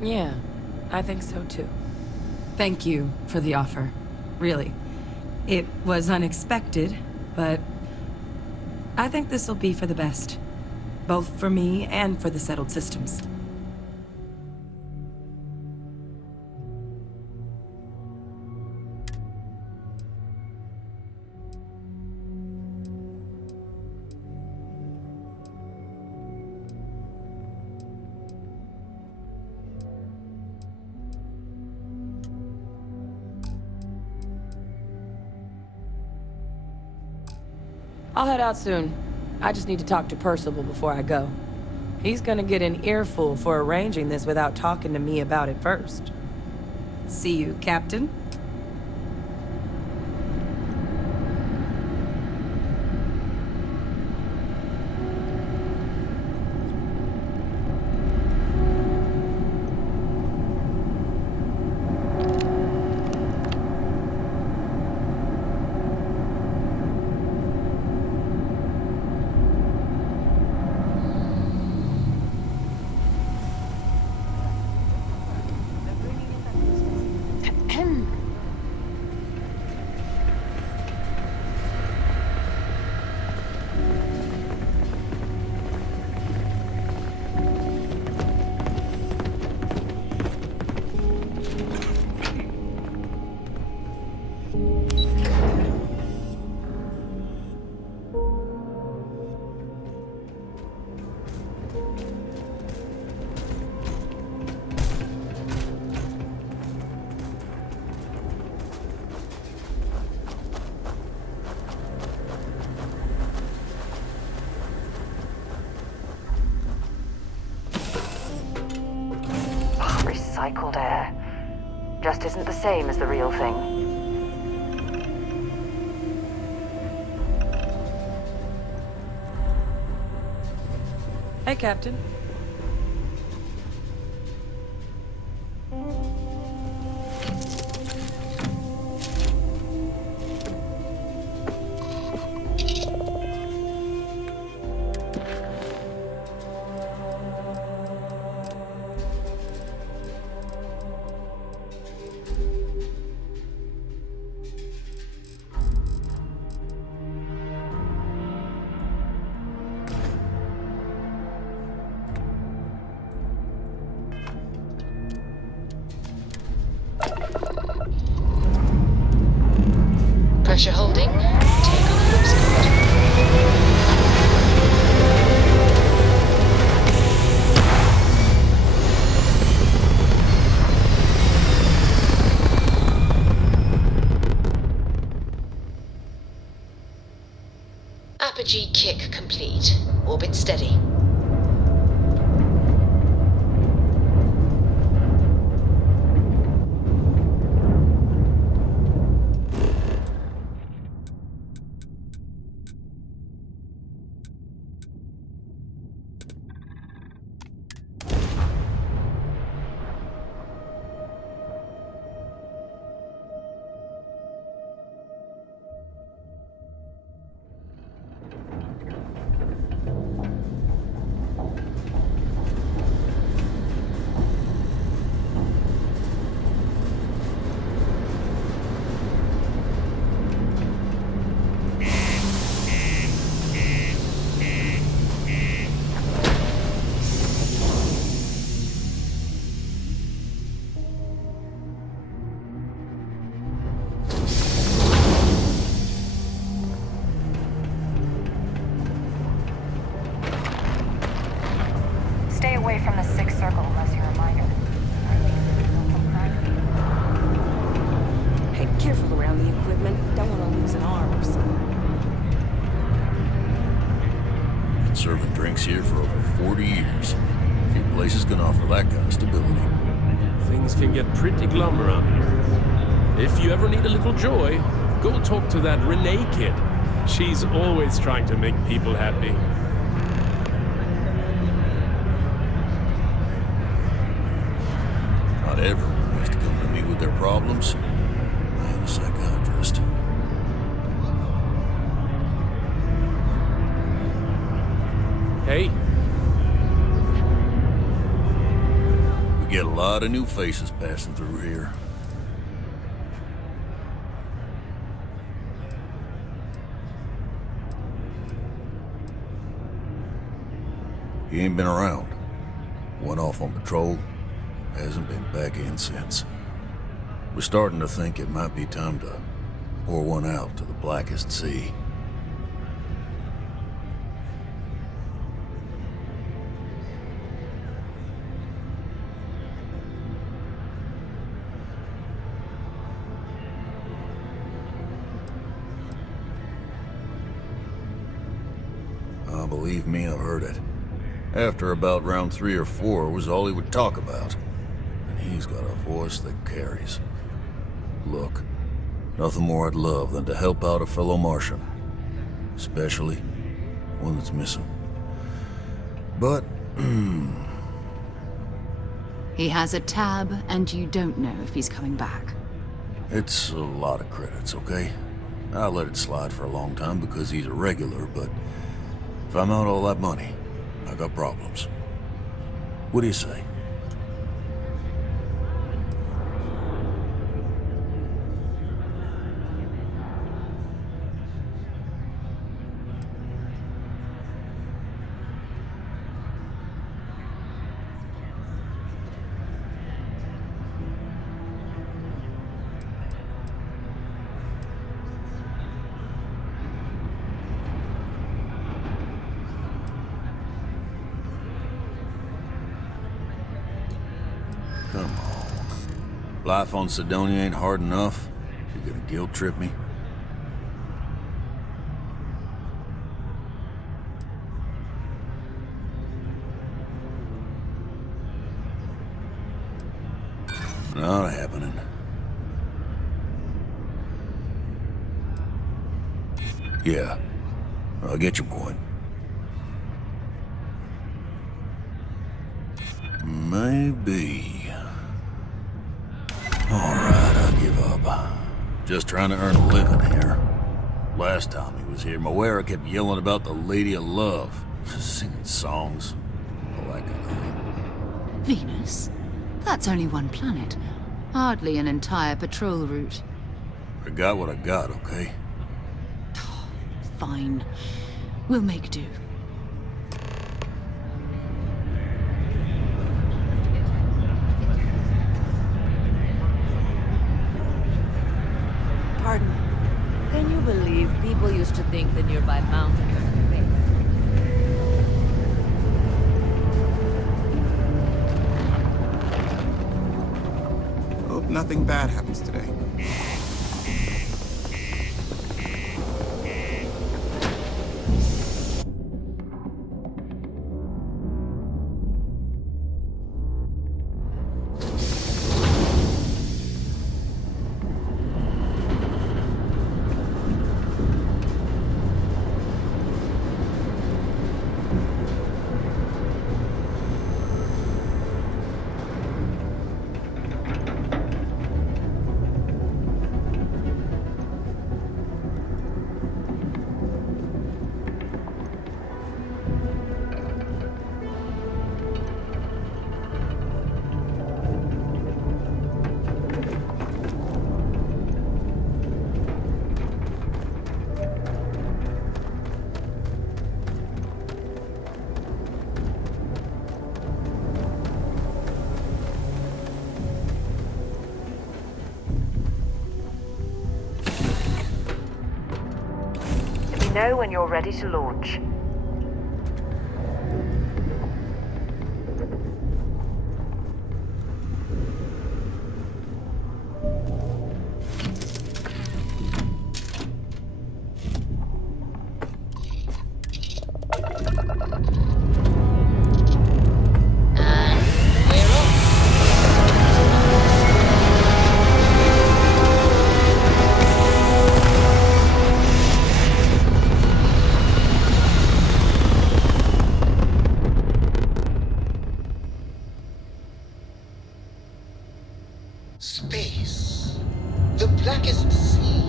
Yeah, I think so too. Thank you for the offer. Really. It was unexpected, but I think this will be for the best. Both for me and for the settled systems. I'll head out soon. I just need to talk to Percival before I go. He's gonna get an earful for arranging this without talking to me about it first. See you, Captain. Recycled air. Just isn't the same as the real thing. Hey, Captain. Pressure holding. Takeoff looks good. Apogee kick complete. Orbit steady. Stay away from the sixth circle unless you're a minor. Hey, careful around the equipment. Don't want to lose an arm or something. Been serving drinks here for over 40 years. Few places can offer that kind of stability. Things can get pretty glum around here. If you ever need a little joy, go talk to that Renee kid. She's always trying to make people happy. Not everyone has to come to me with their problems. I am a psychiatrist. Hey. We get a lot of new faces passing through here. He ain't been around. Went off on patrol. Hasn't been back in since. We're starting to think it might be time to pour one out to the blackest sea. Believe me, I've heard it. After about round 3 or 4 was all he would talk about. And he's got a voice that carries. Look, nothing more I'd love than to help out a fellow Martian. Especially one that's missing. But, He has a tab, and you don't know if he's coming back. it's a lot of credits, okay? I let it slide for a long time because he's a regular, but if I'm out all that money, I got problems. What do you say? Come on. Life on Sidonia ain't hard enough. You're gonna guilt trip me? Not happening. Yeah, I get your point. Maybe. Alright, I'll give up. Just trying to earn a living here. Last time he was here, Moira kept yelling about the Lady of Love. Singing songs. All that kind of thing. Venus? That's only one planet. Hardly an entire patrol route. I got what I got, okay? Fine. We'll make do. Pardon. Can you believe people used to think the nearby mountain was the base? Hope nothing bad happens today. Know when you're ready to launch. Space. The blackest sea.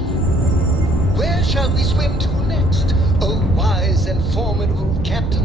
Where shall we swim to next, O wise and formidable captain?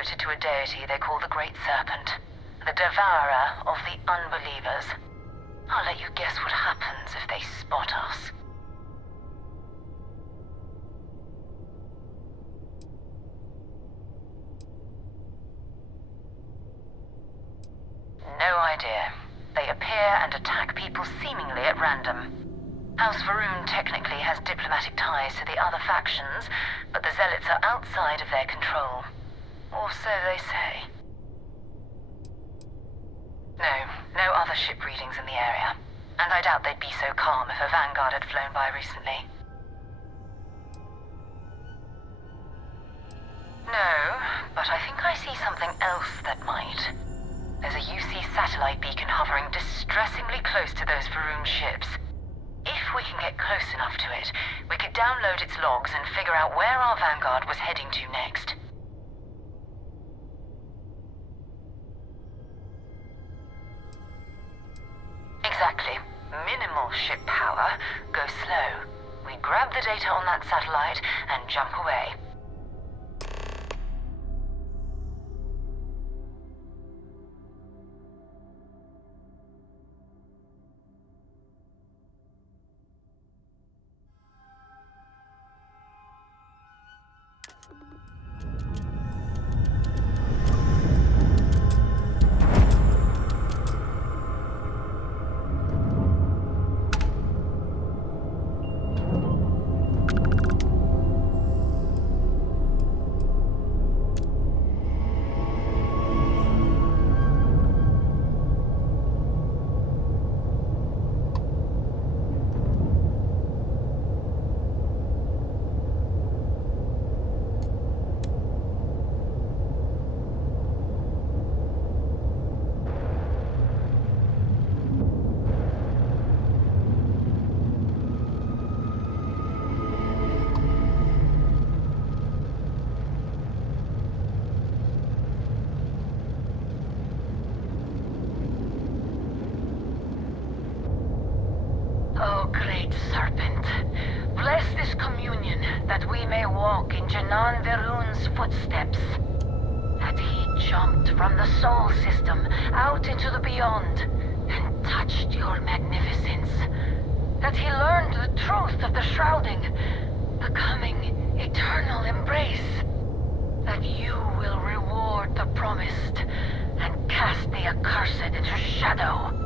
devoted to a deity they call the Great Serpent, the devourer of the unbelievers. I'll let you guess what happens if they spot us. No idea. They appear and attack people seemingly at random. House Varun technically has diplomatic ties to the other factions, but the Zealots are outside of their control. Or so they say. No other ship readings in the area. And I doubt they'd be so calm if a Vanguard had flown by recently. No, but I think I see something else that might. There's a UC satellite beacon hovering distressingly close to those Varun ships. If we can get close enough to it, we could download its logs and figure out where our Vanguard was heading to next. Exactly. Minimal ship power, go slow. We grab the data on that satellite and jump away. Oh, great serpent, bless this communion that we may walk in Janan Verun's footsteps. That he jumped from the Sol system out into the beyond and touched your magnificence. That he learned the truth of the shrouding, the coming eternal embrace. That you will reward the promised and cast the accursed into shadow.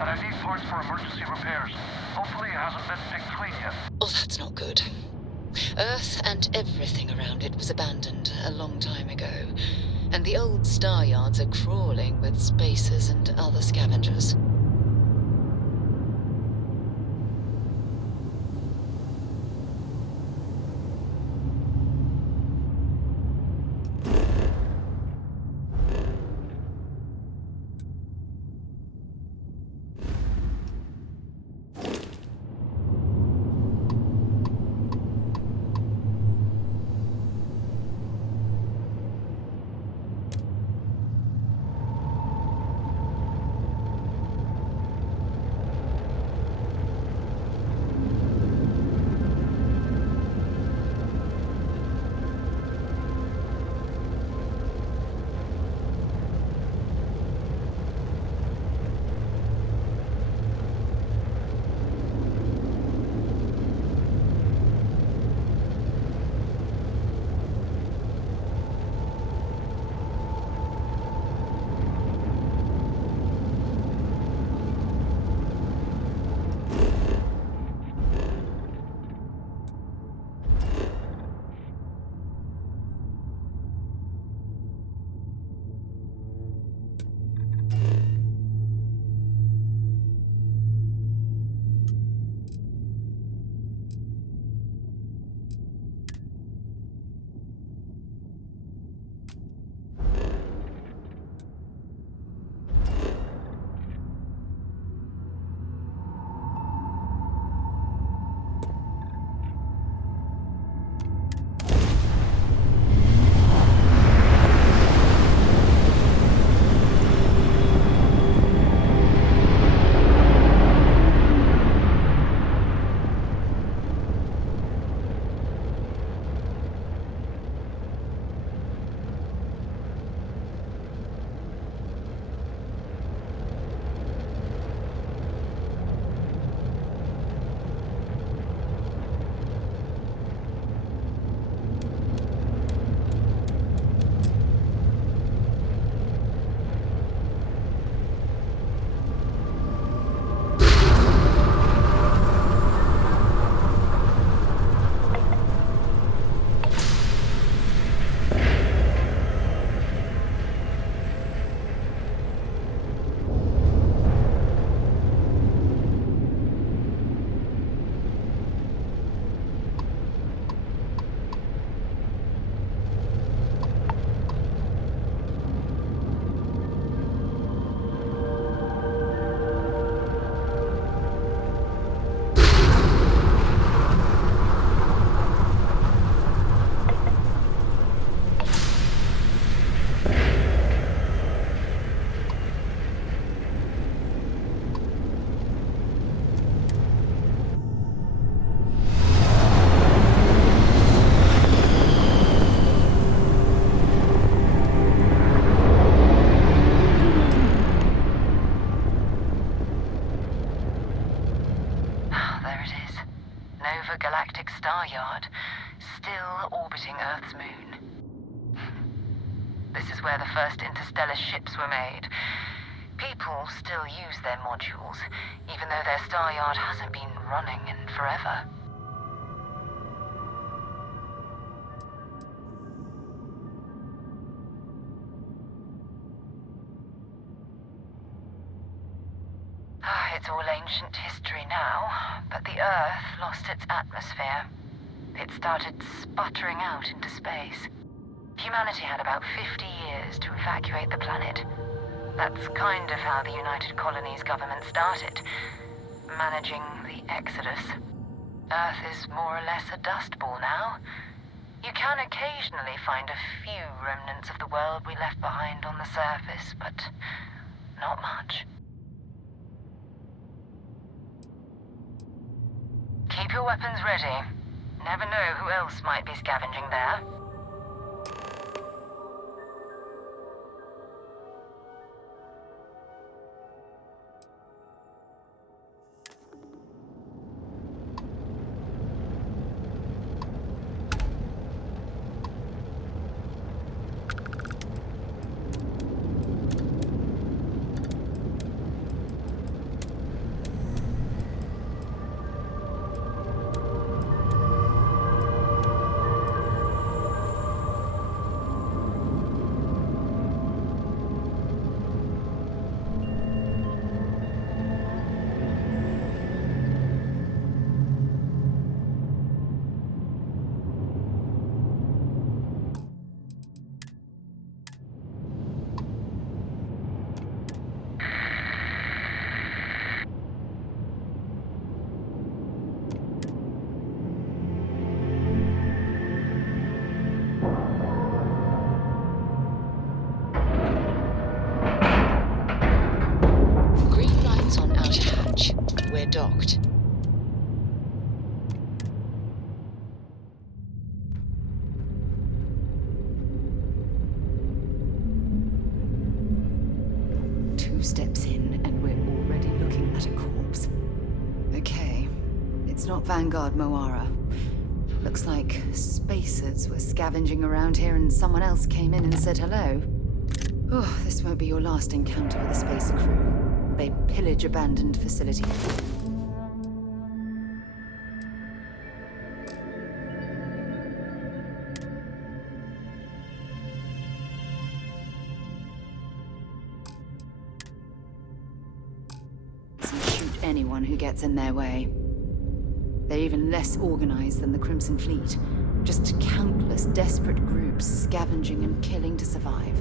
and I need parts for emergency repairs. Hopefully it hasn't been picked clean yet. Oh, that's not good. Earth and everything around it was abandoned a long time ago, and the old star yards are crawling with spacers and other scavengers. Galactic Star Yard, still orbiting Earth's moon. This is where the first interstellar ships were made. People still use their modules, even though their star yard hasn't been running in forever. It's all ancient history now, but the Earth lost its atmosphere. It started sputtering out into space. Humanity had about 50 years to evacuate the planet. That's kind of how the United Colonies government started, managing the exodus. Earth is more or less a dust ball now. You can occasionally find a few remnants of the world we left behind on the surface, but not much. Keep your weapons ready. Never know who else might be scavenging there. they're docked. Two steps in, and we're already looking at a corpse. Okay, it's not Vanguard Moara. Looks like spacers were scavenging around here and someone else came in and said hello. Oh, this won't be your last encounter with a spacer crew. They pillage abandoned facilities. And shoot anyone who gets in their way. They're even less organized than the Crimson Fleet. Just countless desperate groups scavenging and killing to survive.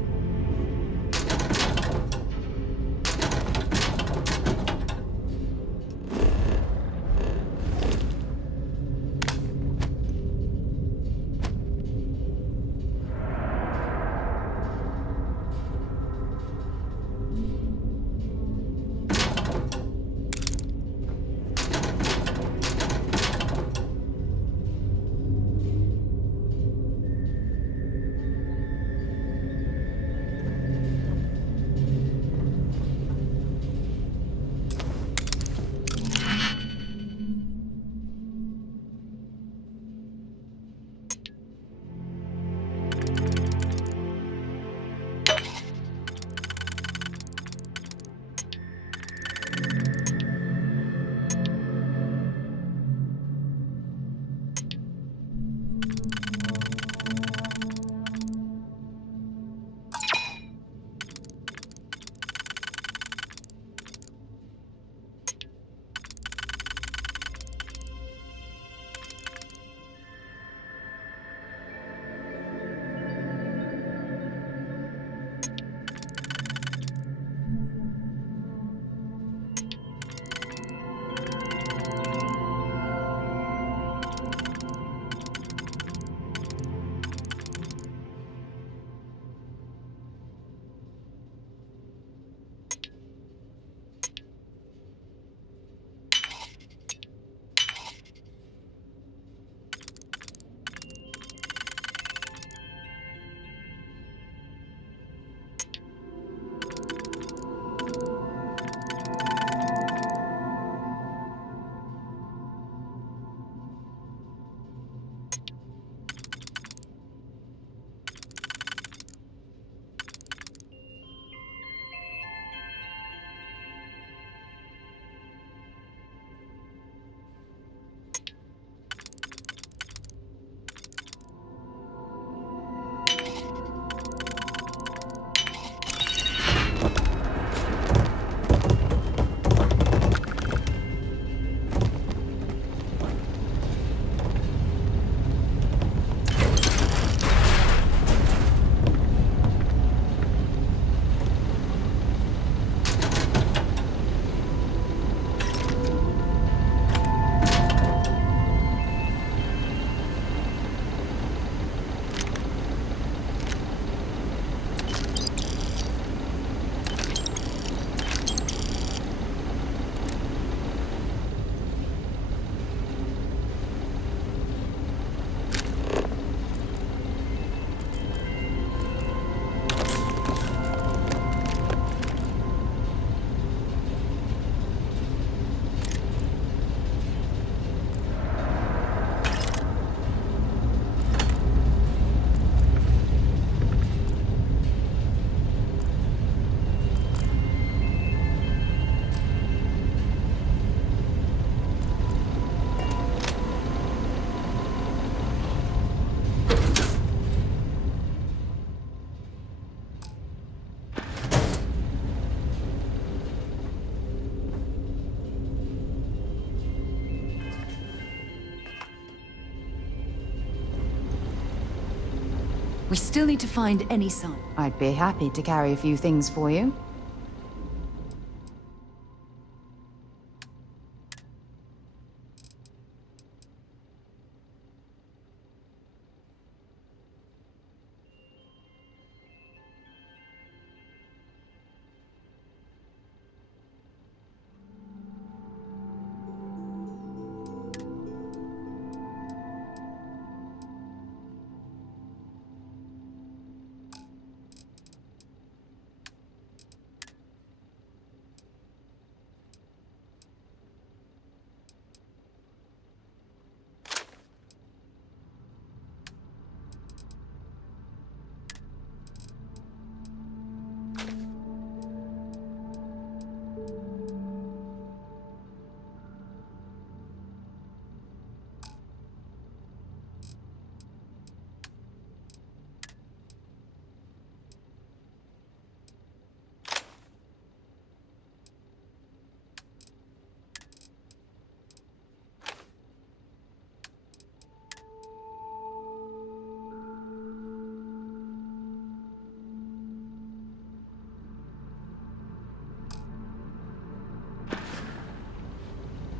We still need to find any sign. I'd be happy to carry a few things for you.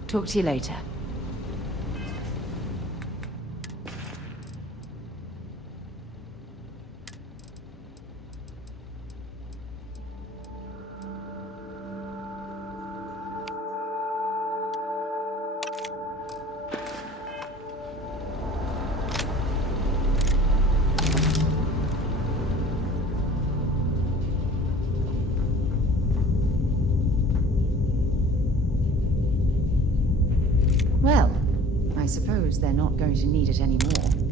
Talk to you later. Well, I suppose they're not going to need it anymore.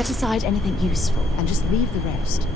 Set aside anything useful and just leave the rest.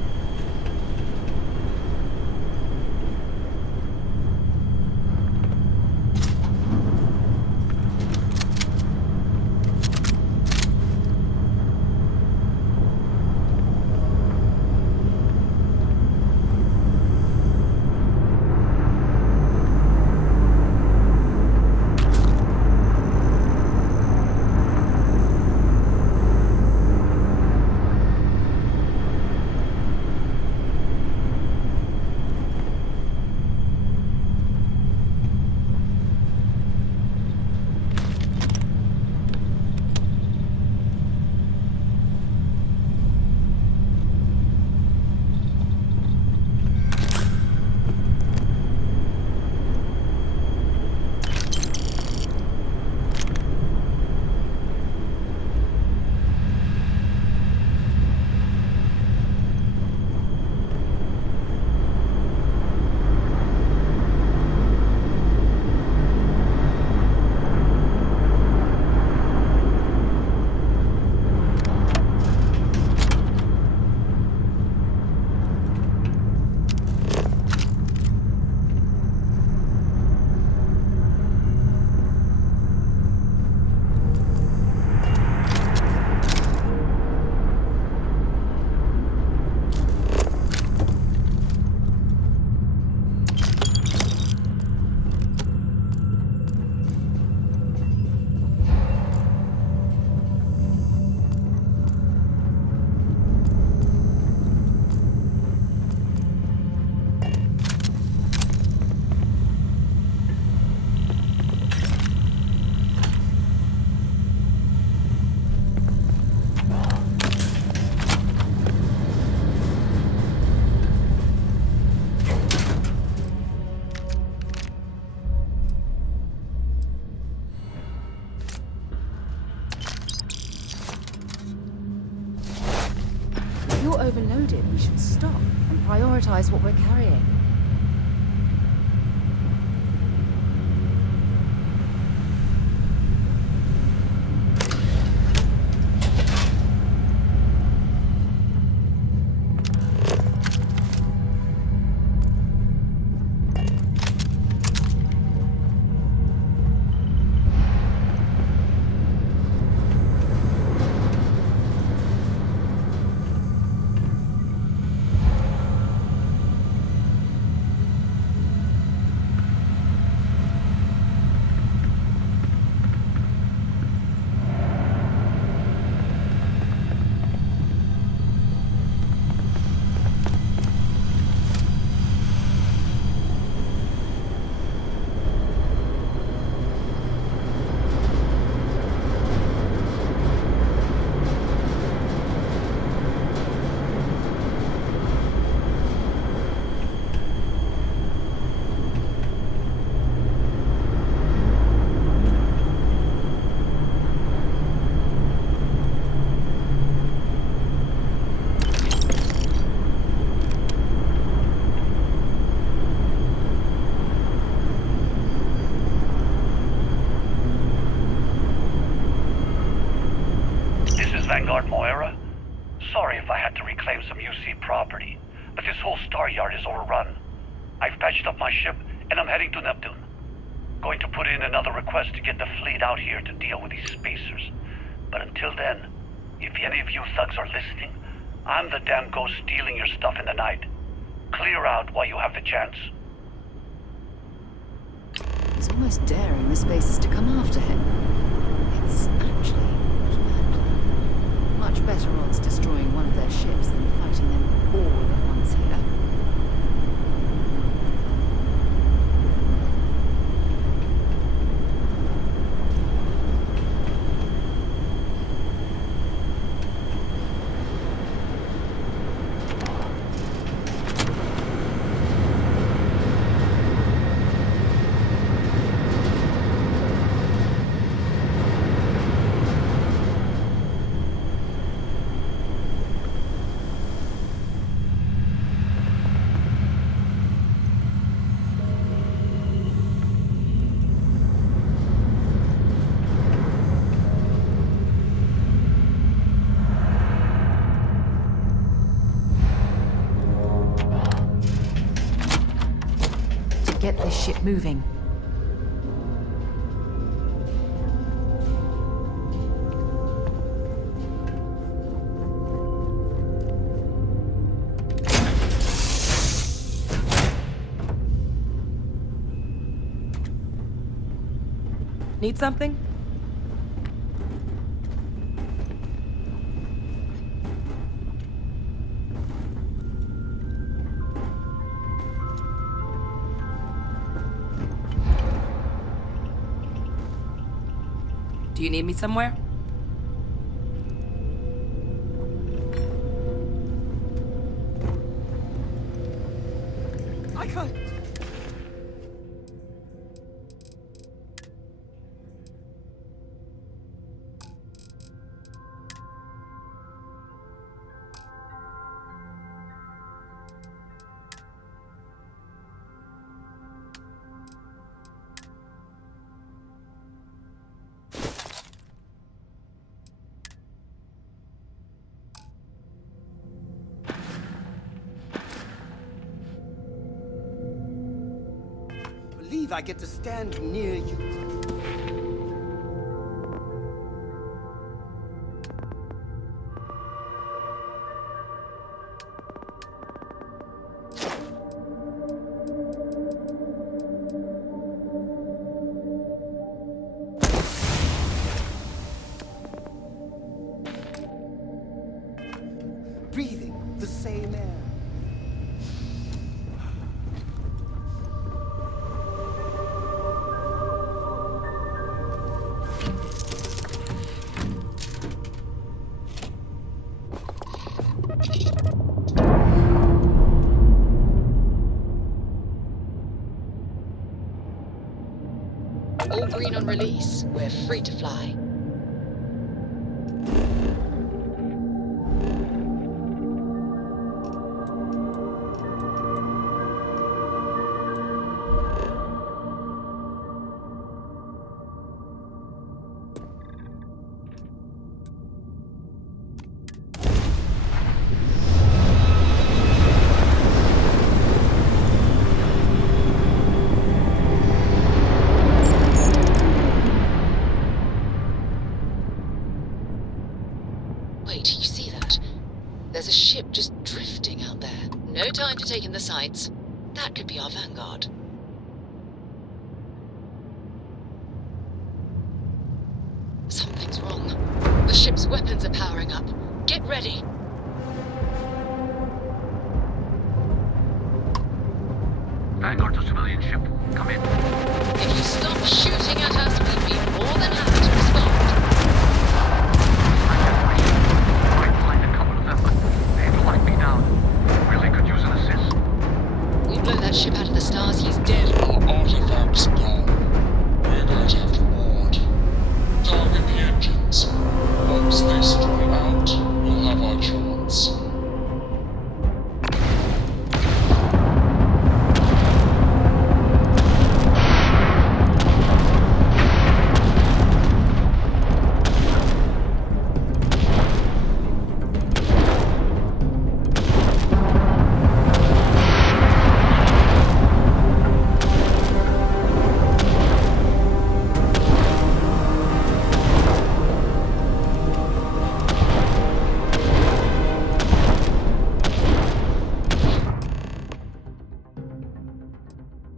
If you're overloaded, we should stop and prioritize what we're carrying. Vanguard Moira. Sorry if I had to reclaim some UC property, but this whole star yard is overrun. I've patched up my ship, and I'm heading to Neptune. Going to put in another request to get the fleet out here to deal with these spacers. But until then, if any of you thugs are listening, I'm the damn ghost stealing your stuff in the night. Clear out while you have the chance. He's almost daring the spacers to come after him. It's actually not a bad plan. Much better odds destroying one of their ships than fighting them all at once here. get this ship moving. Need something? Do you need me somewhere? I can't. I get to stand near you. Breathing the same air. All green on release. We're free to fly. Wait, you see that? There's a ship just drifting out there. No time to take in the sights. That could be our vanguard. Something's wrong. The ship's weapons are powering up. Get ready. Vanguard to civilian ship. Come in. If you stop shooting at us, we'd be more than happy to respond. Lock me down. Really could use an assist. We blow that ship out of the stars, he's dead. Artifacts gone. We're going to have to board. Target the engines. Once they stall out, we'll have our chance.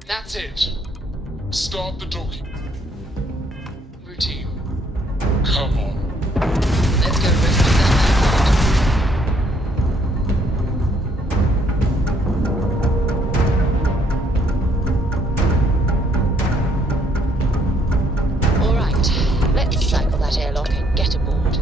That's it. Start the docking. Routine. Come on. Let's go rescue that vanguard. All right, let's cycle that airlock and get aboard.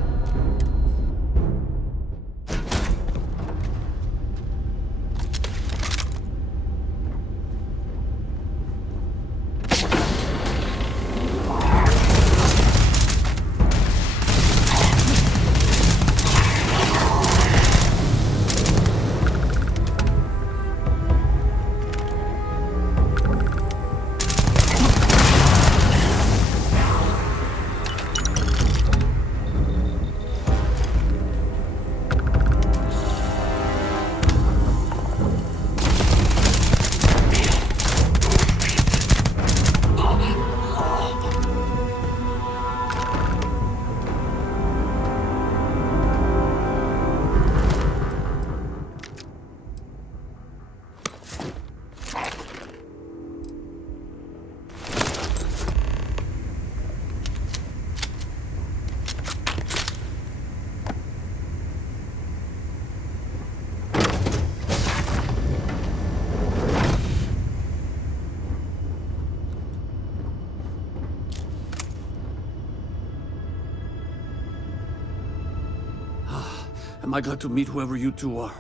am I glad to meet whoever you two are.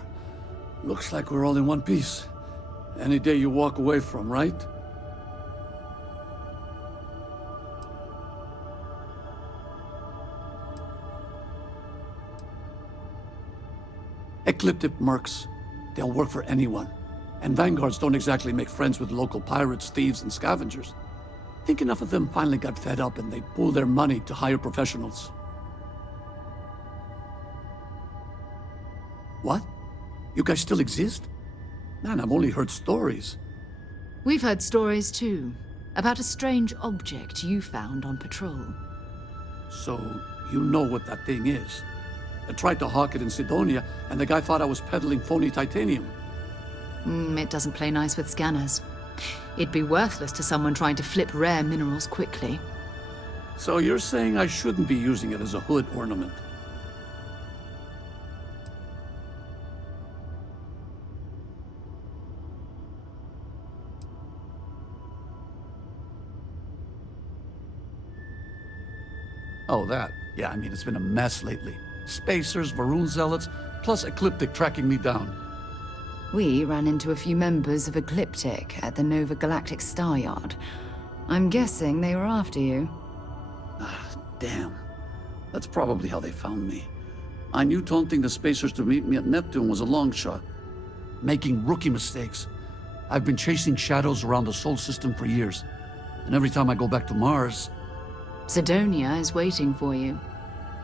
Looks like we're all in one piece. Any day you walk away from, right? Ecliptic mercs. They'll work for anyone. And vanguards don't exactly make friends with local pirates, thieves, and scavengers. Think enough of them finally got fed up and they pooled their money to hire professionals. What? You guys still exist? Man, I've only heard stories. We've heard stories too, about a strange object you found on patrol. So, you know what that thing is? I tried to hawk it in Sidonia, and the guy thought I was peddling phony titanium. It doesn't play nice with scanners. It'd be worthless to someone trying to flip rare minerals quickly. So you're saying I shouldn't be using it as a hood ornament? Oh, that. Yeah, I mean, it's been a mess lately. Spacers, Varun zealots, plus Ecliptic tracking me down. We ran into a few members of Ecliptic at the Nova Galactic Star Yard. I'm guessing they were after you. Ah, damn. That's probably how they found me. I knew taunting the Spacers to meet me at Neptune was a long shot. Making rookie mistakes. I've been chasing shadows around the Sol system for years. And every time I go back to Mars... Sidonia is waiting for you.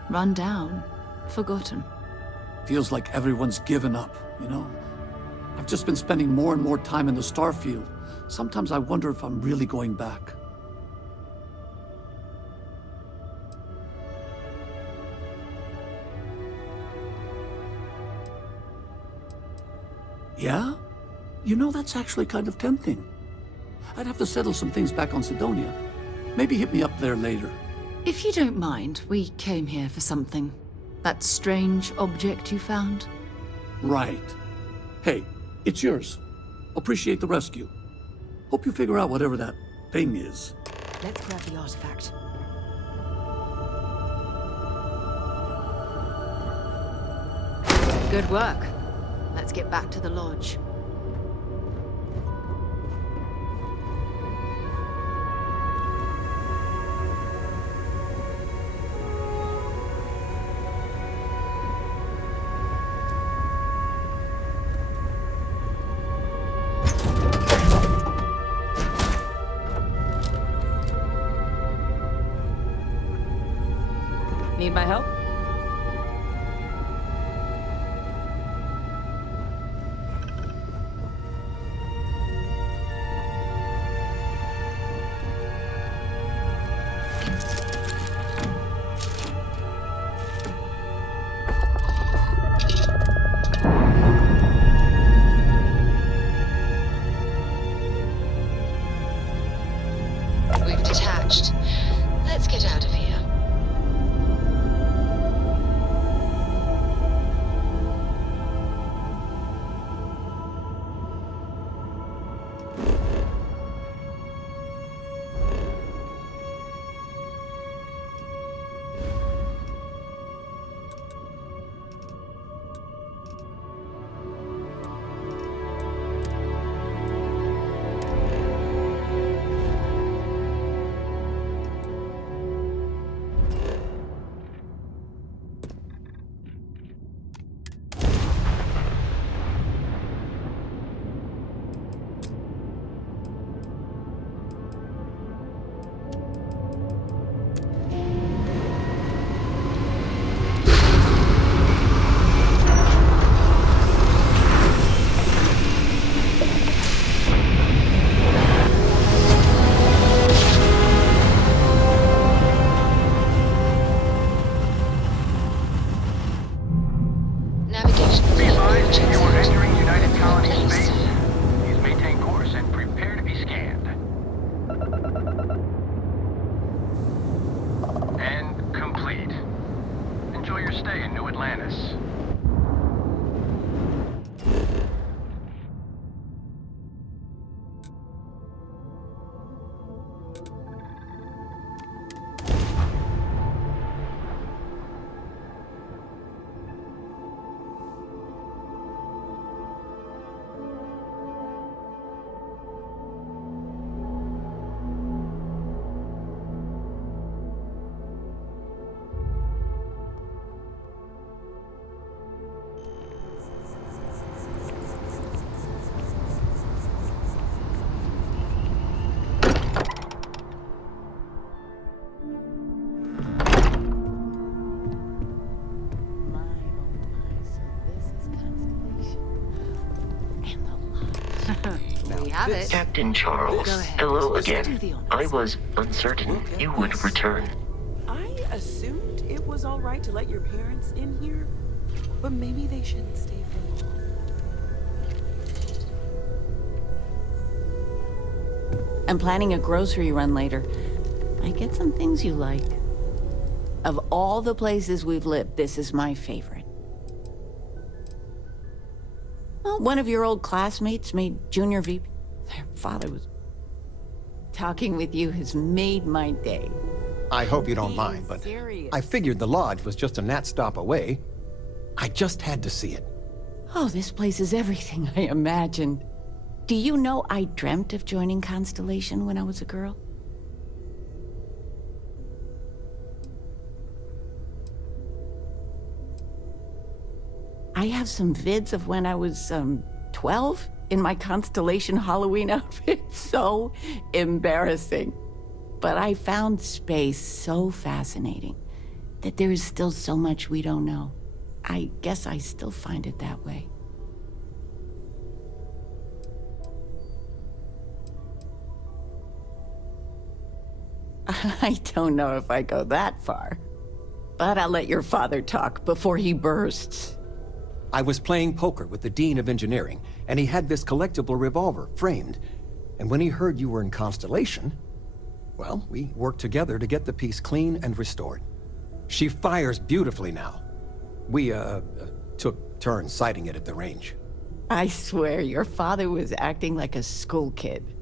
Run down. Forgotten. Feels like everyone's given up, you know? I've just been spending more and more time in the Starfield. Sometimes I wonder if I'm really going back. Yeah? You know, that's actually kind of tempting. I'd have to settle some things back on Sidonia. Maybe hit me up there later. If you don't mind, we came here for something. That strange object you found? Right. Hey, it's yours. Appreciate the rescue. Hope you figure out whatever that thing is. Let's grab the artifact. Good work. Let's get back to the lodge. Need my help? We've detached. Let's get out of here. We have it. Captain Charles, Go ahead. hello Let's do again. the honors. I was uncertain you would return. I assumed it was all right to let your parents in here, but maybe they shouldn't stay for long. I'm planning a grocery run later. I get some things you like. Of all the places we've lived, this is my favorite. Well, one of your old classmates made junior VP. Their father was... Talking with you has made my day. I hope you don't mind, but I figured the lodge was just a gnat stop away. I just had to see it. Oh, this place is everything I imagined. Do you know I dreamt of joining Constellation when I was a girl? I have some vids of when I was, 12 in my Constellation Halloween outfit. So embarrassing. But I found space so fascinating that there is still so much we don't know. I guess I still find it that way. I don't know if I go that far, but I'll let your father talk before he bursts. I was playing poker with the Dean of Engineering, and he had this collectible revolver framed. And when he heard you were in Constellation, well, we worked together to get the piece clean and restored. She fires beautifully now. We, took turns sighting it at the range. I swear, your father was acting like a school kid.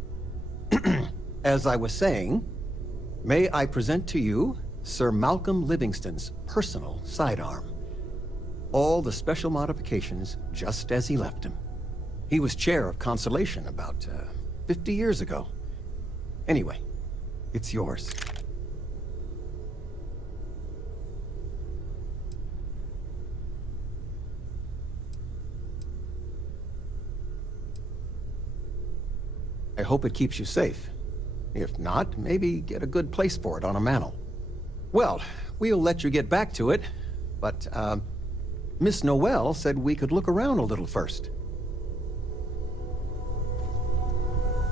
As I was saying, may I present to you Sir Malcolm Livingston's personal sidearm. All the special modifications just as he left him. He was chair of Constellation about 50 years ago. Anyway, it's yours. I hope it keeps you safe. If not, maybe get a good place for it on a mantle. Well, we'll let you get back to it, but, Miss Noel said we could look around a little first.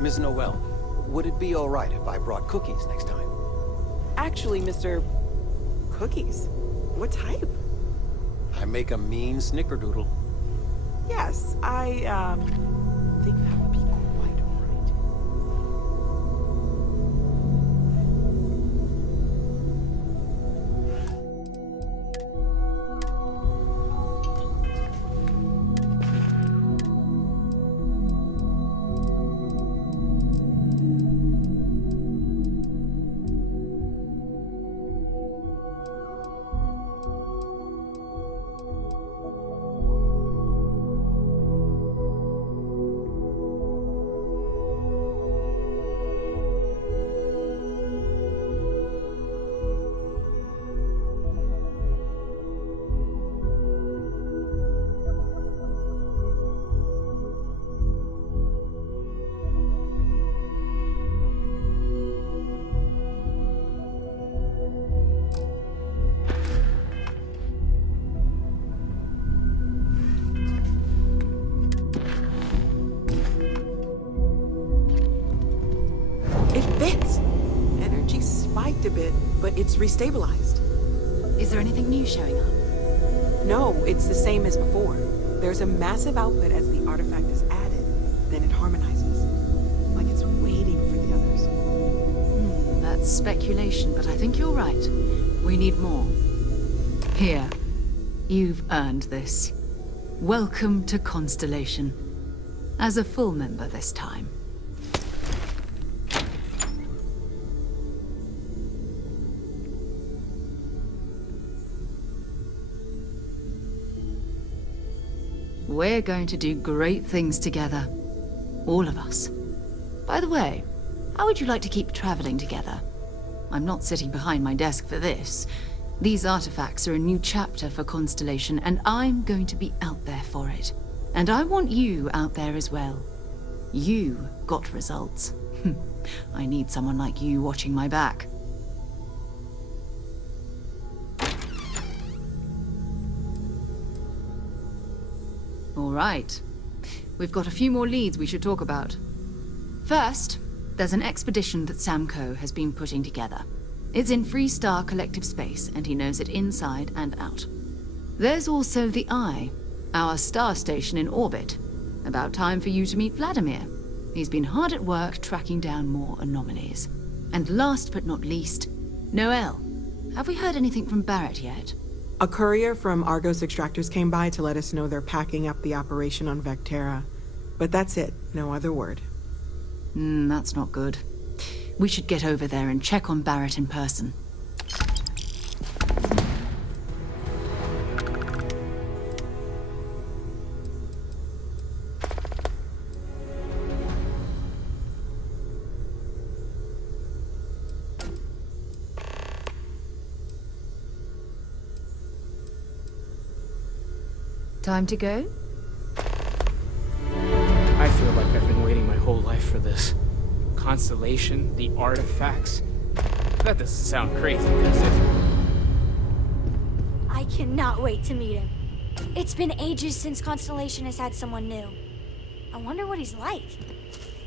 Miss Noel, would it be all right if I brought cookies next time? Actually, Mr. Cookies? What type? I make a mean snickerdoodle. Yes, I, think that would be quite all right. It fits. Energy spiked a bit, but it's restabilized. Is there anything new showing up? No, it's the same as before. There's a massive output as the artifact is added, then it harmonizes. Like it's waiting for the others. That's speculation, but I think you're right. We need more. Here. You've earned this. Welcome to Constellation. As a full member this time. We're going to do great things together. All of us. By the way, how would you like to keep traveling together? I'm not sitting behind my desk for this. These artifacts are a new chapter for Constellation, and I'm going to be out there for it. And I want you out there as well. You got results. I need someone like you watching my back. All right. we've got a few more leads we should talk about. First, there's an expedition that Samco has been putting together. It's in Freestar Collective Space, and he knows it inside and out. There's also the Eye, our star station in orbit. About time for you to meet Vladimir. He's been hard at work tracking down more anomalies. And last but not least, Noel. Have we heard anything from Barrett yet? A courier from Argos Extractors came by to let us know they're packing up the operation on Vectera. But that's it, no other word. That's not good. We should get over there and check on Barrett in person. Time to go? I feel like I've been waiting my whole life for this. Constellation, the artifacts. That doesn't sound crazy, does it? I cannot wait to meet him. It's been ages since Constellation has had someone new. I wonder what he's like.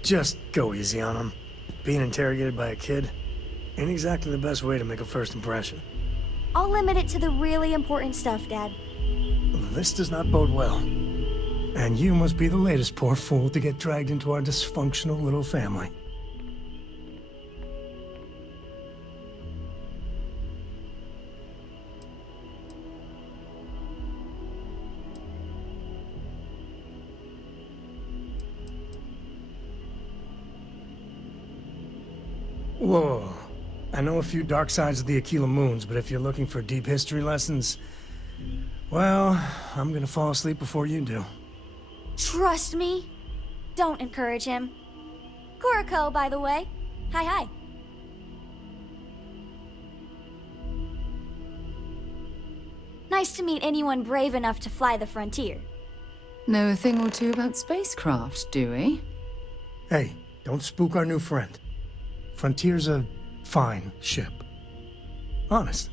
Just go easy on him. Being interrogated by a kid ain't exactly the best way to make a first impression. I'll limit it to the really important stuff, Dad. This does not bode well. And you must be the latest poor fool to get dragged into our dysfunctional little family. Whoa. I know a few dark sides of the Aquila Moons, but if you're looking for deep history lessons, well, I'm gonna fall asleep before you do. Trust me. Don't encourage him. Kuriko, by the way. Hi. Nice to meet anyone brave enough to fly the frontier. Know a thing or two about spacecraft, do we? Hey, don't spook our new friend. Frontier's a fine ship. Honest.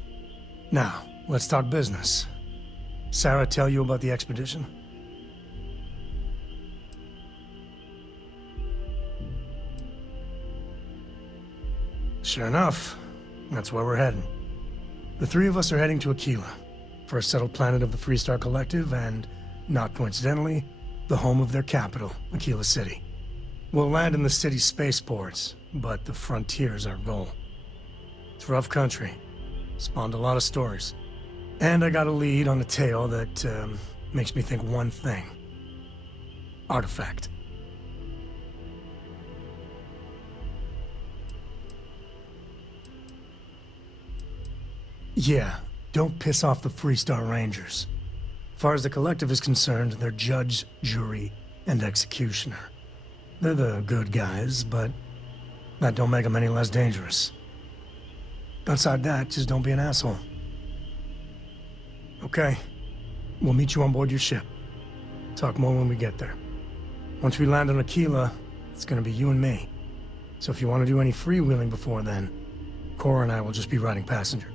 Now, let's talk business. Sarah tell you about the expedition? Sure enough, that's where we're heading. The three of us are heading to Aquila, first settled planet of the Freestar Collective and, not coincidentally, the home of their capital, Aquila City. We'll land in the city's spaceports, but the frontier's our goal. It's rough country. Spawned a lot of stories. And I got a lead on a tale that makes me think one thing. Artifact. Yeah, don't piss off the Freestar Rangers. As far as the Collective is concerned, they're judge, jury, and executioner. They're the good guys, but that don't make them any less dangerous. Outside that, just don't be an asshole. Okay. We'll meet you on board your ship. Talk more when we get there. Once we land on Aquila, it's gonna be you and me. So if you want to do any freewheeling before then, Cora and I will just be riding passenger.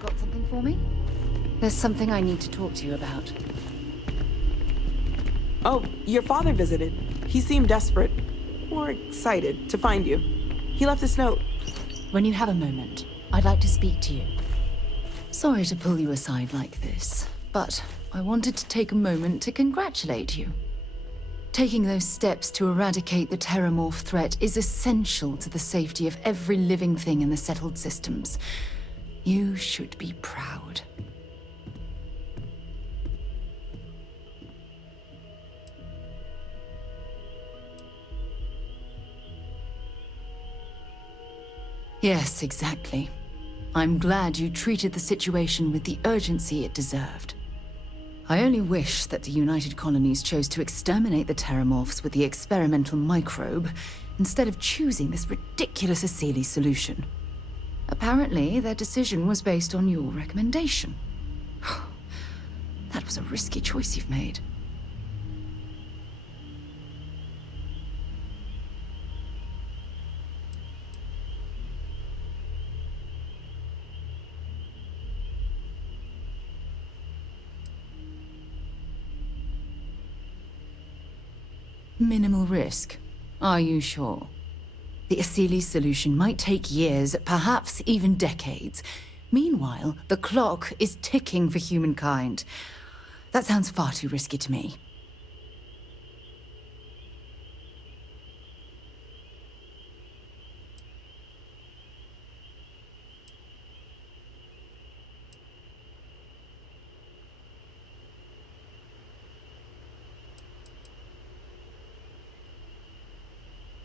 Got something for me? There's something I need to talk to you about. Oh, your father visited. He seemed desperate, or excited, to find you. He left this note. When you have a moment, I'd like to speak to you. Sorry to pull you aside like this, but I wanted to take a moment to congratulate you. Taking those steps to eradicate the Terramorph threat is essential to the safety of every living thing in the settled systems. You should be proud. Yes, exactly. I'm glad you treated the situation with the urgency it deserved. I only wish that the United Colonies chose to exterminate the Terramorphs with the experimental microbe, instead of choosing this ridiculous Asili solution. Apparently, their decision was based on your recommendation. That was a risky choice you've made. Minimal risk. Are you sure? The Asili solution might take years, perhaps even decades. Meanwhile, the clock is ticking for humankind. That sounds far too risky to me.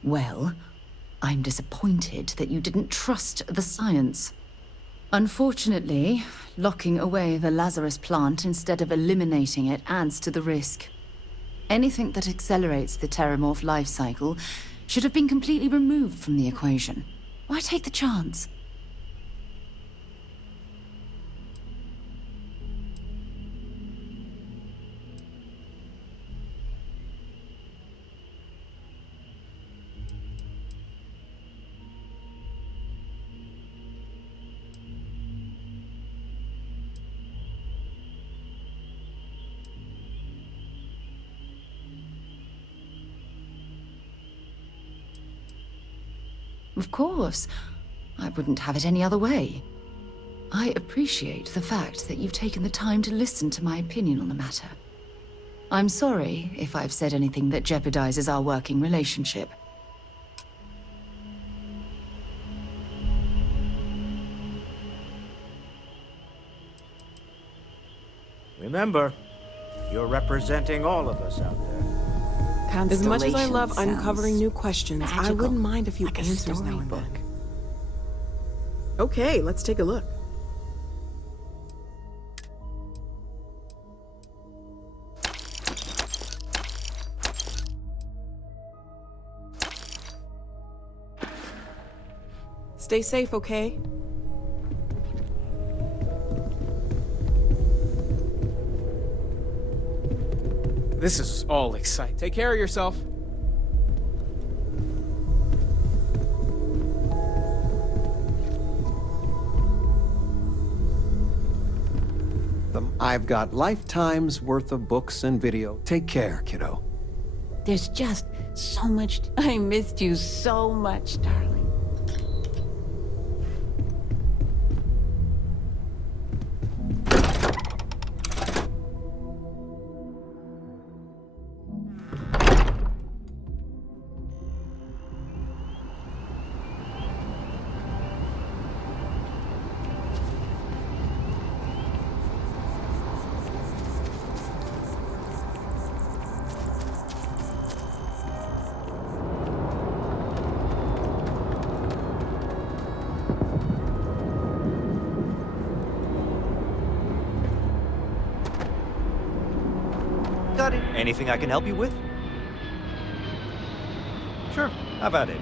Well, I'm disappointed that you didn't trust the science. Unfortunately, locking away the Lazarus plant instead of eliminating it adds to the risk. Anything that accelerates the Terramorph life cycle should have been completely removed from the equation. Why take the chance? Of course. I wouldn't have it any other way. I appreciate the fact that you've taken the time to listen to my opinion on the matter. I'm sorry if I've said anything that jeopardizes our working relationship. Remember, you're representing all of us out there. As much as I love Constellation uncovering sounds new questions, I magical, wouldn't mind a few like a answers now and storybook. then. Okay, let's take a look. Stay safe, okay? This is all exciting. Take care of yourself. I've got lifetimes worth of books and video. Take care, kiddo. There's just so much. I missed you so much, darling. Got it. Anything I can help you with? Sure, have at it.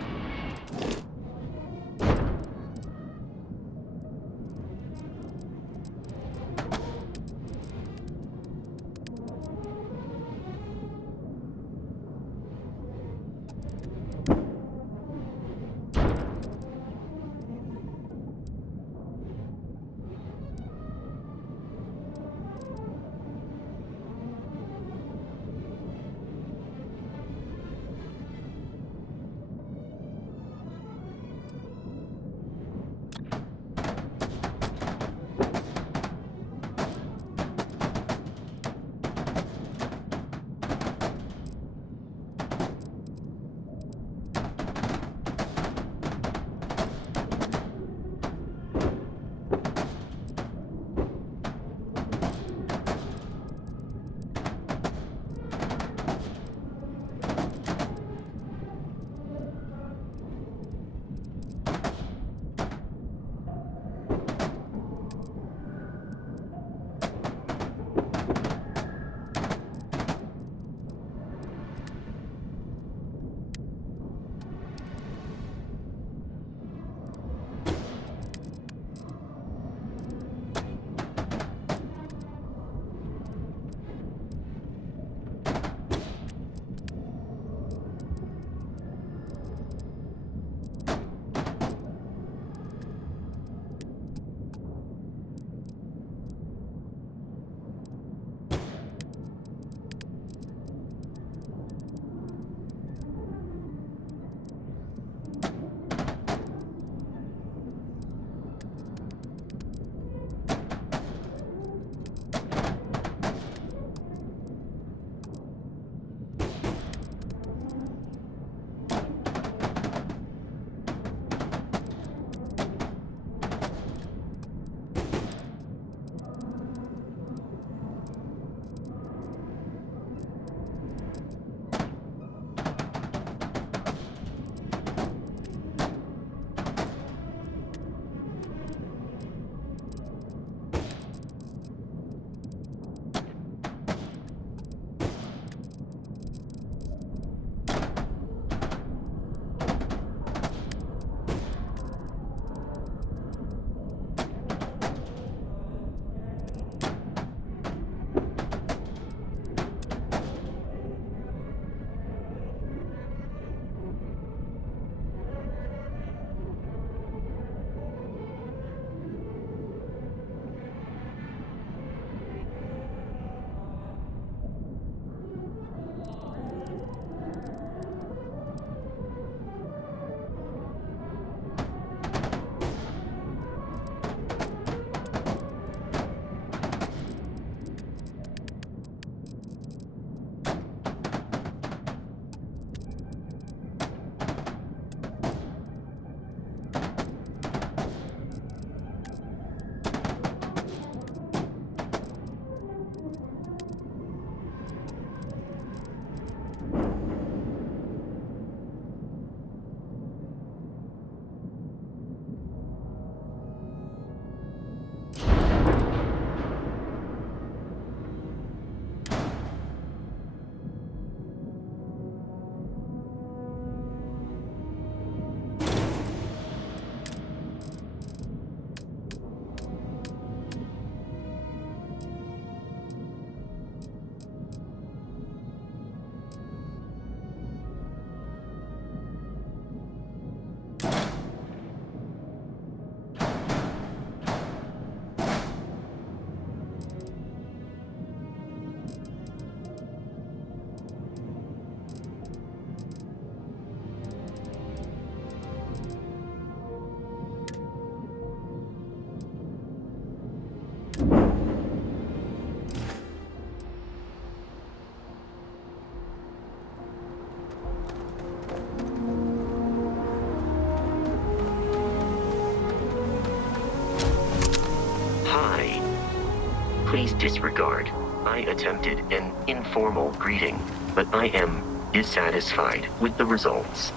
his disregard, I attempted an informal greeting, but I am dissatisfied with the results.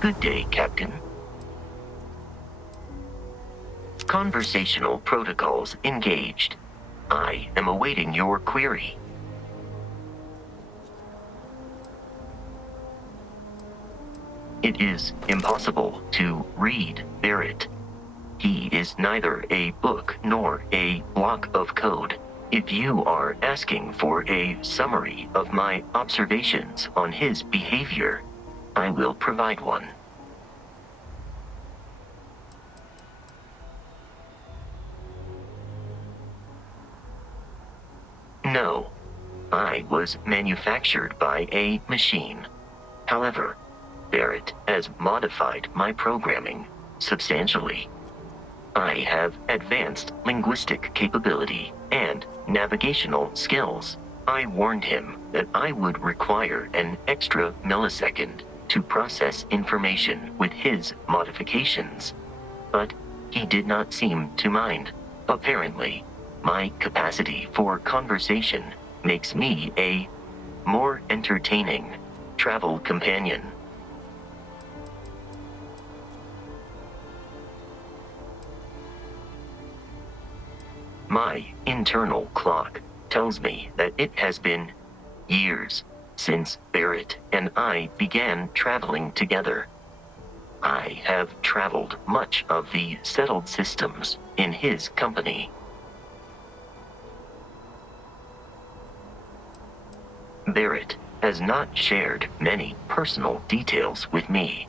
Good day, Captain. Conversational protocols engaged. I am awaiting your query. It is impossible to read Barrett. He is neither a book nor a block of code. If you are asking for a summary of my observations on his behavior, I will provide one. No, I was manufactured by a machine. However, Barrett has modified my programming substantially. I have advanced linguistic capability and navigational skills. I warned him that I would require an extra millisecond to process information with his modifications, but he did not seem to mind. Apparently, my capacity for conversation makes me a more entertaining travel companion. My internal clock tells me that it has been years since Barrett and I began traveling together. I have traveled much of the settled systems in his company. Barrett has not shared many personal details with me.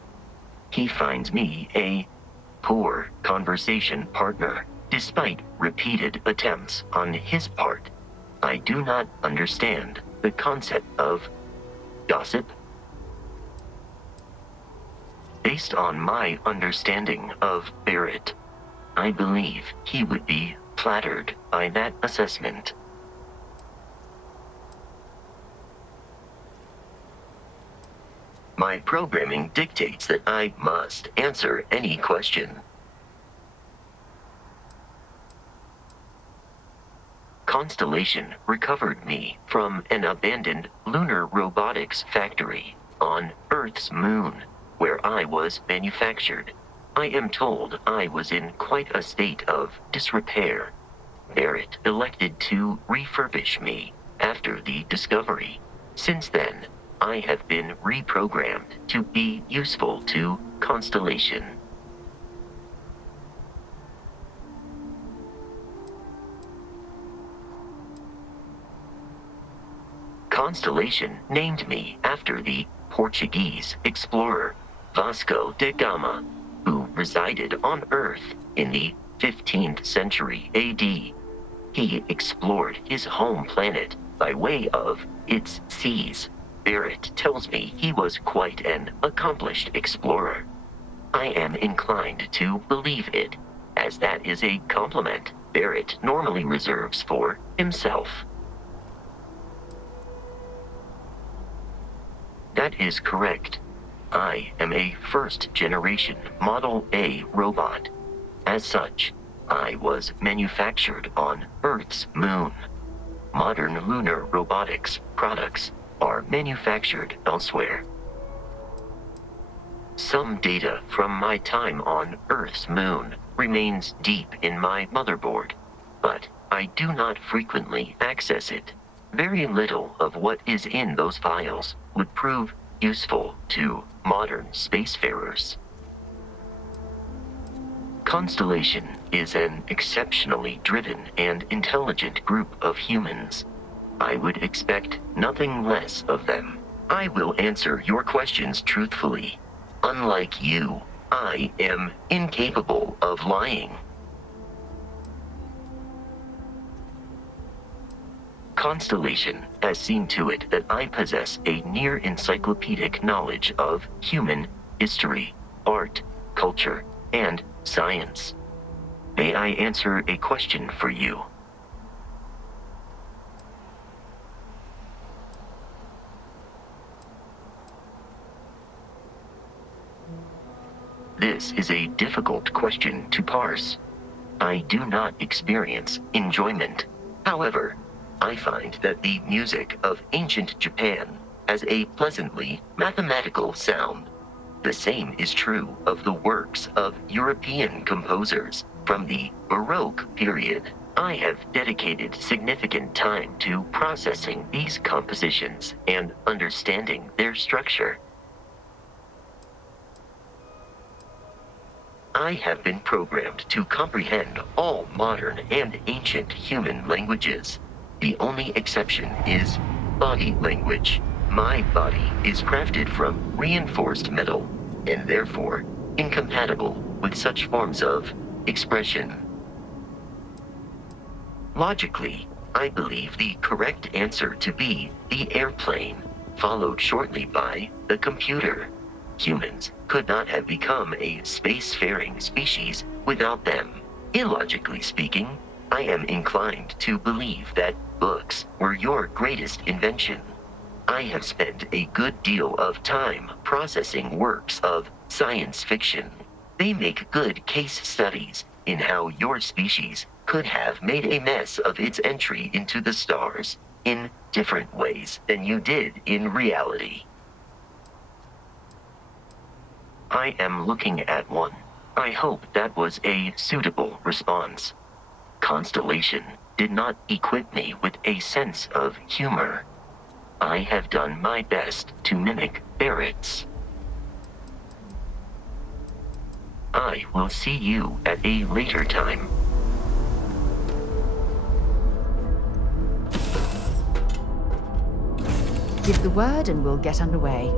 He finds me a poor conversation partner. Despite repeated attempts on his part, I do not understand the concept of gossip. Based on my understanding of Barrett, I believe he would be flattered by that assessment. My programming dictates that I must answer any question. Constellation recovered me from an abandoned lunar robotics factory on Earth's moon, where I was manufactured. I am told I was in quite a state of disrepair. Barrett elected to refurbish me after the discovery. Since then, I have been reprogrammed to be useful to Constellation. Constellation named me after the Portuguese explorer Vasco da Gama, who resided on Earth in the 15th century AD. He explored his home planet by way of its seas. Barrett tells me he was quite an accomplished explorer. I am inclined to believe it, as that is a compliment Barrett normally reserves for himself. That is correct. I am a first-generation Model A robot. As such, I was manufactured on Earth's moon. Modern lunar robotics products are manufactured elsewhere. Some data from my time on Earth's moon remains deep in my motherboard, but I do not frequently access it. Very little of what is in those files would prove useful to modern spacefarers. Constellation is an exceptionally driven and intelligent group of humans. I would expect nothing less of them. I will answer your questions truthfully. Unlike you, I am incapable of lying. Constellation has seen to it that I possess a near-encyclopedic knowledge of human history, art, culture, and science. May I answer a question for you? This is a difficult question to parse. I do not experience enjoyment However, I find that the music of ancient Japan has a pleasantly mathematical sound. The same is true of the works of European composers from the Baroque period. I have dedicated significant time to processing these compositions and understanding their structure. I have been programmed to comprehend all modern and ancient human languages. The only exception is body language. My body is crafted from reinforced metal, and therefore incompatible with such forms of expression. Logically, I believe the correct answer to be the airplane, followed shortly by the computer. Humans could not have become a spacefaring species without them. Illogically speaking, I am inclined to believe that books were your greatest invention. I have spent a good deal of time processing works of science fiction. They make good case studies in how your species could have made a mess of its entry into the stars in different ways than you did in reality. I am looking at one. I hope that was a suitable response. Constellation did not equip me with a sense of humor. I have done my best to mimic Barrett's. I will see you at a later time. Give the word and we'll get underway.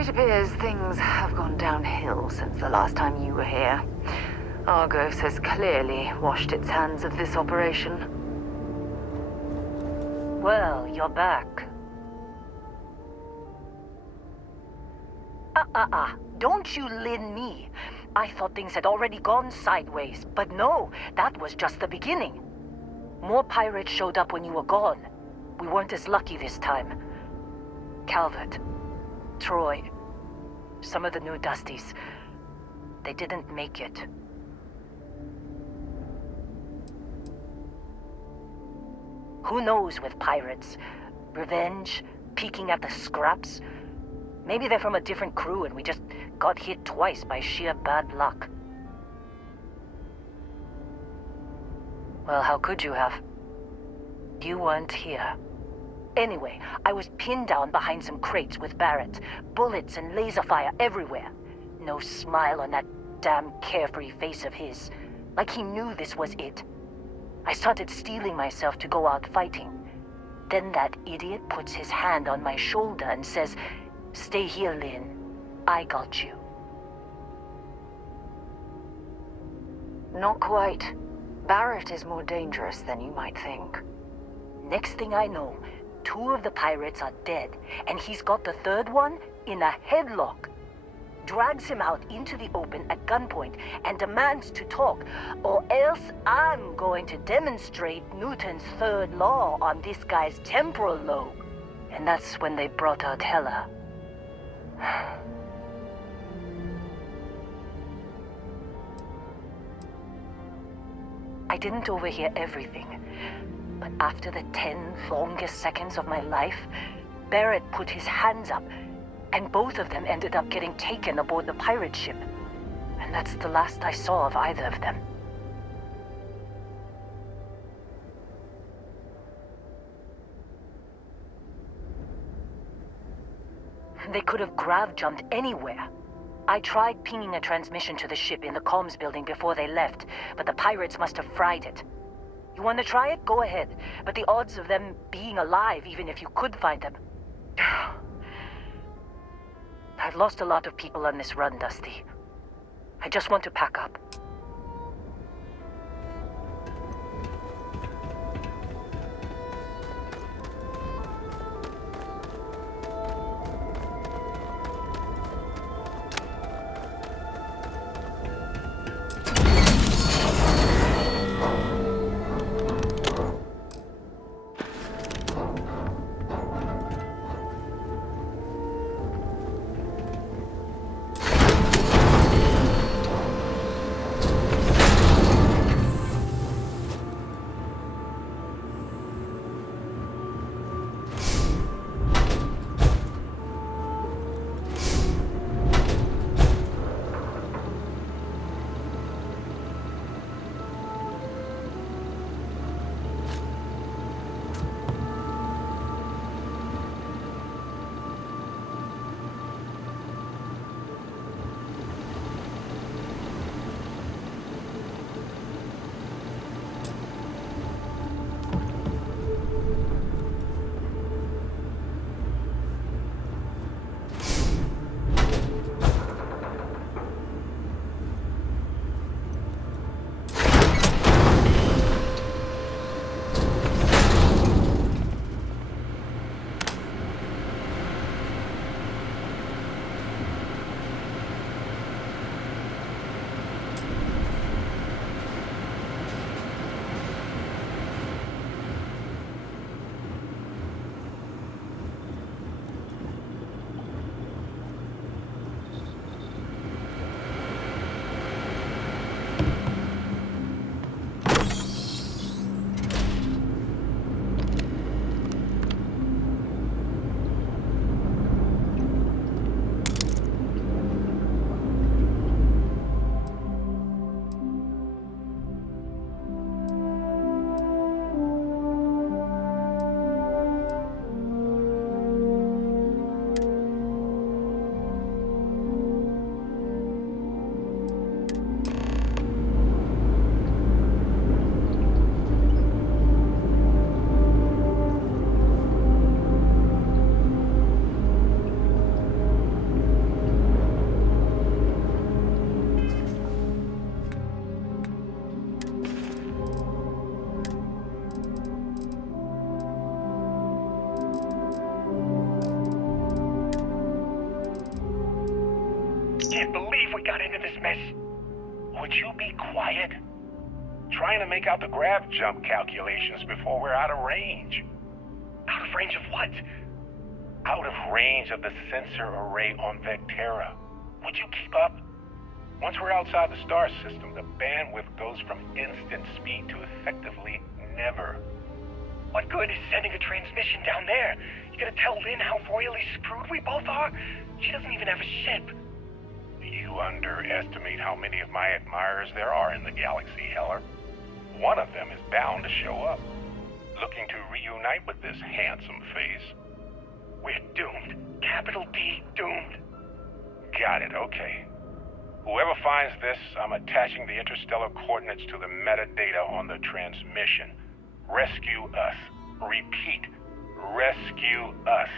It appears things have gone downhill since the last time you were here. Argos has clearly washed its hands of this operation. Well, you're back. Don't you lin me. I thought things had already gone sideways, but no, that was just the beginning. More pirates showed up when you were gone. We weren't as lucky this time. Calvert, Troy, some of the new Dusties, they didn't make it. Who knows with pirates? Revenge, peeking at the scraps. Maybe they're from a different crew and we just got hit twice by sheer bad luck. Well, how could you have? You weren't here. Anyway, I was pinned down behind some crates with Barrett. Bullets and laser fire everywhere. No smile on that damn carefree face of his. Like he knew this was it. I started steeling myself to go out fighting. Then that idiot puts his hand on my shoulder and says, "Stay here, Lynn. I got you." Not quite. Barrett is more dangerous than you might think. Next thing I know, 2 of the pirates are dead, and he's got the 3rd one in a headlock. Drags him out into the open at gunpoint and demands to talk, or else I'm going to demonstrate Newton's 3rd law on this guy's temporal lobe. And that's when they brought out Hela. I didn't overhear everything, but after the 10 longest seconds of my life, Barrett put his hands up, and both of them ended up getting taken aboard the pirate ship. And that's the last I saw of either of them. They could have grav-jumped anywhere. I tried pinging a transmission to the ship in the comms building before they left, but the pirates must have fried it. You want to try it? Go ahead. But the odds of them being alive, even if you could find them... I've lost a lot of people on this run, Dusty. I just want to pack up. can't believe we got into this mess. Would you be quiet? Trying to make out the grav jump calculations before we're out of range. Out of range of what? Out of range of the sensor array on Vectera. Would you keep up? Once we're outside the star system, the bandwidth goes from instant speed to effectively never. What good is sending a transmission down there? You gonna tell Lynn how royally screwed we both are? She doesn't even have a ship. You underestimate how many of my admirers there are in the galaxy, Heller. One of them is bound to show up, looking to reunite with this handsome face. We're doomed. Capital D, doomed. Got it, okay. Whoever finds this, I'm attaching the interstellar coordinates to the metadata on the transmission. Rescue us. Repeat, rescue us.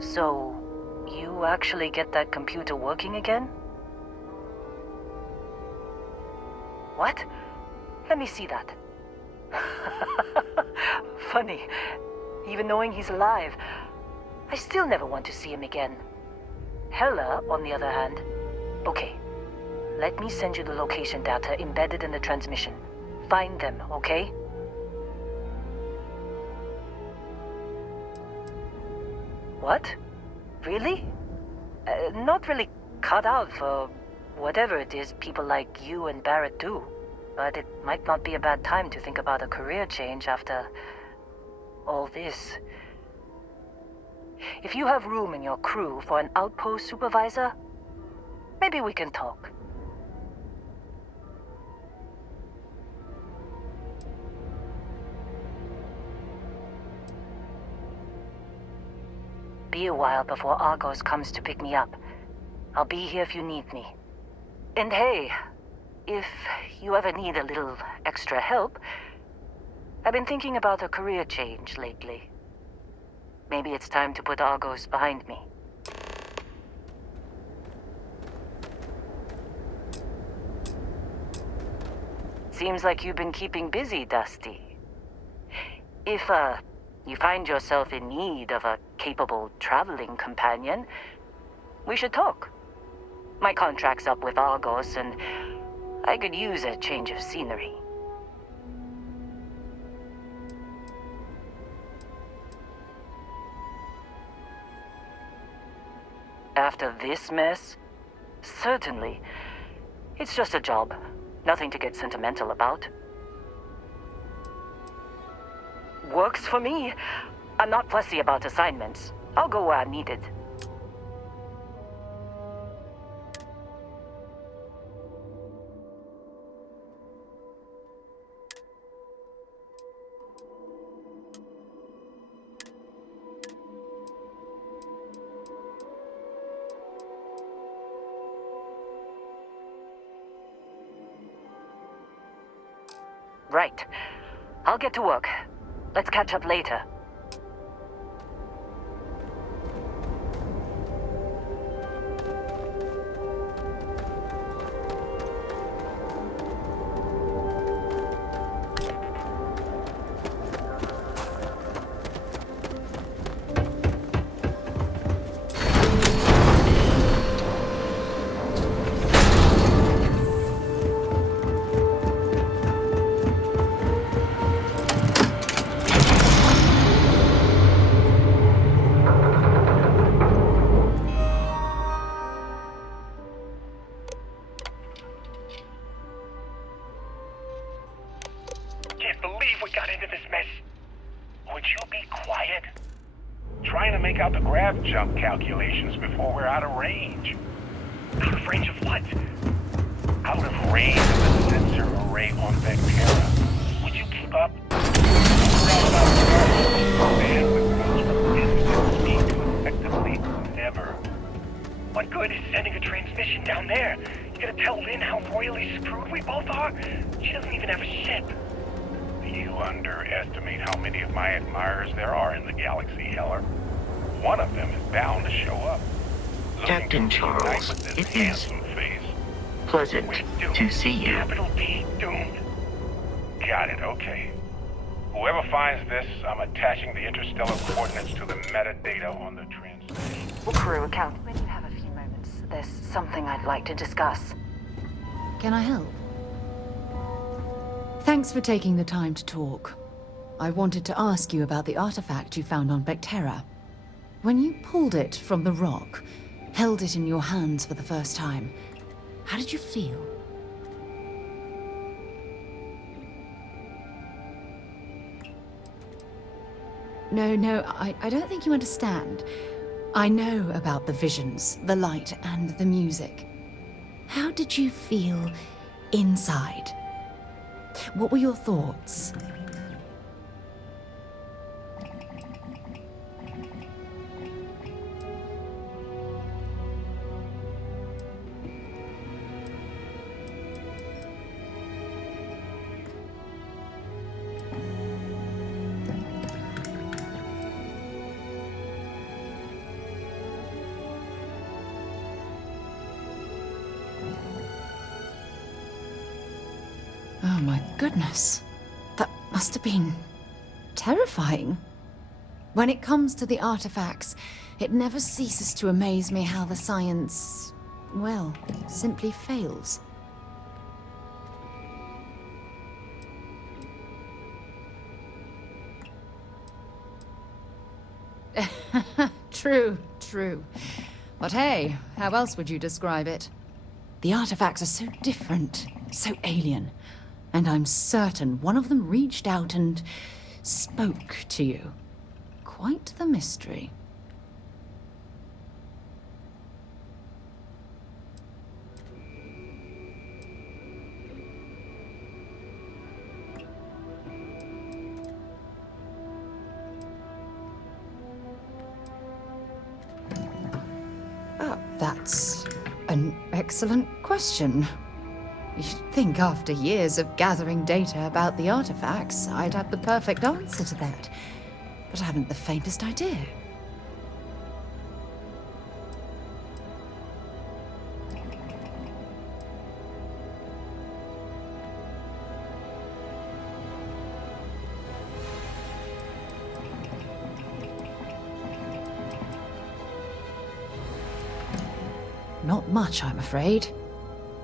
So, you actually get that computer working again? What? Let me see that. Funny. Even knowing he's alive, I still never want to see him again. Hella, on the other hand. Okay. Let me send you the location data embedded in the transmission. Find them, okay? What? Really? Not really cut out for whatever it is people like you and Barrett do. But it might not be a bad time to think about a career change after all this. If you have room in your crew for an outpost supervisor, maybe we can talk. Be a while before Argos comes to pick me up. I'll be here if you need me. And hey, if you ever need a little extra help, I've been thinking about a career change lately. Maybe it's time to put Argos behind me. Seems like you've been keeping busy, Dusty. If, you find yourself in need of a capable traveling companion, we should talk. My contract's up with Argos, and I could use a change of scenery. After this mess? Certainly. It's just a job. Nothing to get sentimental about. Works for me. I'm not fussy about assignments. I'll go where I'm needed. Right. I'll get to work. Let's catch up later. Can't believe we got into this mess. Would you be quiet? Trying to make out the grav jump calculations before we're out of range. Out of range of what? Out of range of the sensor array on Vectera. Would you keep up? Effectively never. What good is sending a transmission down there? You gonna tell Lynn how royally screwed we both are? She doesn't even have a ship. You underestimate how many of my admirers there are in the galaxy, Heller. One of them is bound to show up. Captain Charles, it is pleasant to see you. Capital D, doomed. Got it, okay. Whoever finds this, I'm attaching the interstellar coordinates to the metadata on the transmission. Crew account. When you have a few moments, there's something I'd like to discuss. Can I help? Thanks for taking the time to talk. I wanted to ask you about the artifact you found on Vectera. When you pulled it from the rock, held it in your hands for the first time, how did you feel? No, I don't think you understand. I know about the visions, the light, and the music. How did you feel inside? What were your thoughts? Oh my goodness. That must have been terrifying. When it comes to the artifacts, it never ceases to amaze me how the science, well, simply fails. True. But hey, how else would you describe it? The artifacts are so different, so alien. And I'm certain one of them reached out and spoke to you. Quite the mystery. That's an excellent question. You'd think after years of gathering data about the artifacts, I'd have the perfect answer to that. But I haven't the faintest idea. Not much, I'm afraid.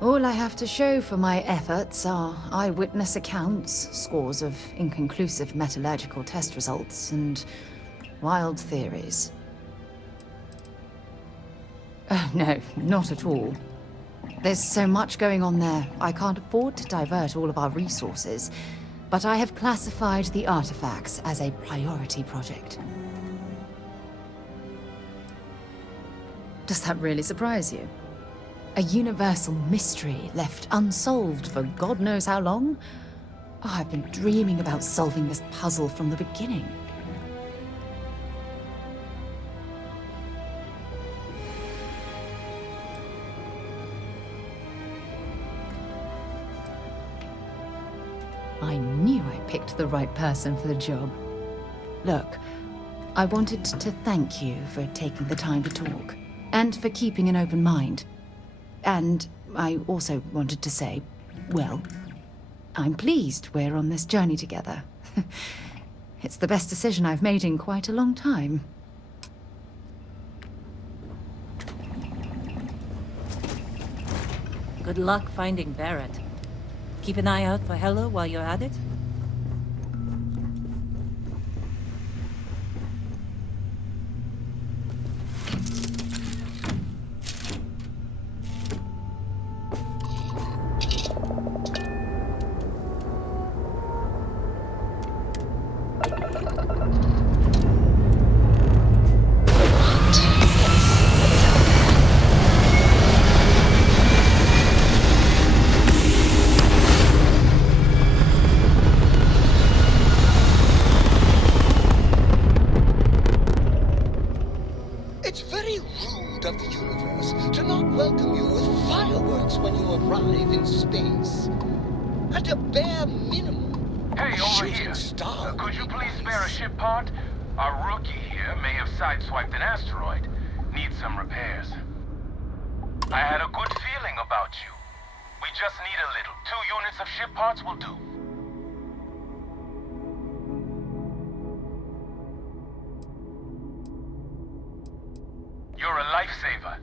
All I have to show for my efforts are eyewitness accounts, scores of inconclusive metallurgical test results, and wild theories. No, not at all. There's so much going on there, I can't afford to divert all of our resources. But I have classified the artifacts as a priority project. Does that really surprise you? A universal mystery left unsolved for God knows how long? Oh, I've been dreaming about solving this puzzle from the beginning. I knew I picked the right person for the job. Look, I wanted to thank you for taking the time to talk, and for keeping an open mind. And I also wanted to say, well, I'm pleased we're on this journey together. It's the best decision I've made in quite a long time. Good luck finding Barrett. Keep an eye out for Hella while you're at it. It's very rude of the universe to not welcome you with fireworks when you arrive in space. At a bare minimum, Hey, over shooting here. star Could you please spare a ship part? Our rookie here may have sideswiped an asteroid. Needs some repairs. I had a good feeling about you. We just need a little. 2 units of ship parts will do. You're a lifesaver.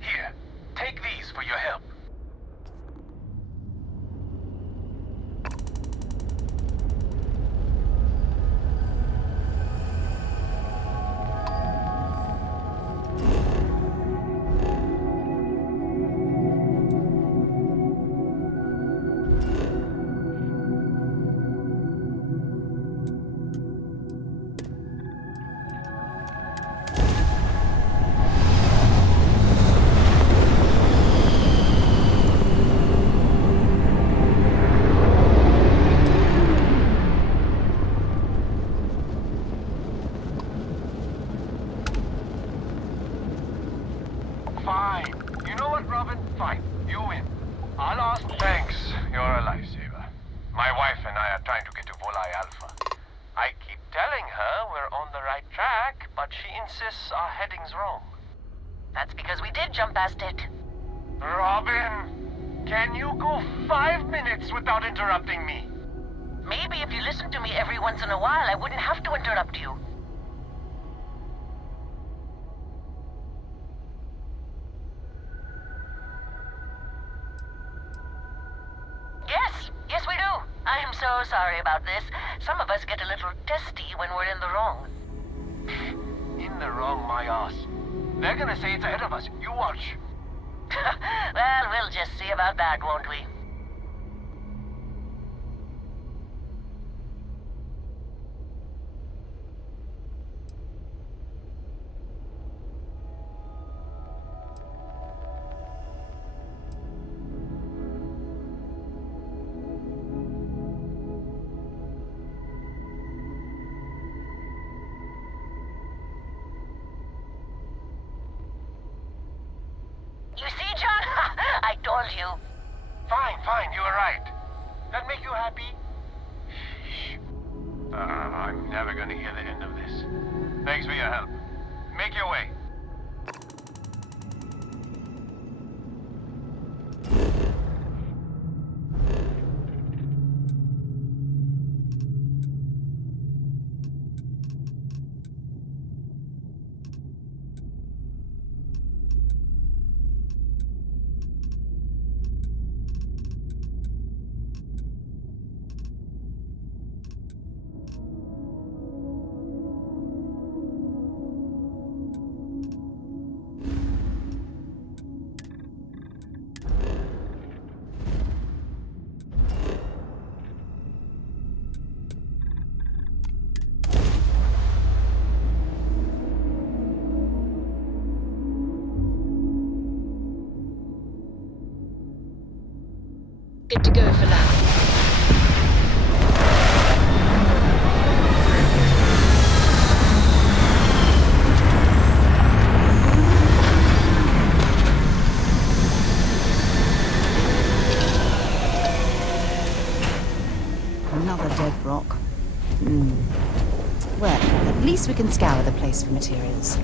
Here, take these for your help. Fine. You know what, Robin? Fine. You win. I'll ask. Thanks. You're a lifesaver. My wife and I are trying to get to Volai Alpha. I keep telling her we're on the right track, but she insists our heading's wrong. That's because we did jump past it. Robin, can you go 5 minutes without interrupting me? Maybe if you listened to me every once in a while, I wouldn't have to interrupt you. Yes, we do. I am so sorry about this. Some of us get a little testy when we're in the wrong. In the wrong, my ass. They're gonna say it's ahead of us. You watch. Well, we'll just see about that, won't we? You see, John? I told you. Fine, you were right. That make you happy? I'm never gonna hear the end of this. Thanks for your help. Make your way. Good to go for landing. Another dead rock. Well, at least we can scour the place for materials.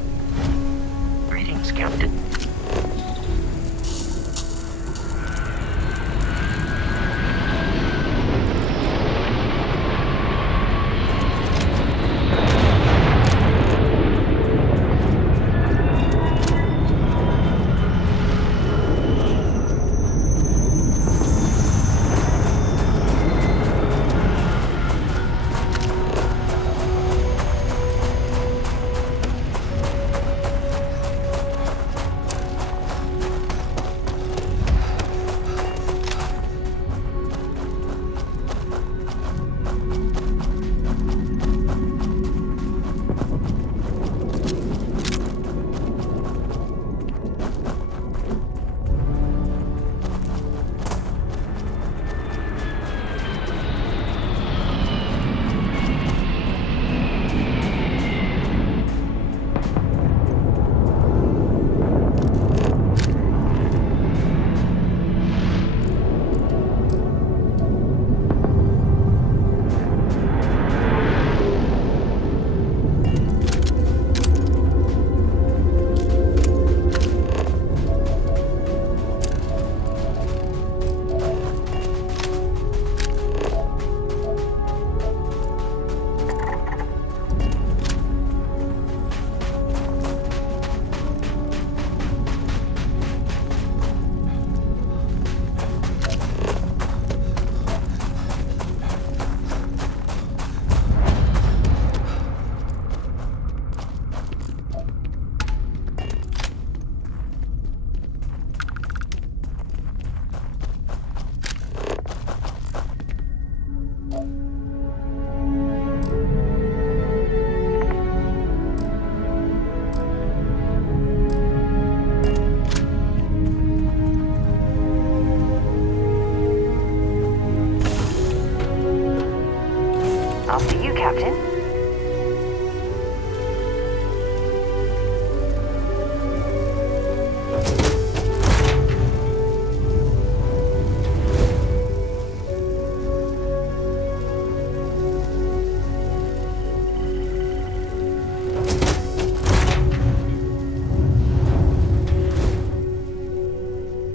Greetings, Captain. After you, Captain.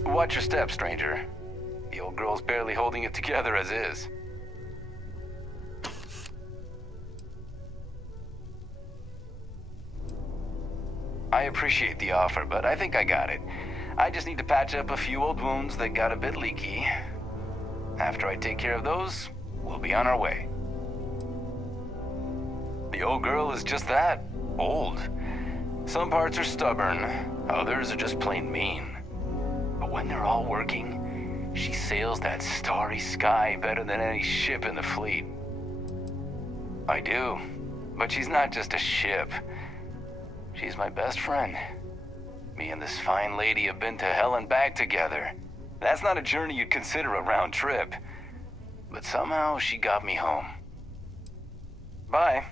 Watch your step, stranger. The old girl's barely holding it together as is. I appreciate the offer, but I think I got it. I just need to patch up a few old wounds that got a bit leaky. After I take care of those, we'll be on our way. The old girl is just that, old. Some parts are stubborn, others are just plain mean. But when they're all working, she sails that starry sky better than any ship in the fleet. I do, but she's not just a ship. She's my best friend. Me and this fine lady have been to hell and back together. That's not a journey you'd consider a round trip. But somehow she got me home. Bye.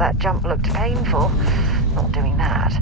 that jump looked painful. Not doing that.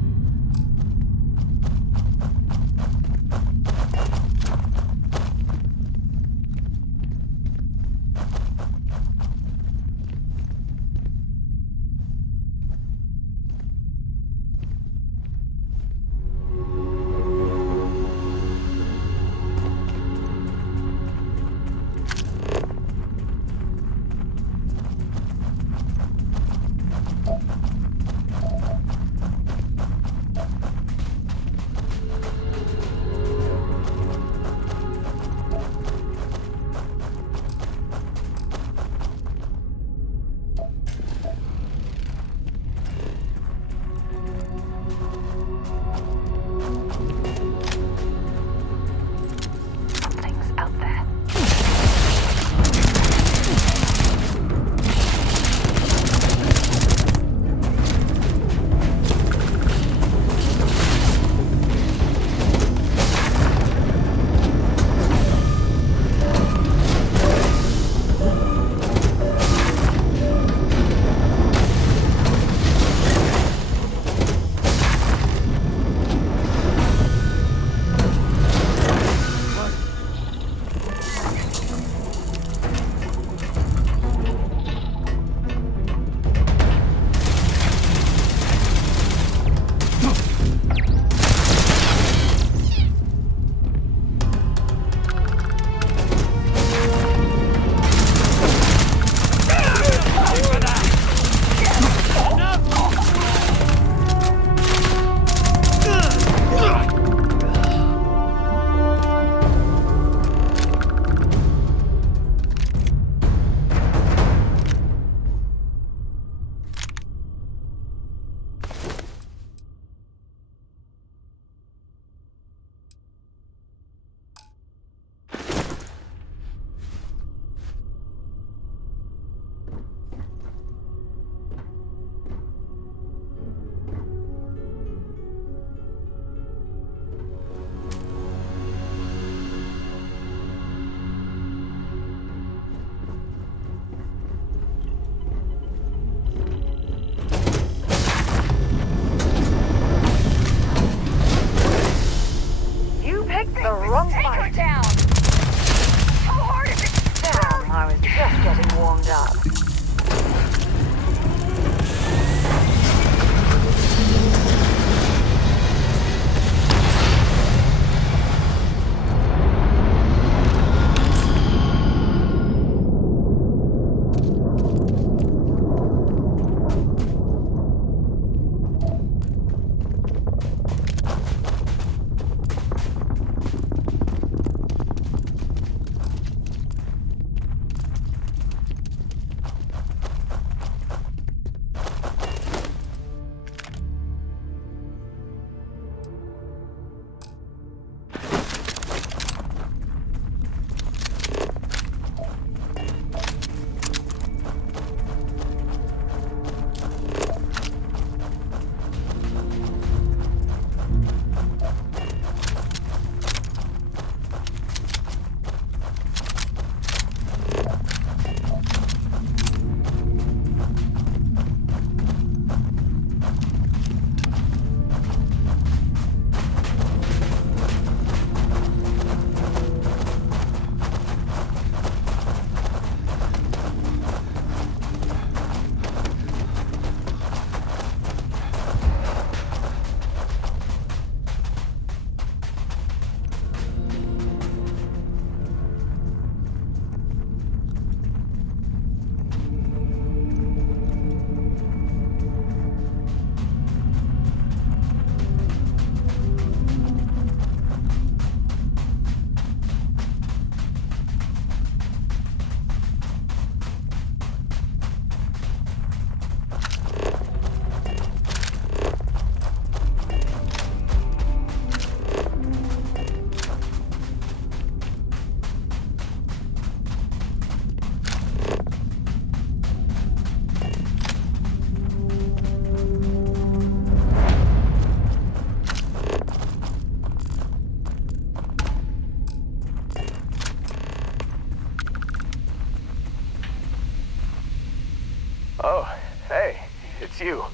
it's you.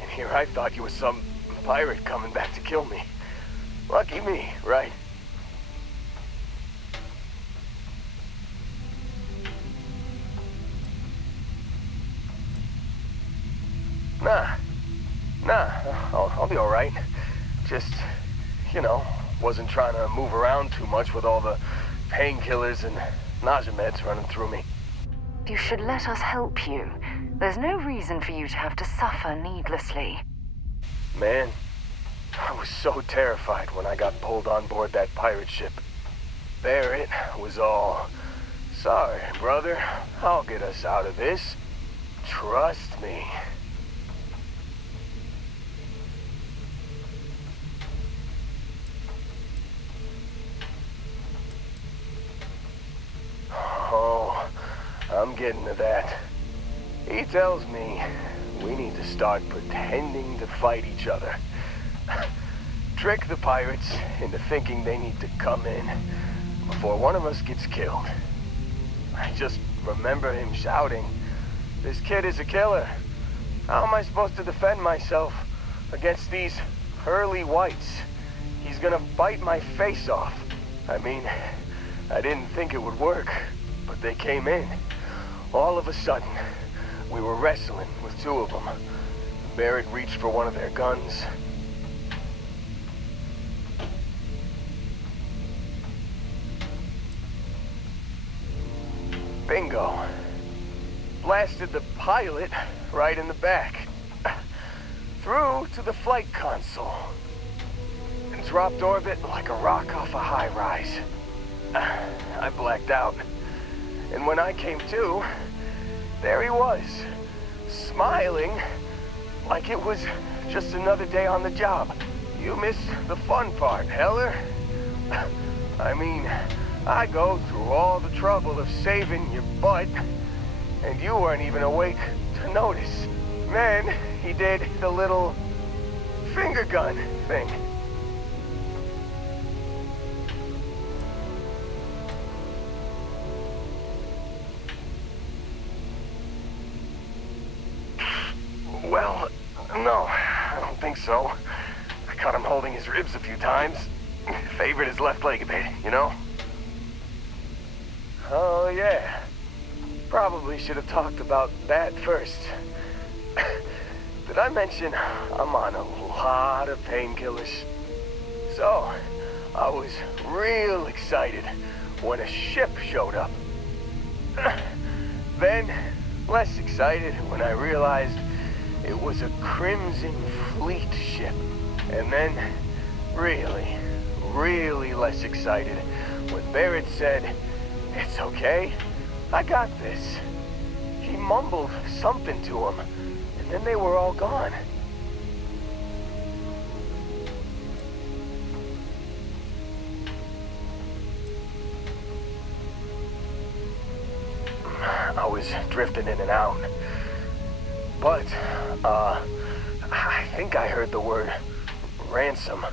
And here I thought you were some pirate coming back to kill me. Lucky me, right? Nah, I'll be alright. Just, you know, wasn't trying to move around too much with all the painkillers and nausea meds running through me. You should let us help you. There's no reason for you to have to suffer needlessly. Man, I was so terrified when I got pulled on board that pirate ship. Barrett was all, "Sorry, brother, I'll get us out of this. Trust me." Oh, I'm getting to that. He tells me we need to start pretending to fight each other. Trick the pirates into thinking they need to come in before one of us gets killed. I just remember him shouting, "This kid is a killer. How am I supposed to defend myself against these pearly whites? He's gonna bite my face off." I mean, I didn't think it would work, but they came in. All of a sudden, we were wrestling with two of them. Barrett reached for one of their guns. Bingo. Blasted the pilot right in the back. Through to the flight console. And dropped orbit like a rock off a high rise. I blacked out. And when I came to, there he was, smiling like it was just another day on the job. You missed the fun part, Heller. I mean, I go through all the trouble of saving your butt, and you weren't even awake to notice. Then he did the little finger gun thing. Well, no, I don't think so. I caught him holding his ribs a few times. Favored his left leg a bit, you know? Oh, yeah. Probably should have talked about that first. Did I mention I'm on a lot of painkillers? So, I was real excited when a ship showed up. Then, less excited when I realized it was a Crimson Fleet ship. And then, really less excited when Barrett said, "It's okay, I got this." He mumbled something to him, and then they were all gone. I was drifting in and out. But, I think I heard the word ransom.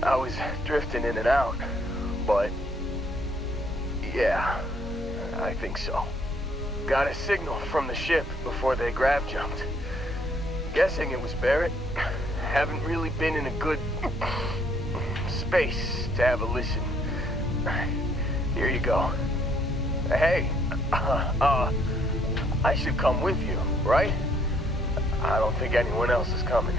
I was drifting in and out, but yeah, I think so. Got a signal from the ship before they grav jumped. Guessing it was Barrett. Haven't really been in a good space to have a listen. Here you go. Hey, I should come with you, right? I don't think anyone else is coming.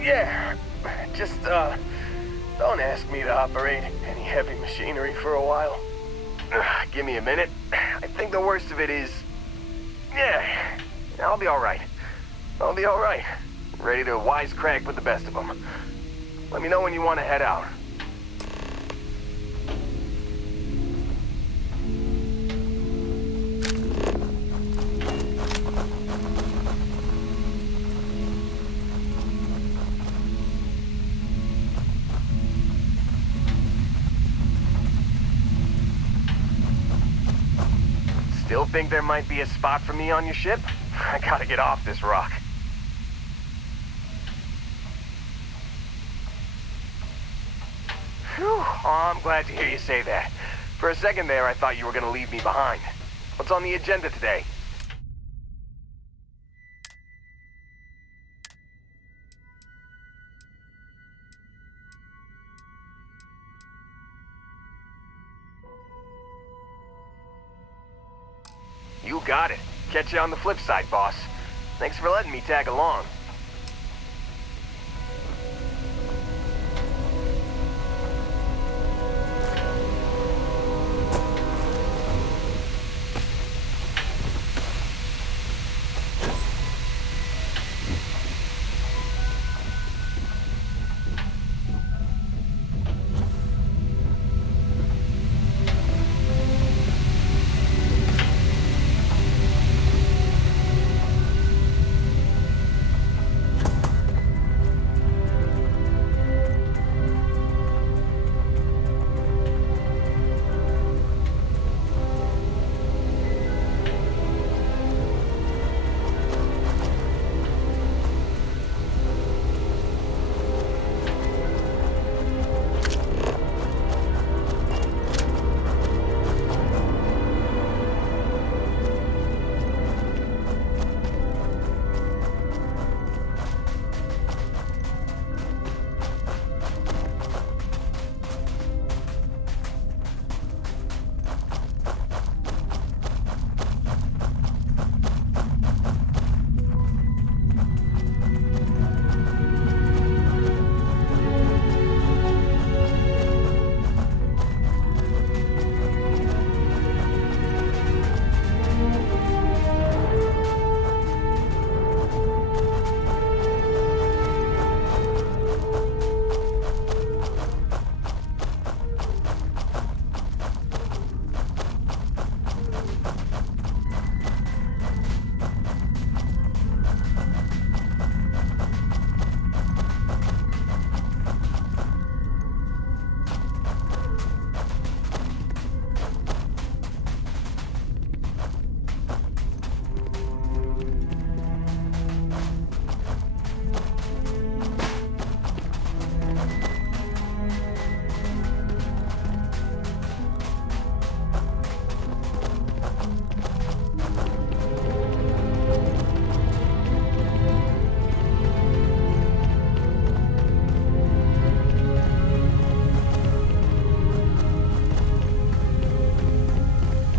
Yeah, just, don't ask me to operate any heavy machinery for a while. Give me a minute. I think the worst of it is... Yeah, I'll be alright. I'll be alright. Ready to wisecrack with the best of them. Let me know when you want to head out. Still think there might be a spot for me on your ship? I gotta get off this rock. Whew. Oh, I'm glad to hear you say that. For a second there, I thought you were gonna leave me behind. What's on the agenda today? You got it. Catch you on the flip side, boss. Thanks for letting me tag along.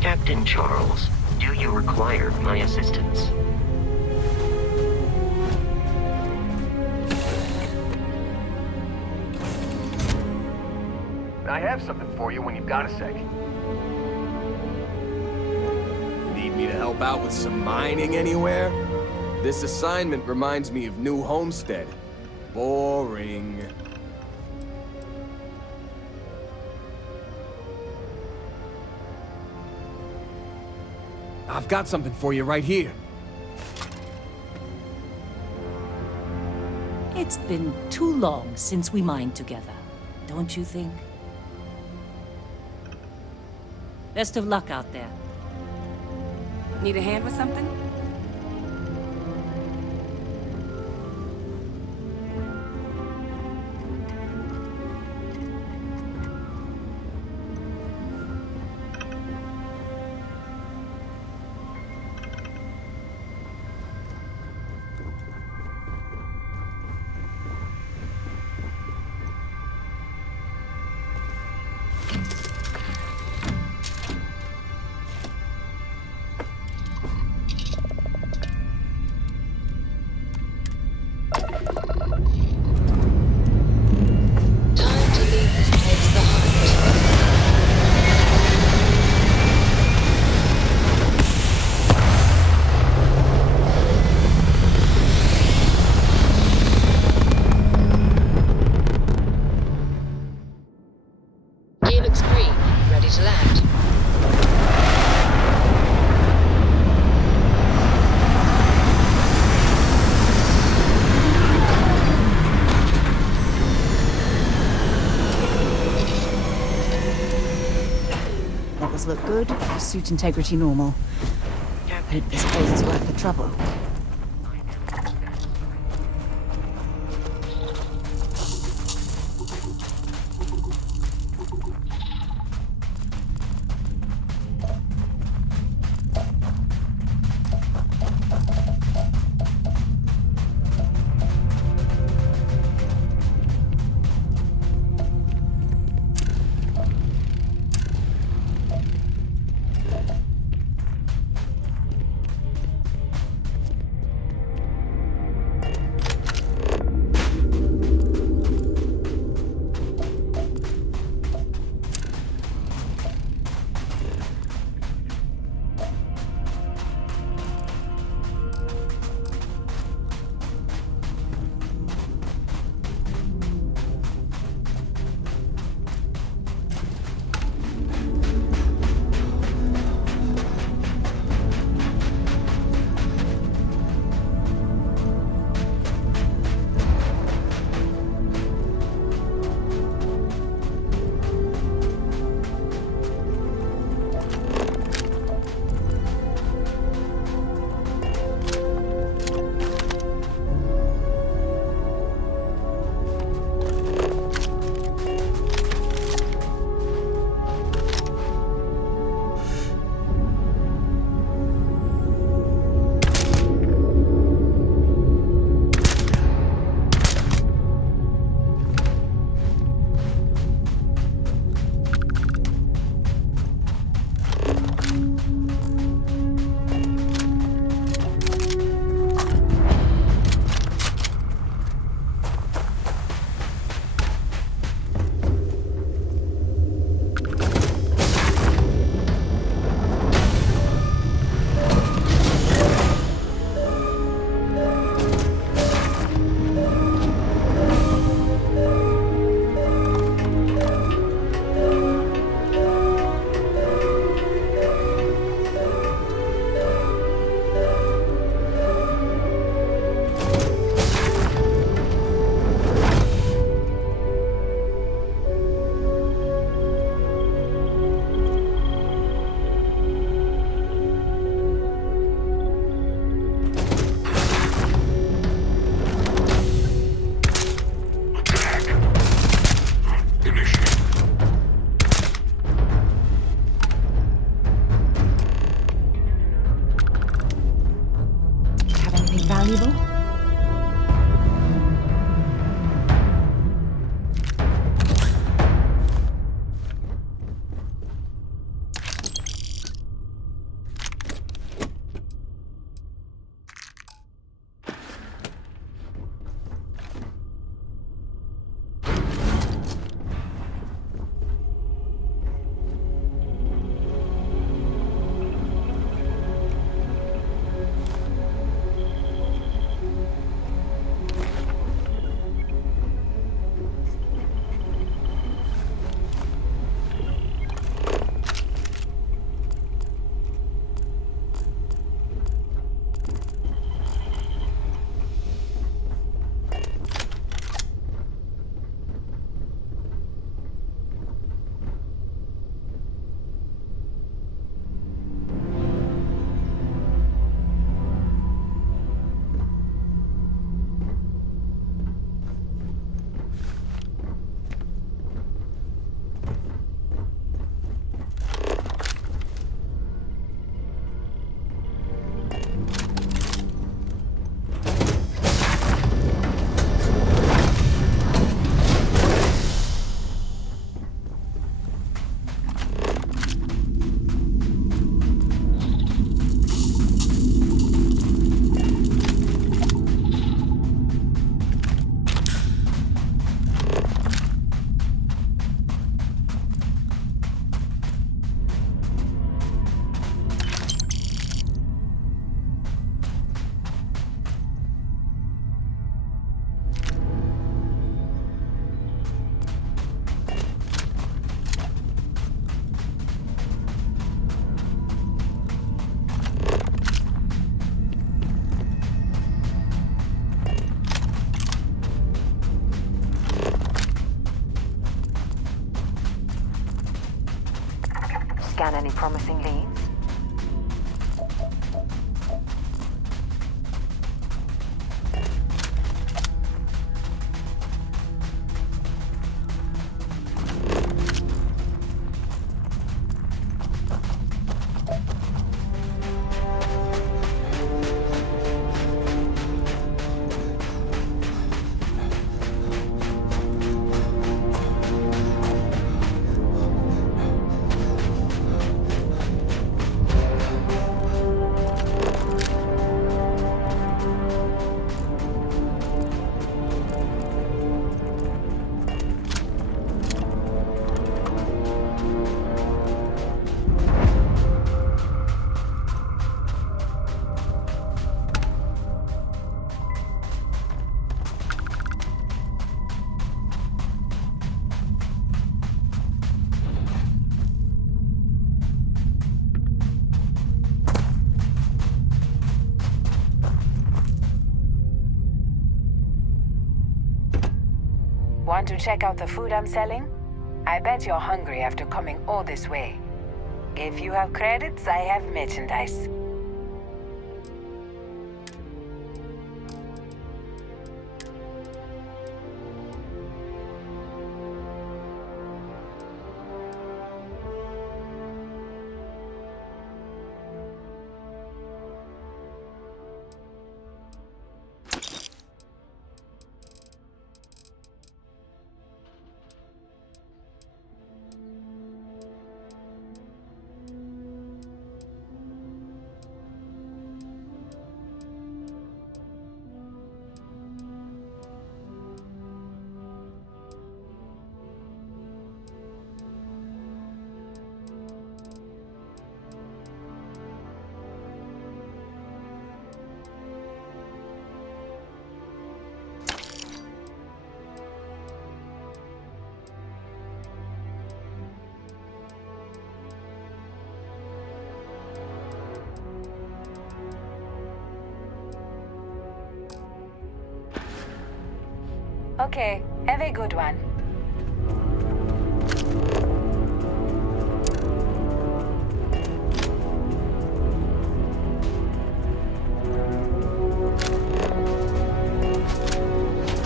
Captain Charles, do you require my assistance? I have something for you when you've got a sec. Need me to help out with some mining anywhere? This assignment reminds me of New Homestead. Boring. I've got something for you right here. It's been too long since we mined together, don't you think? Best of luck out there. Need a hand with something? Look good, suit integrity normal. Hope this place is worth the trouble. anything valuable? Scan any promising leads? Want to check out the food I'm selling? I bet you're hungry after coming all this way. If you have credits, I have merchandise. Okay, have a good one.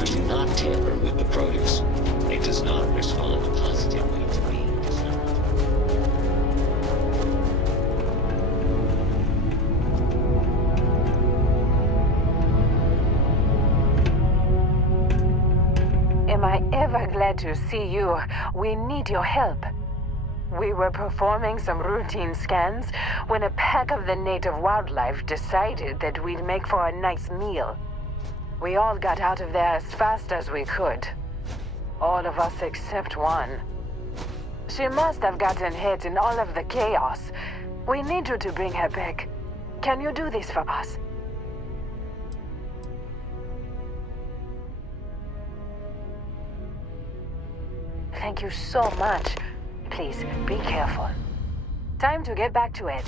Do not tamper with the produce. It does not respond positively to being discovered. I ever glad to see you. We need your help. We were performing some routine scans when a pack of the native wildlife decided that we'd make for a nice meal. We all got out of there as fast as we could. All of us except one. She must have gotten hit in all of the chaos. We need you to bring her back. Can you do this for us? Thank you so much. Please, be careful. Time to get back to it.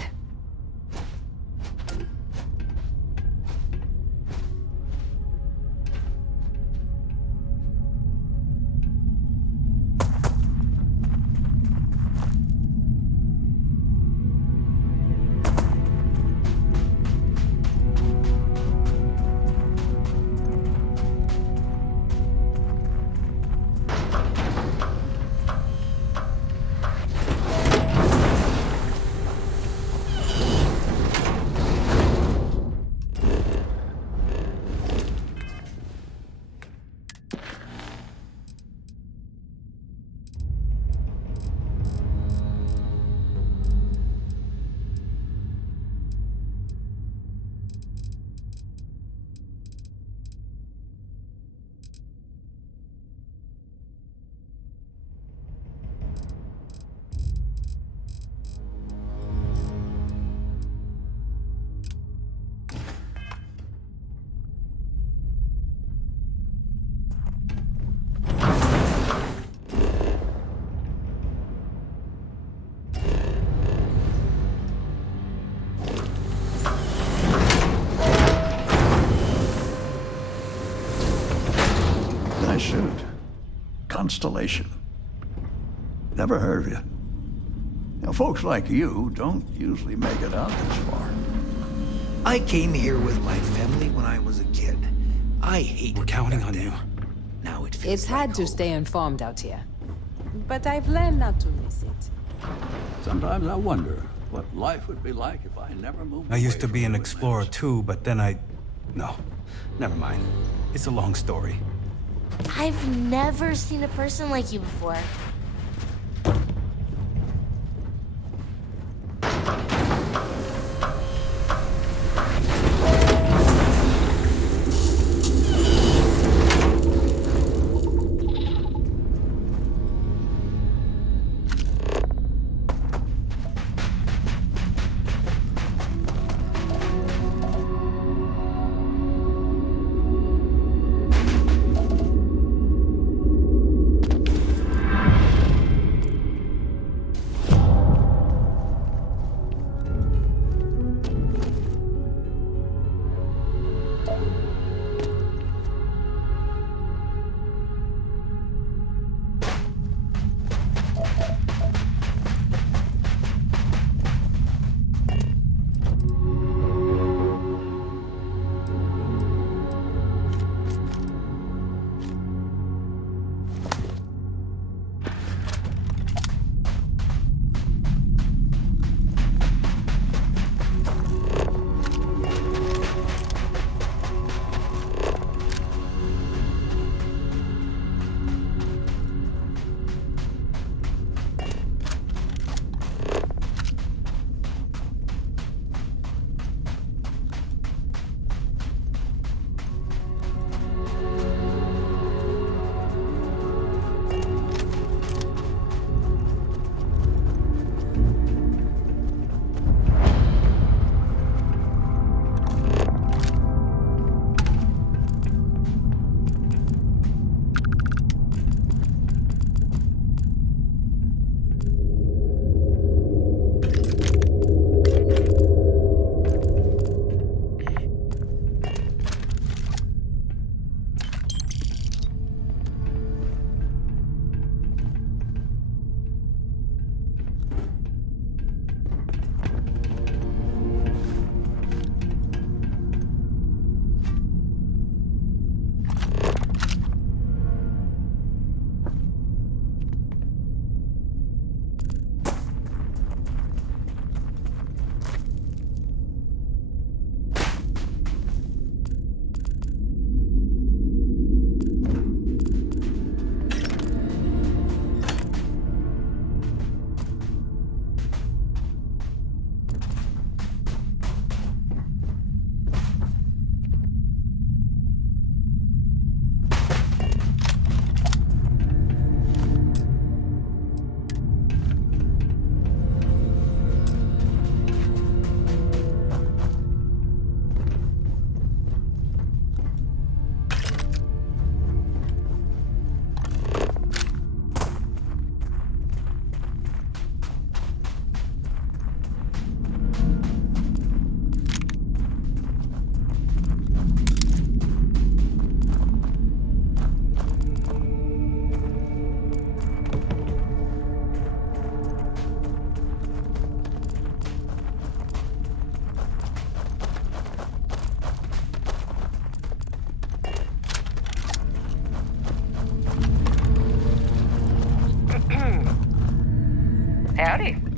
Suit. Constellation. Never heard of you. Now, folks like you don't usually make it out this far. I came here with my family when I was a kid. I hate. We're counting on you. Now it feels It's hard to stay informed out here, but I've learned not to miss it. Sometimes I wonder what life would be like if I never moved. I used to be an explorer too, but then No, never mind. It's a long story. I've never seen a person like you before.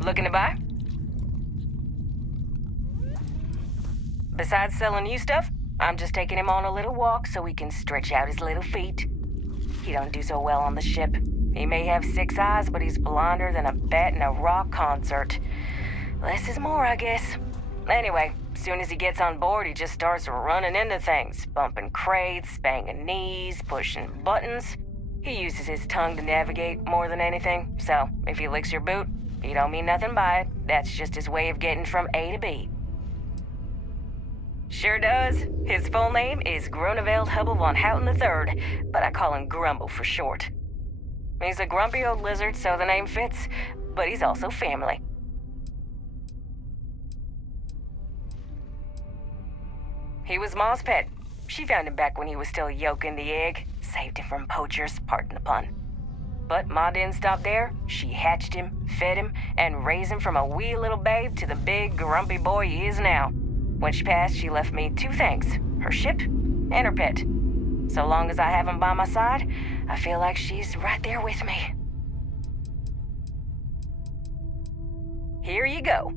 Looking to buy? Besides selling you stuff, I'm just taking him on a little walk so he can stretch out his little feet. He don't do so well on the ship. He may have 6 eyes, but he's blonder than a bat in a rock concert. Less is more, I guess. Anyway, as soon as he gets on board, he just starts running into things, bumping crates, banging knees, pushing buttons. He uses his tongue to navigate more than anything, so if he licks your boot, he don't mean nothing by it. That's just his way of getting from A to B. Sure does. His full name is Grunewald Hubble von Houten III, but I call him Grumble for short. He's a grumpy old lizard, so the name fits, but he's also family. He was Ma's pet. She found him back when he was still yolking the egg. Saved him from poachers, pardon the pun. But Ma didn't stop there. She hatched him, fed him, and raised him from a wee little babe to the big, grumpy boy he is now. When she passed, she left me 2 things, her ship and her pet. So long as I have him by my side, I feel like she's right there with me. Here you go.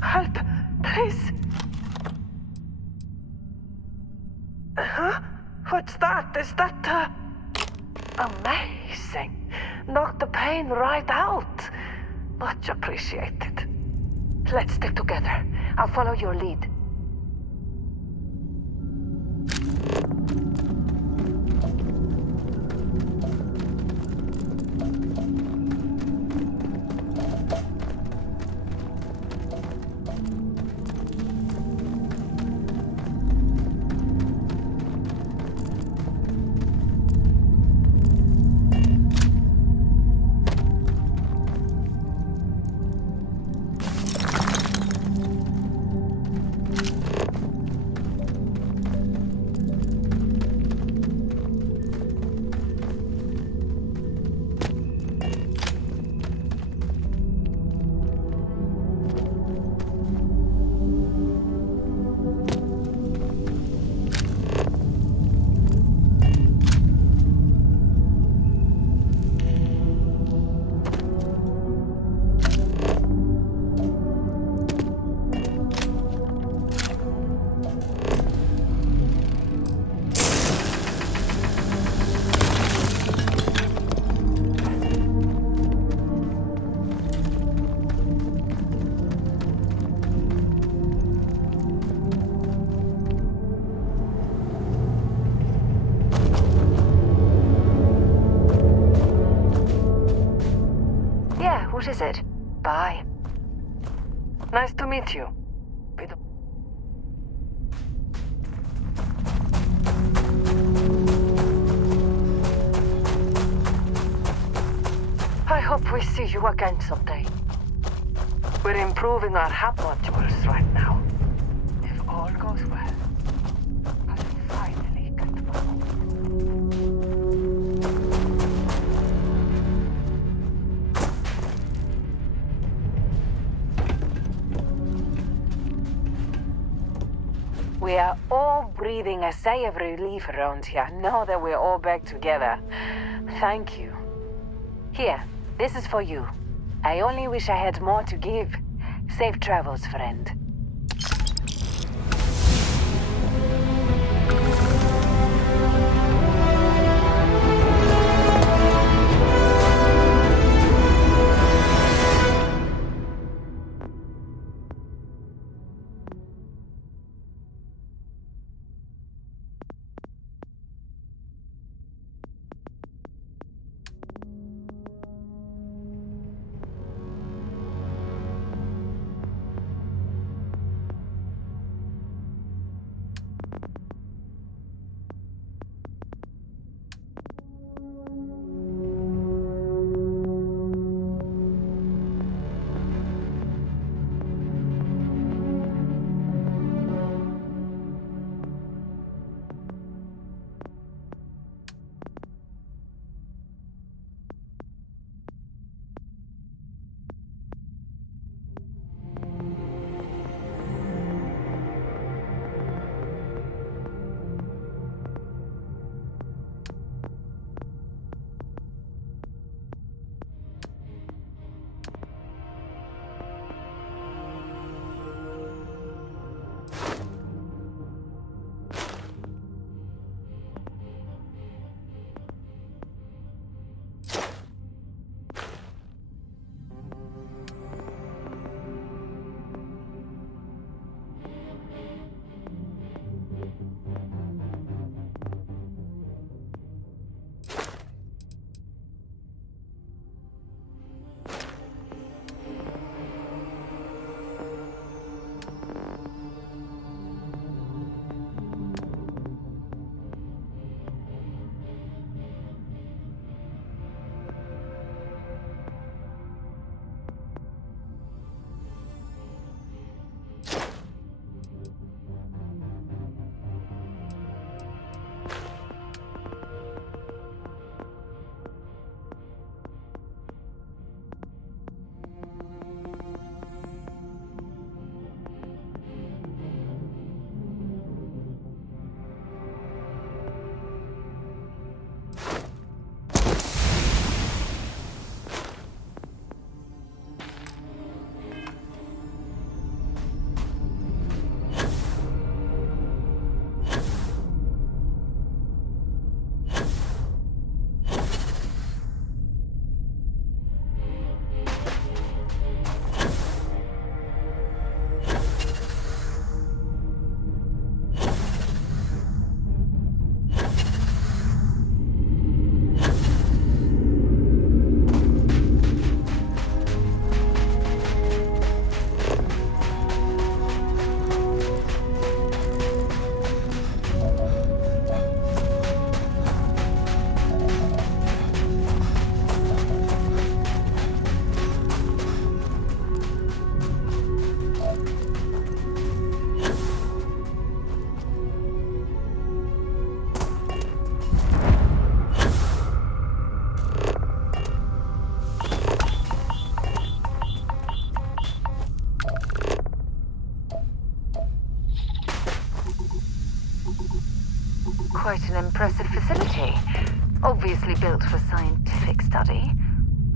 Help, please. Huh? What's that? Is that, amazing. Knocked the pain right out. Much appreciated. Let's stick together. I'll follow your lead. visit. Bye. Nice to meet you. I hope we see you again someday. We're improving our HAP modules right now. If all goes well, I'll finally get one. We are all breathing a sigh of relief around here now that we're all back together. Thank you. Here, this is for you. I only wish I had more to give. Safe travels, friend. Quite an impressive facility. Obviously built for scientific study.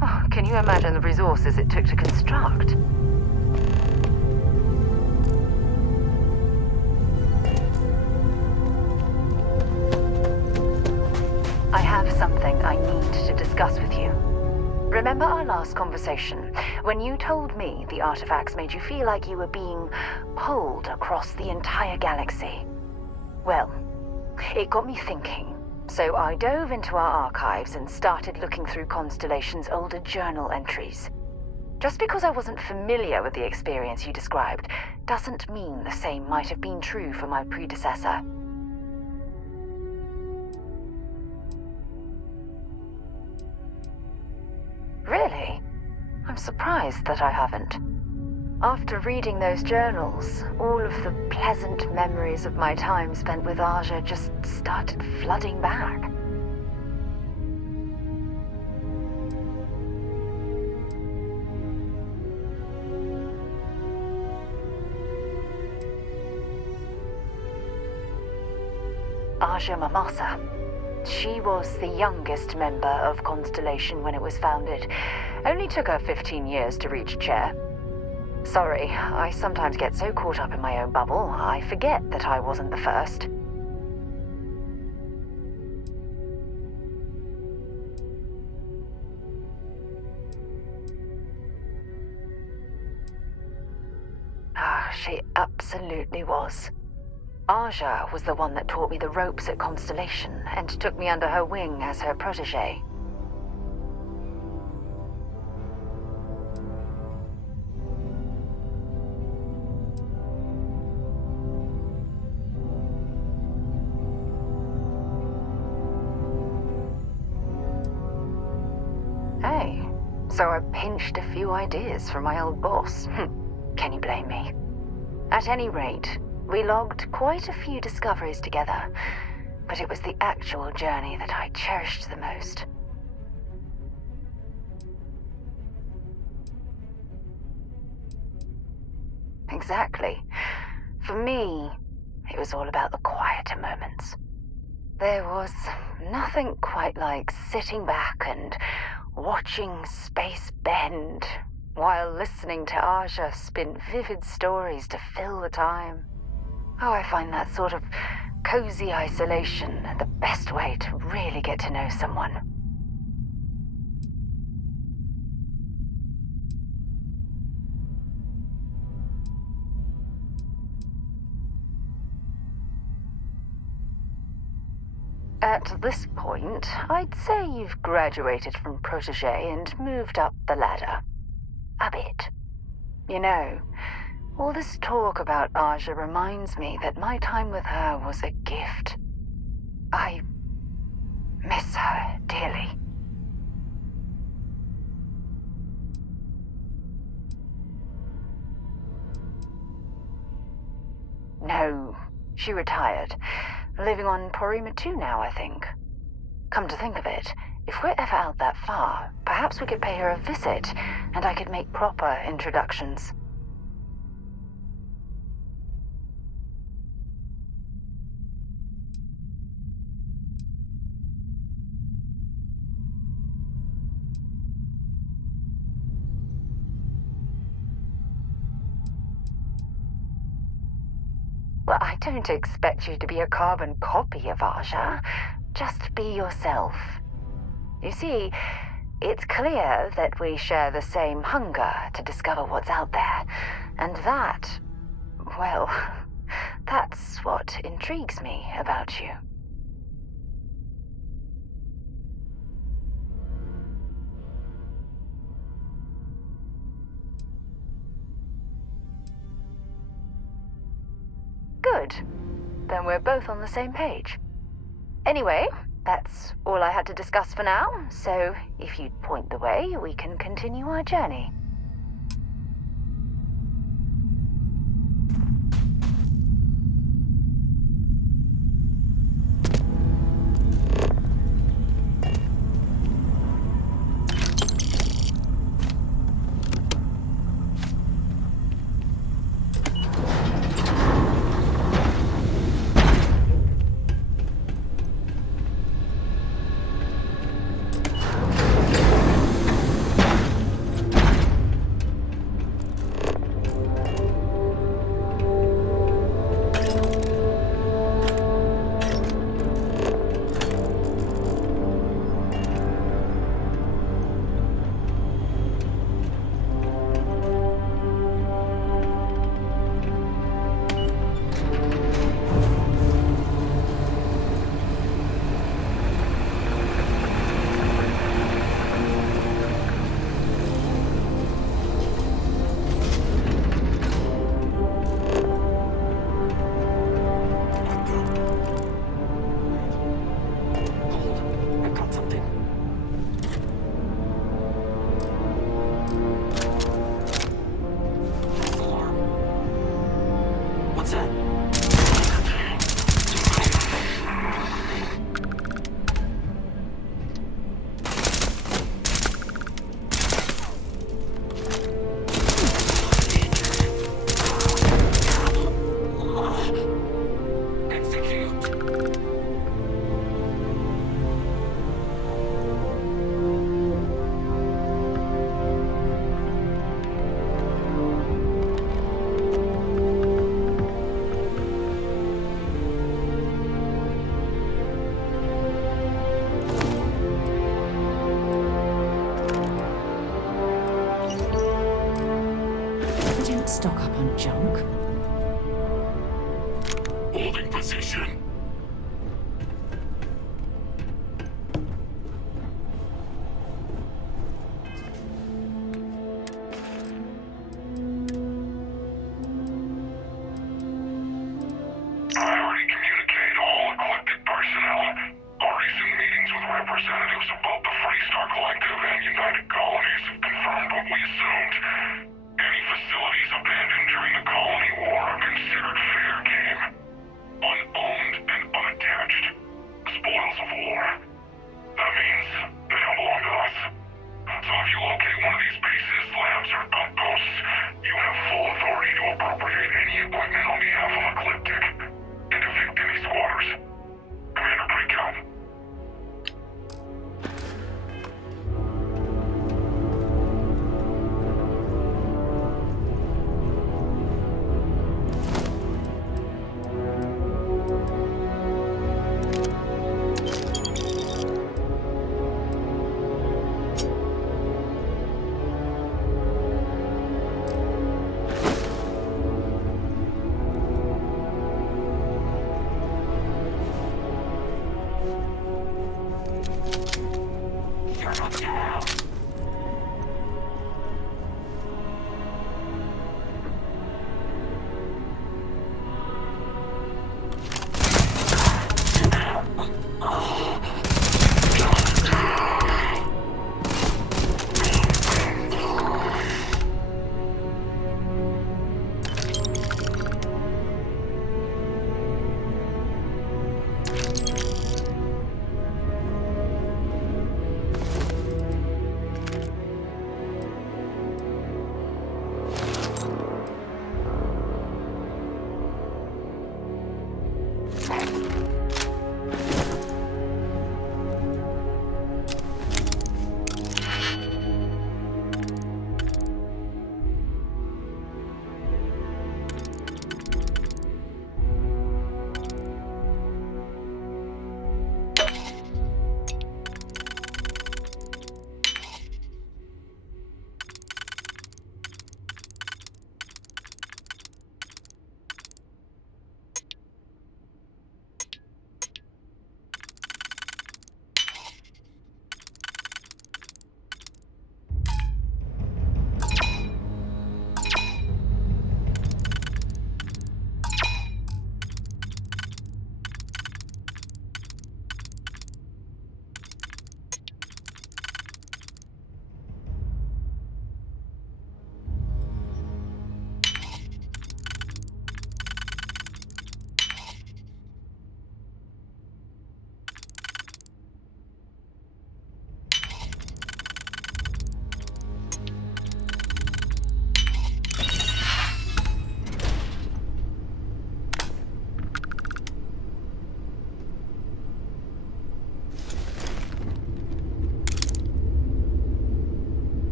Oh, can you imagine the resources it took to construct? I have something I need to discuss with you. Remember our last conversation, when you told me the artifacts made you feel like you were being pulled across the entire galaxy? Well, it got me thinking, so I dove into our archives and started looking through Constellation's older journal entries. Just because I wasn't familiar with the experience you described doesn't mean the same might have been true for my predecessor. Really? I'm surprised that I haven't. After reading those journals, all of the pleasant memories of my time spent with Aja just started flooding back. Aja Mamasa. She was the youngest member of Constellation when it was founded. Only took her 15 years to reach chair. Sorry, I sometimes get so caught up in my own bubble, I forget that I wasn't the first. She absolutely was. Aja was the one that taught me the ropes at Constellation and took me under her wing as her protege. Hey, so I pinched a few ideas from my old boss. Can you blame me? At any rate, we logged quite a few discoveries together, but it was the actual journey that I cherished the most. Exactly. For me, it was all about the quieter moments. There was nothing quite like sitting back and watching space bend while listening to Aja spin vivid stories to fill the time. Oh, I find that sort of cozy isolation the best way to really get to know someone. At this point, I'd say you've graduated from protege and moved up the ladder. A bit. You know, all this talk about Aja reminds me that my time with her was a gift. I miss her dearly. No, she retired. Living on Porima 2 now, I think. Come to think of it, if we're ever out that far, perhaps we could pay her a visit, and I could make proper introductions. Well, I don't expect you to be a carbon copy of Aja. Just be yourself. You see, it's clear that we share the same hunger to discover what's out there. And that, well, that's what intrigues me about you. Good. Then we're both on the same page. Anyway, that's all I had to discuss for now, so if you'd point the way, we can continue our journey. don't stock up on junk. Holding position. Representatives of both the Freestar Collective and United Colonies have confirmed what we assumed. Any facilities abandoned during the Colony War are considered fair game. Unowned and unattached. Spoils of war. That means they don't belong to us. So if you locate one of these bases, labs, or outposts, you have full authority to appropriate any equipment on behalf of Ecliptic and evict any squatters. Commander Precount.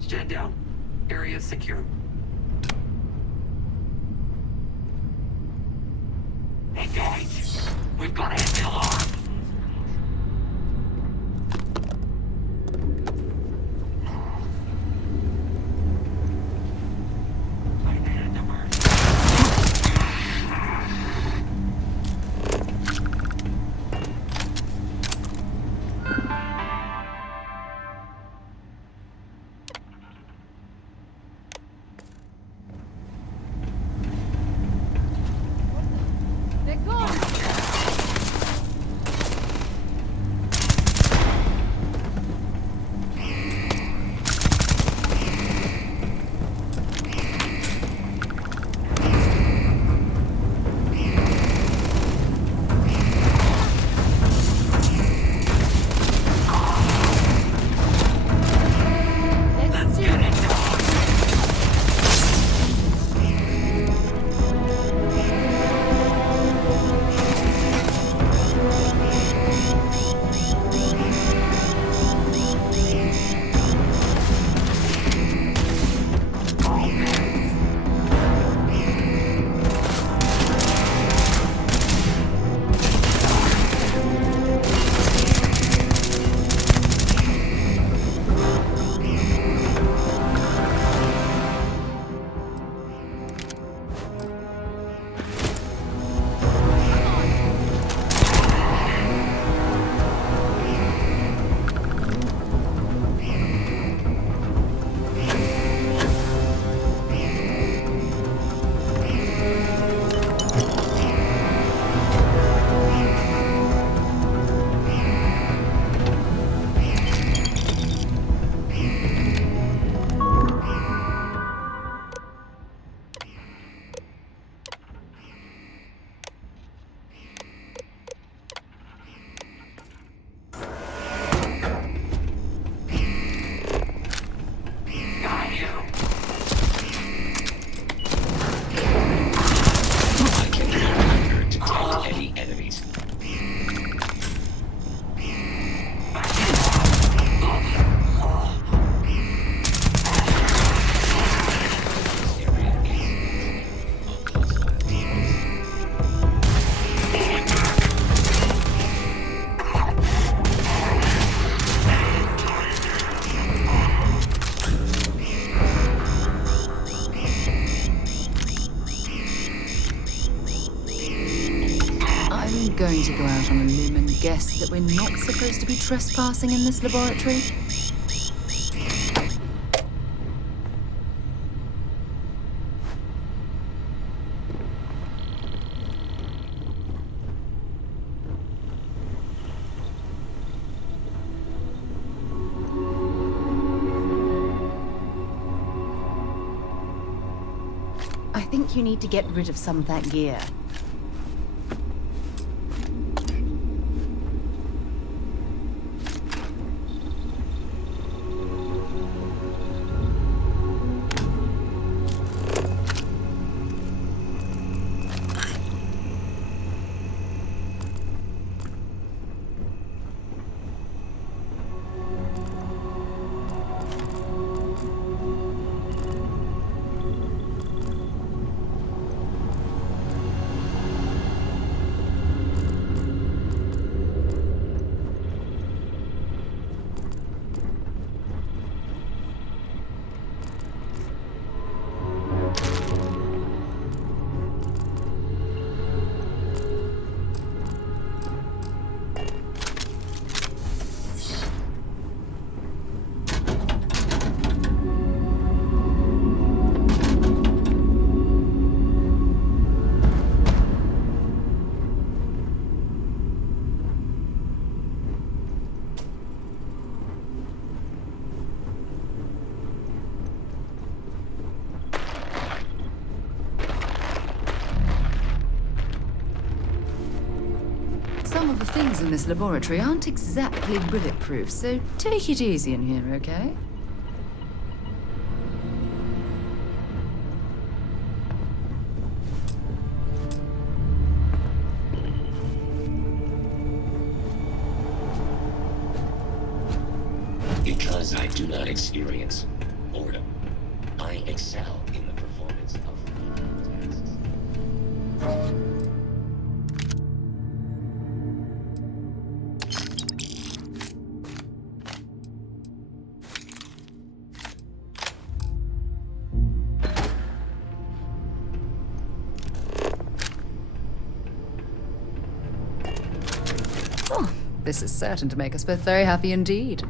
Stand down. Area secure. Hey guys, we've got intel arm. going to go out on a limb and guess that we're not supposed to be trespassing in this laboratory? I think you need to get rid of some of that gear. Some of the things in this laboratory aren't exactly bulletproof, so take it easy in here, okay? Because I do not experience boredom, I excel in the performance of tasks. Oh, this is certain to make us both very happy indeed.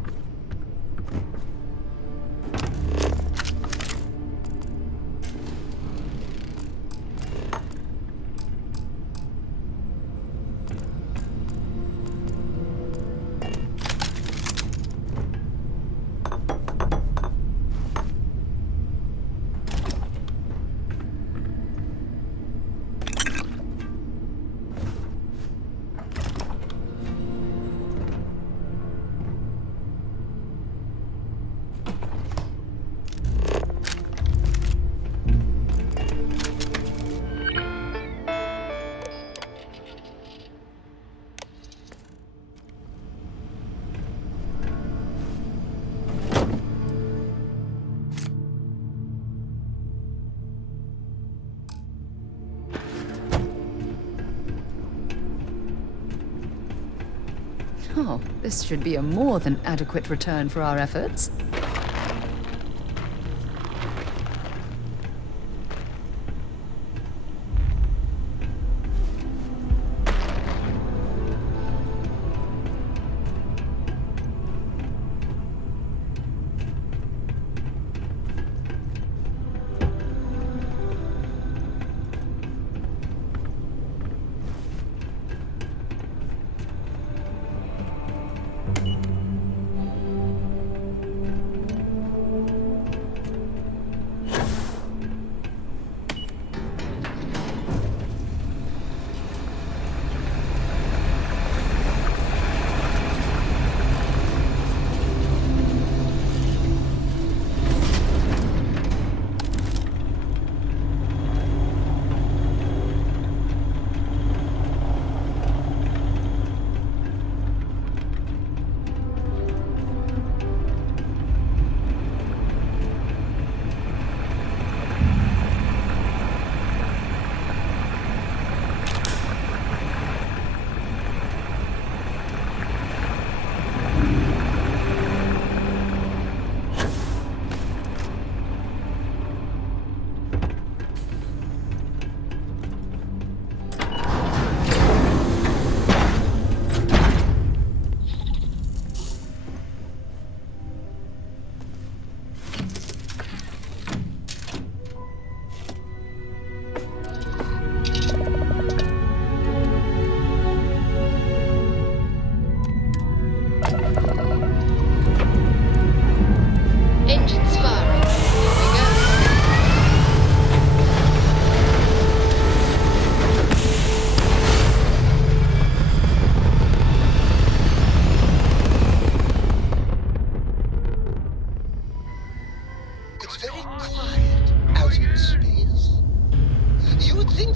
Oh, this should be a more than adequate return for our efforts.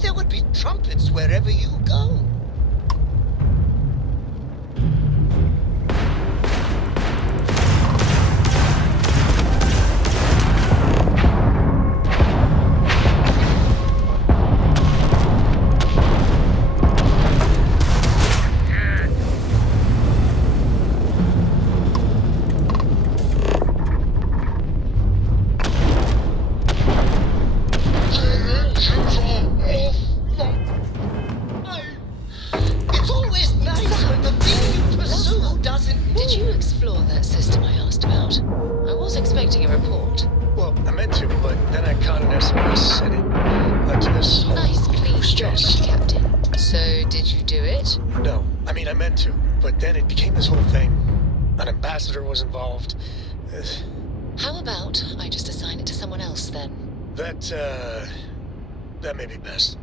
There would be trumpets wherever you go. It's always nice when the thing you pursue doesn't. Did you explore that system I asked about? I was expecting a report. Well, I meant to, but then I caught an SMS and it led to this whole Nice clean job, Captain. So, did you do it? No, I mean, I meant to, but then it became this whole thing. An ambassador was involved. How about I just assign it to someone else then? That may be best.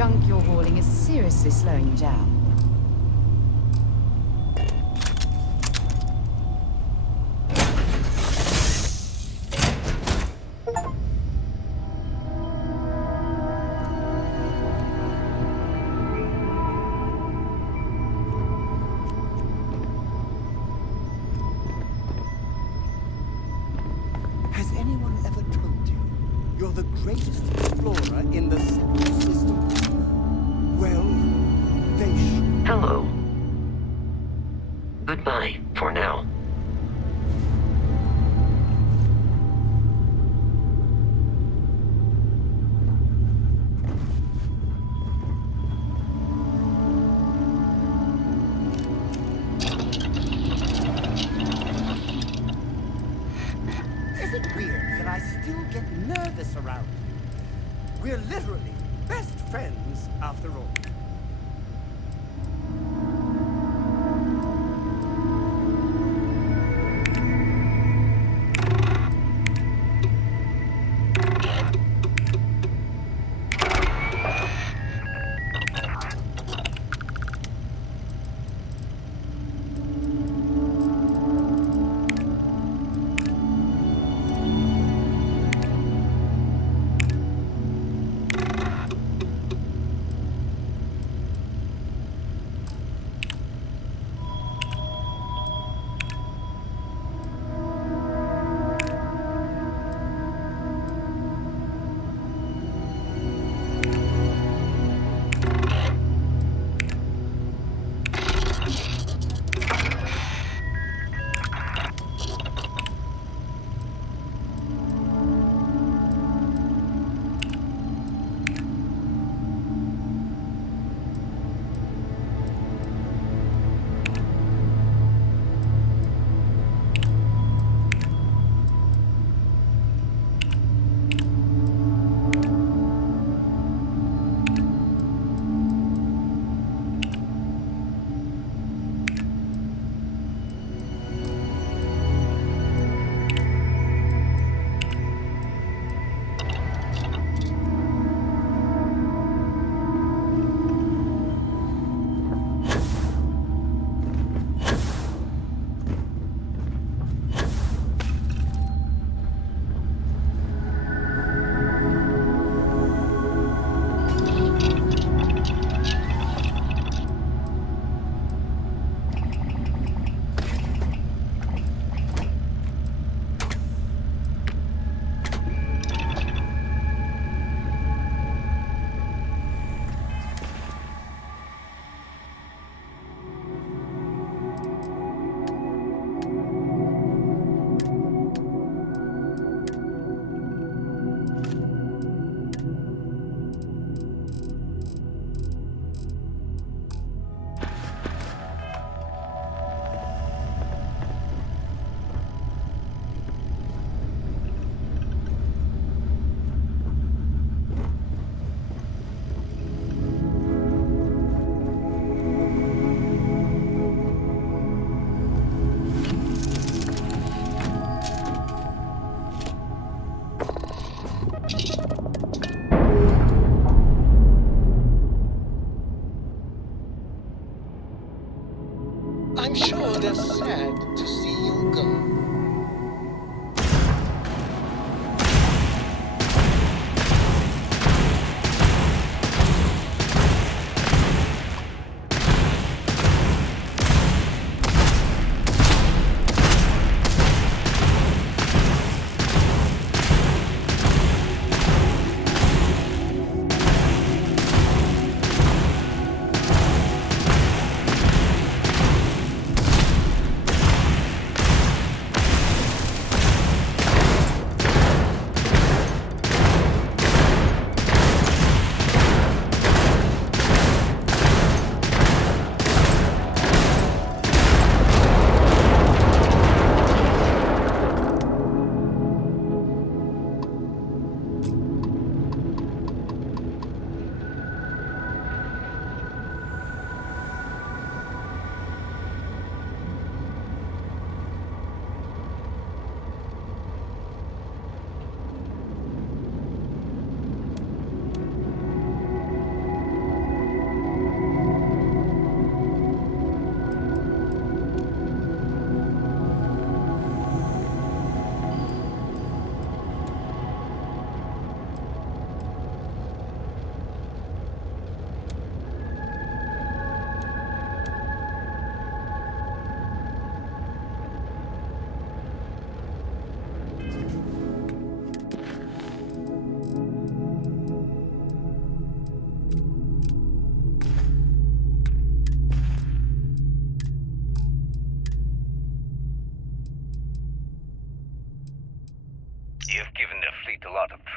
junk you're hauling is seriously slowing you down. Has anyone ever told you you're the greatest explorer in the solar system? Well, they should. Hello. Goodbye, for now. Is it weird that I still get nervous around you? We're literally best friends after all.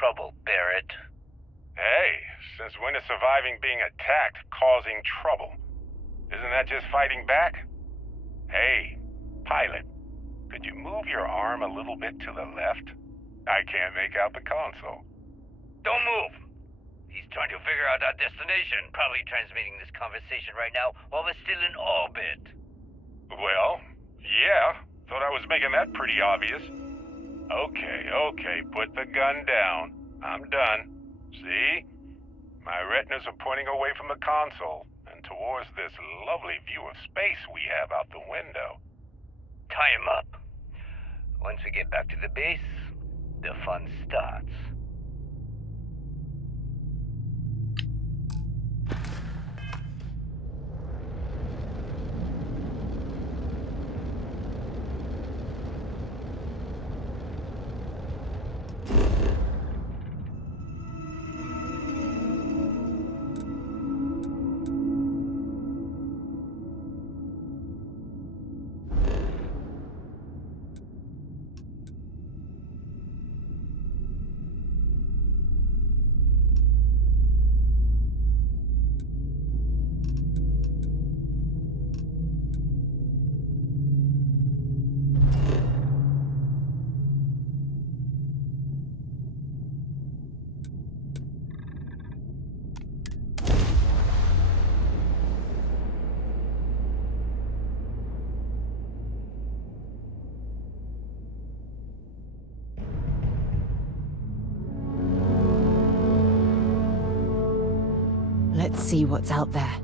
trouble, Barrett? Hey, since when is surviving being attacked causing trouble? Isn't that just fighting back? Hey, pilot, could you move your arm a little bit to the left? I can't make out the console. Don't move! He's trying to figure out our destination, probably transmitting this conversation right now while we're still in orbit. Well, yeah. Thought I was making that pretty obvious. Okay, put the gun down. I'm done. See? My retinas are pointing away from the console and towards this lovely view of space we have out the window. Tie him up. Once we get back to the base, the fun starts. Let's see what's out there.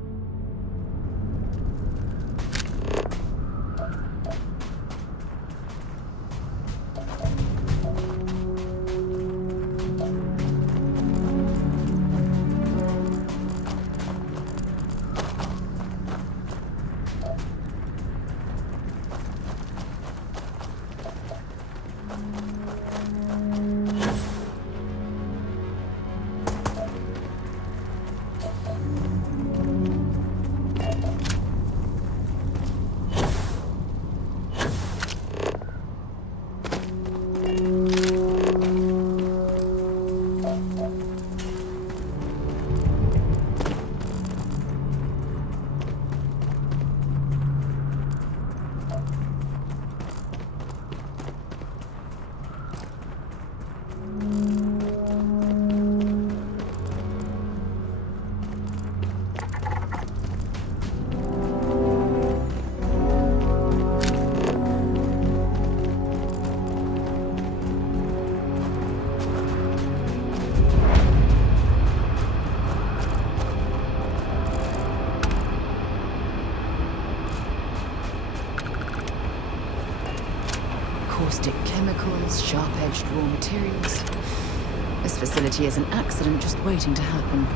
Caustic chemicals, sharp-edged raw materials. This facility is an accident just waiting to happen.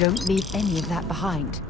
Don't leave any of that behind.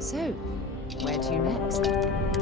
So, where to next?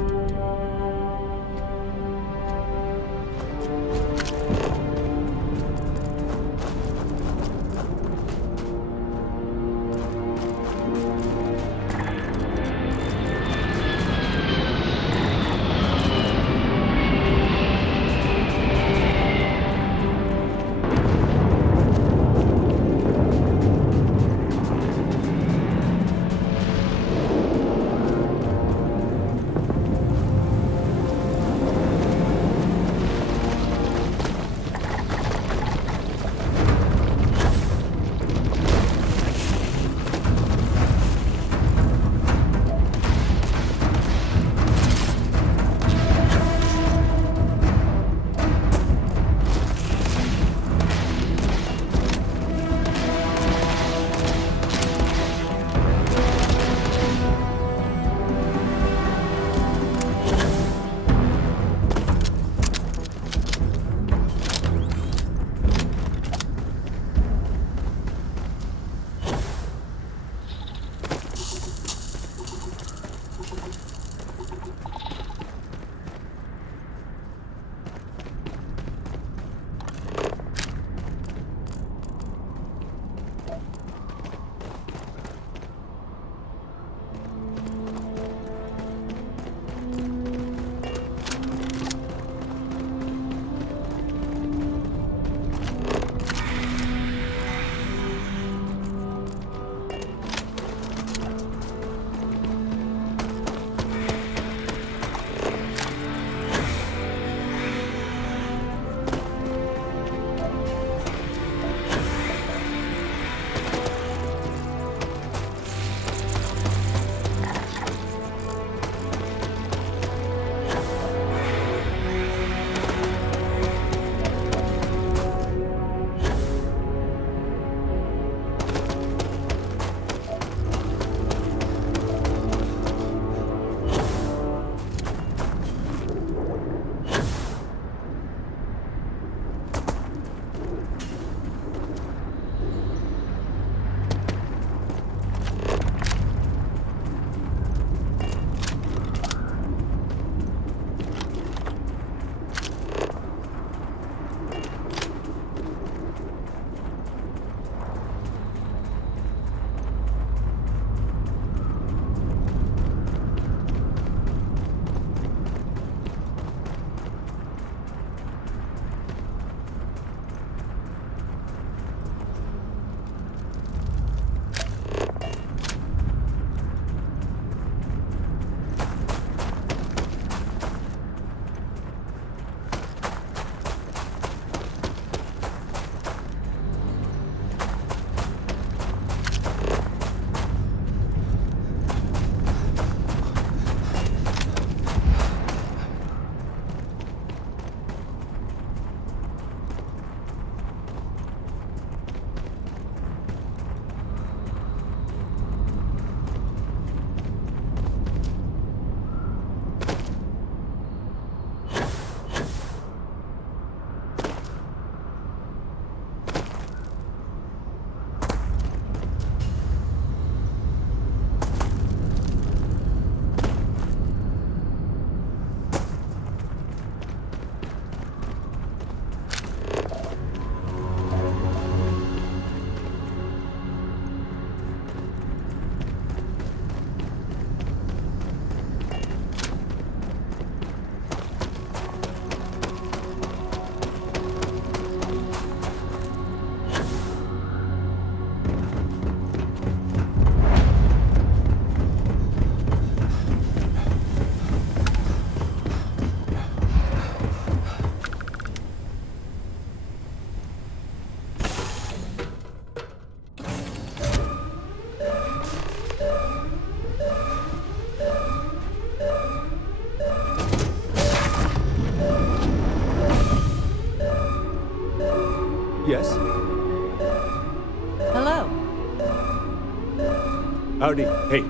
Howdy. Hey.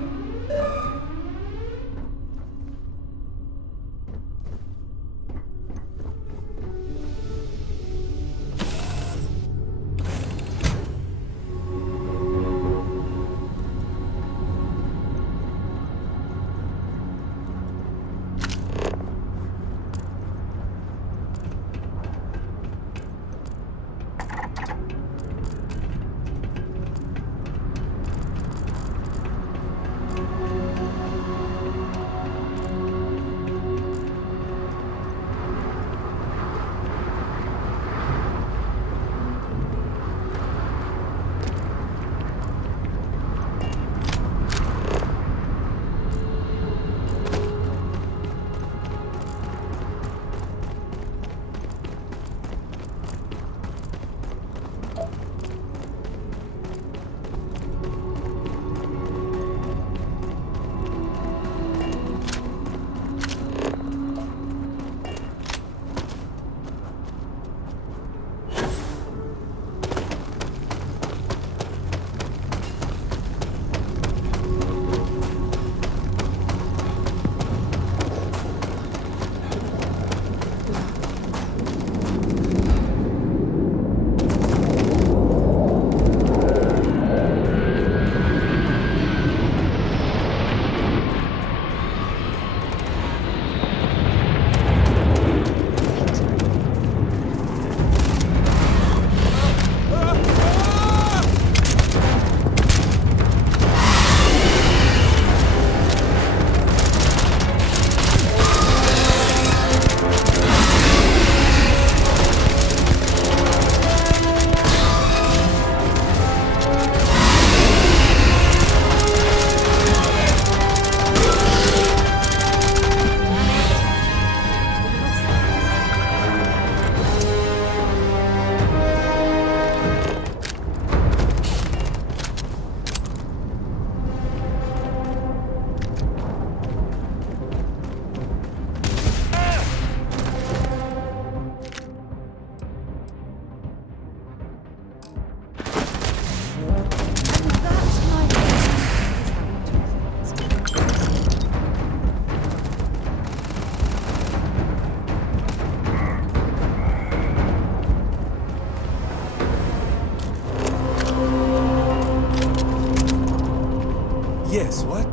Yes, what?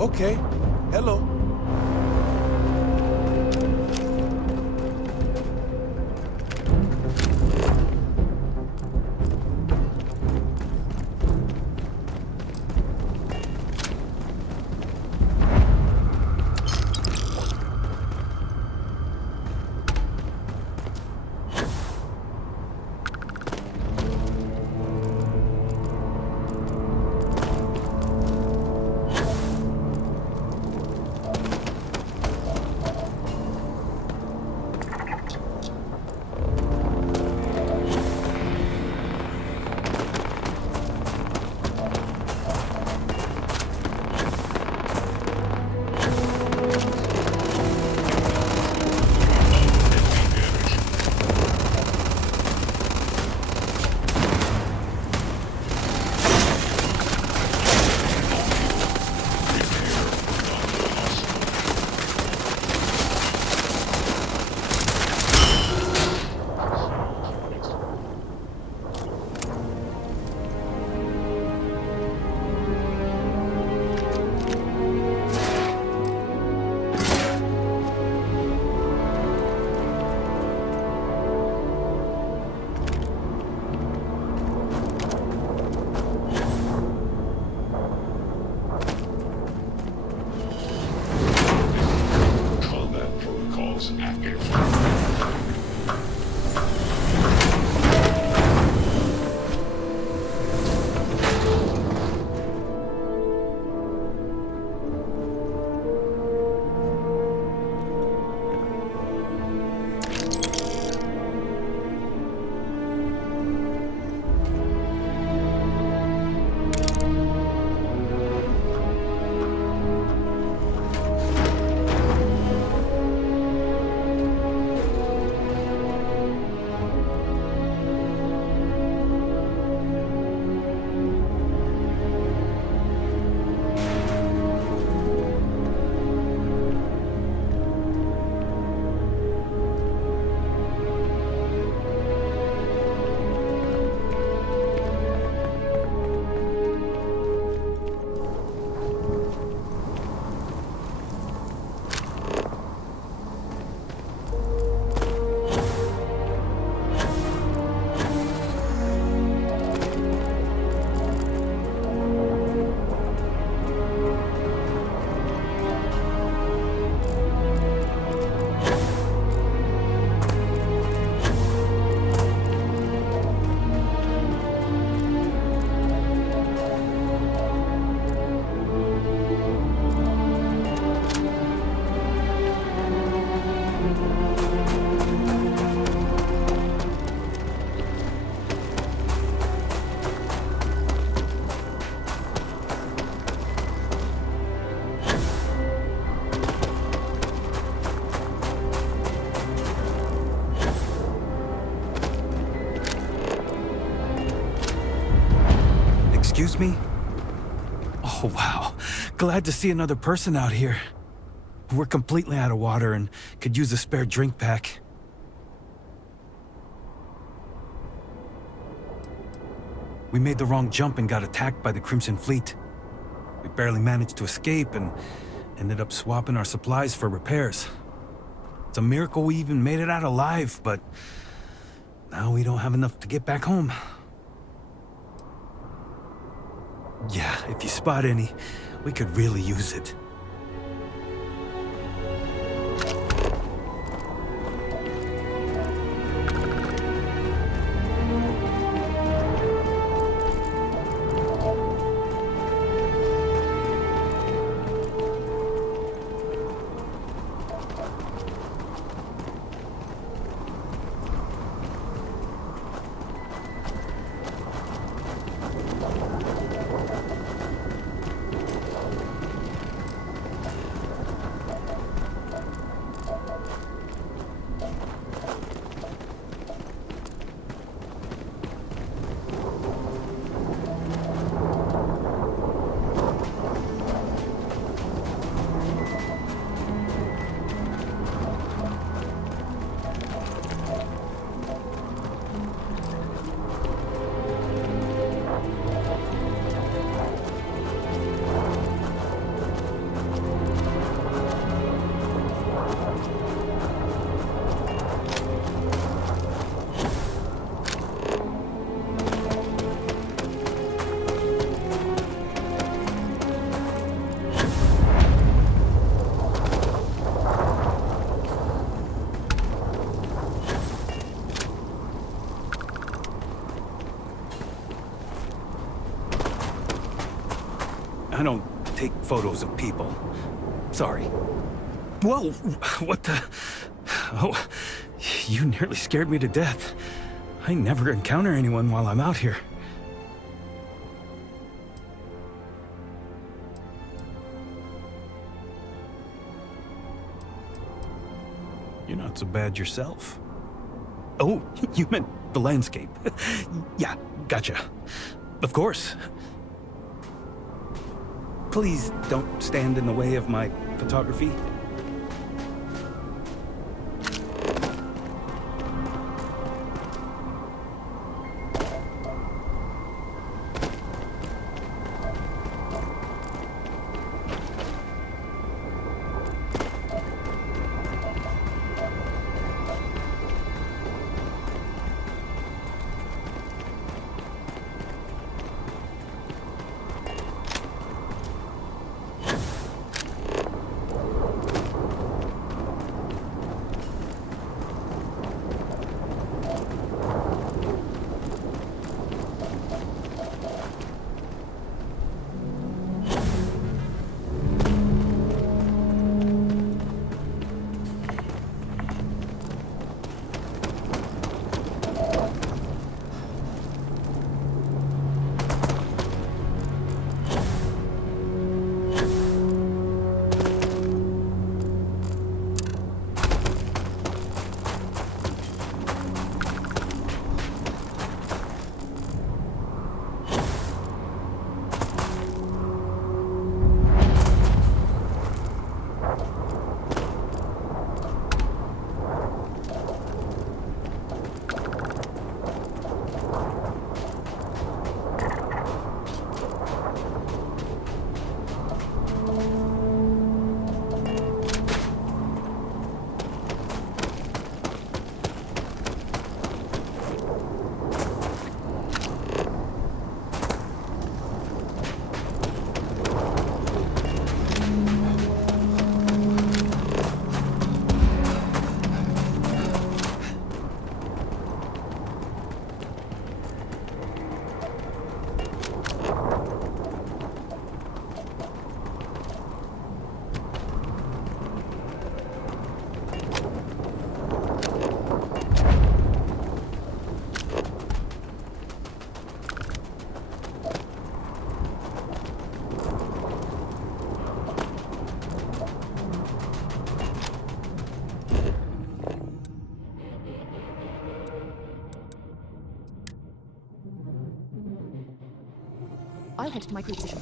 Okay. Hello. Excuse me? Oh, wow. Glad to see another person out here. We're completely out of water and could use a spare drink pack. We made the wrong jump and got attacked by the Crimson Fleet. We barely managed to escape and ended up swapping our supplies for repairs. It's a miracle we even made it out alive, but now we don't have enough to get back home. Yeah, if you spot any, we could really use it. I don't take photos of people. Sorry. Whoa! What the... Oh, you nearly scared me to death. I never encounter anyone while I'm out here. You're not so bad yourself. Oh, you meant the landscape. Yeah, gotcha. Of course. Please don't stand in the way of my photography. I'll head to my crew position.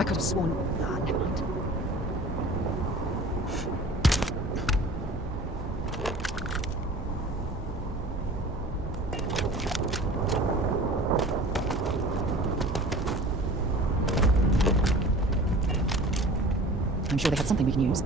I could have sworn... Ah, never mind. I'm sure they had something we can use.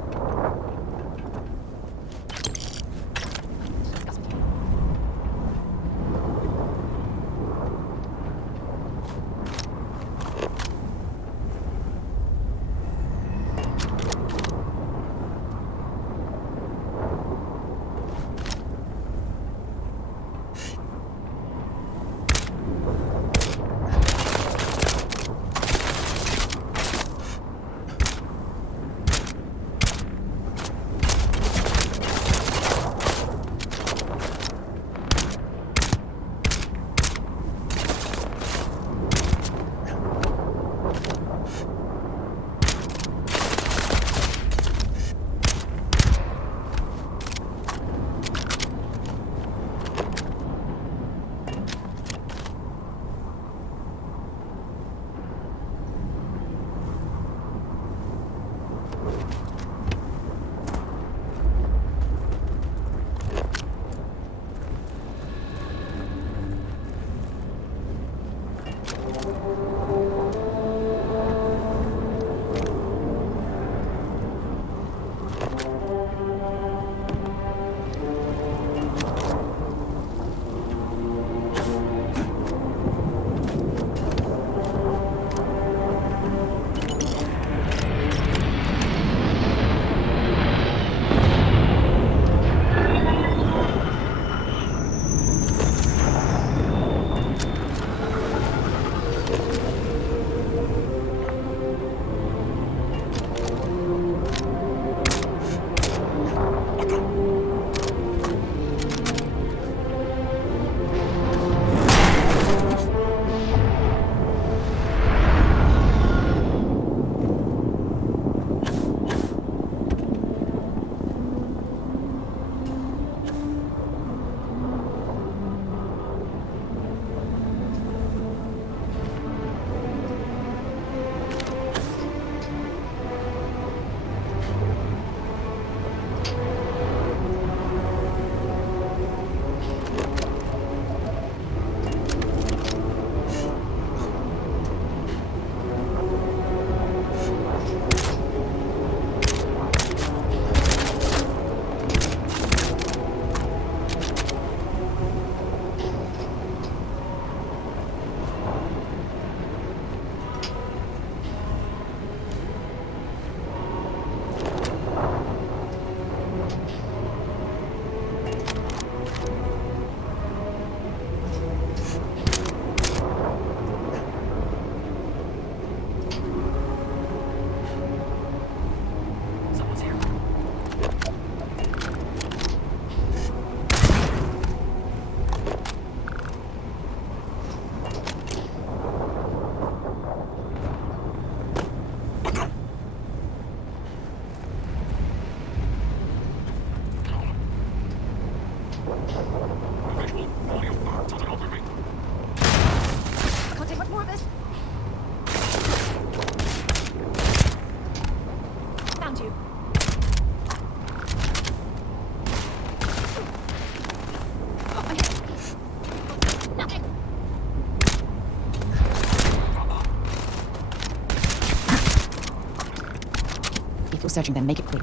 you're searching them, make it quick.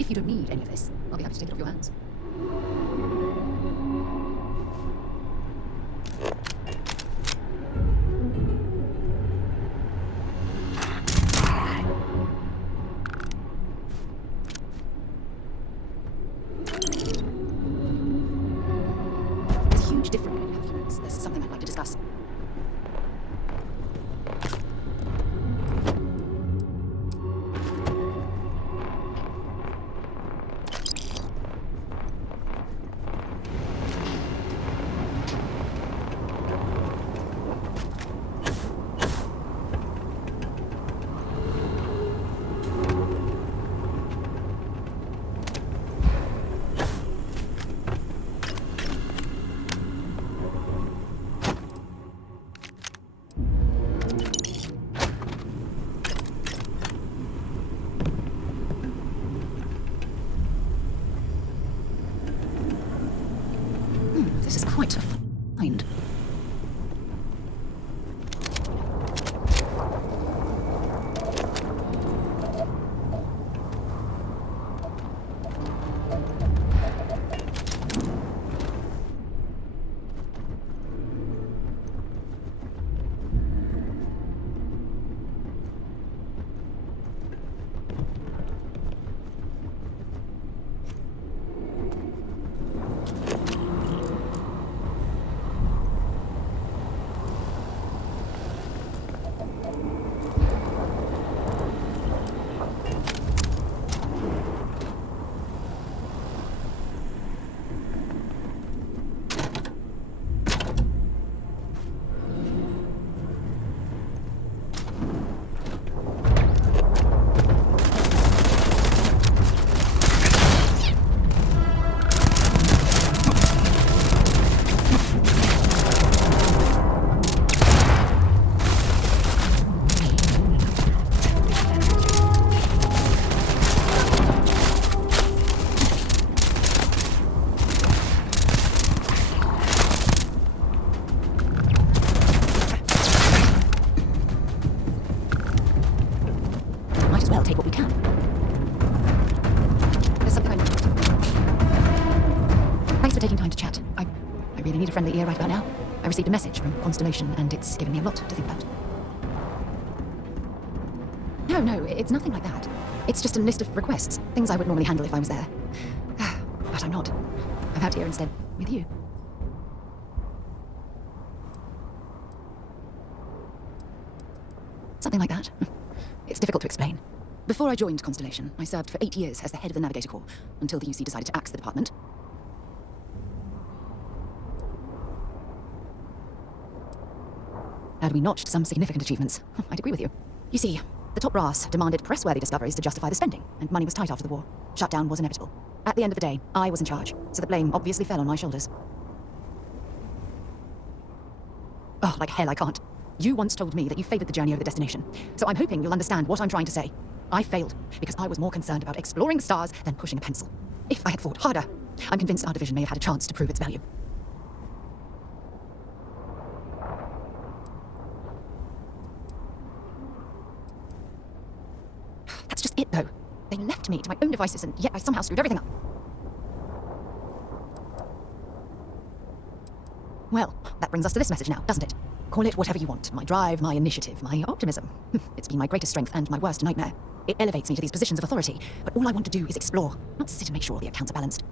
If you don't need any of this, I'll be happy to take it off your hands. There's a huge difference when you have humans. There's something I'd like to discuss. This is quite a find. Take what we can. There's something I need. Thanks for taking time to chat. I really need a friendly ear right about now. I received a message from Constellation, and it's given me a lot to think about. No, it's nothing like that. It's just a list of requests, things I would normally handle if I was there. But I'm not. I'm out here instead, with you. Something like that. It's difficult to explain. Before I joined Constellation, I served for 8 years as the head of the Navigator Corps, until the UC decided to axe the department. Had we notched some significant achievements, I'd agree with you. You see, the top brass demanded press-worthy discoveries to justify the spending, and money was tight after the war. Shutdown was inevitable. At the end of the day, I was in charge, so the blame obviously fell on my shoulders. Oh, like hell I can't. You once told me that you favored the journey over the destination, so I'm hoping you'll understand what I'm trying to say. I failed because I was more concerned about exploring the stars than pushing a pencil. If I had fought harder, I'm convinced our division may have had a chance to prove its value. That's just it, though. They left me to my own devices, and yet I somehow screwed everything up. Well, that brings us to this message now, doesn't it? Call it whatever you want. My drive, my initiative, my optimism. It's been my greatest strength and my worst nightmare. It elevates me to these positions of authority, but all I want to do is explore, not sit and make sure all the accounts are balanced.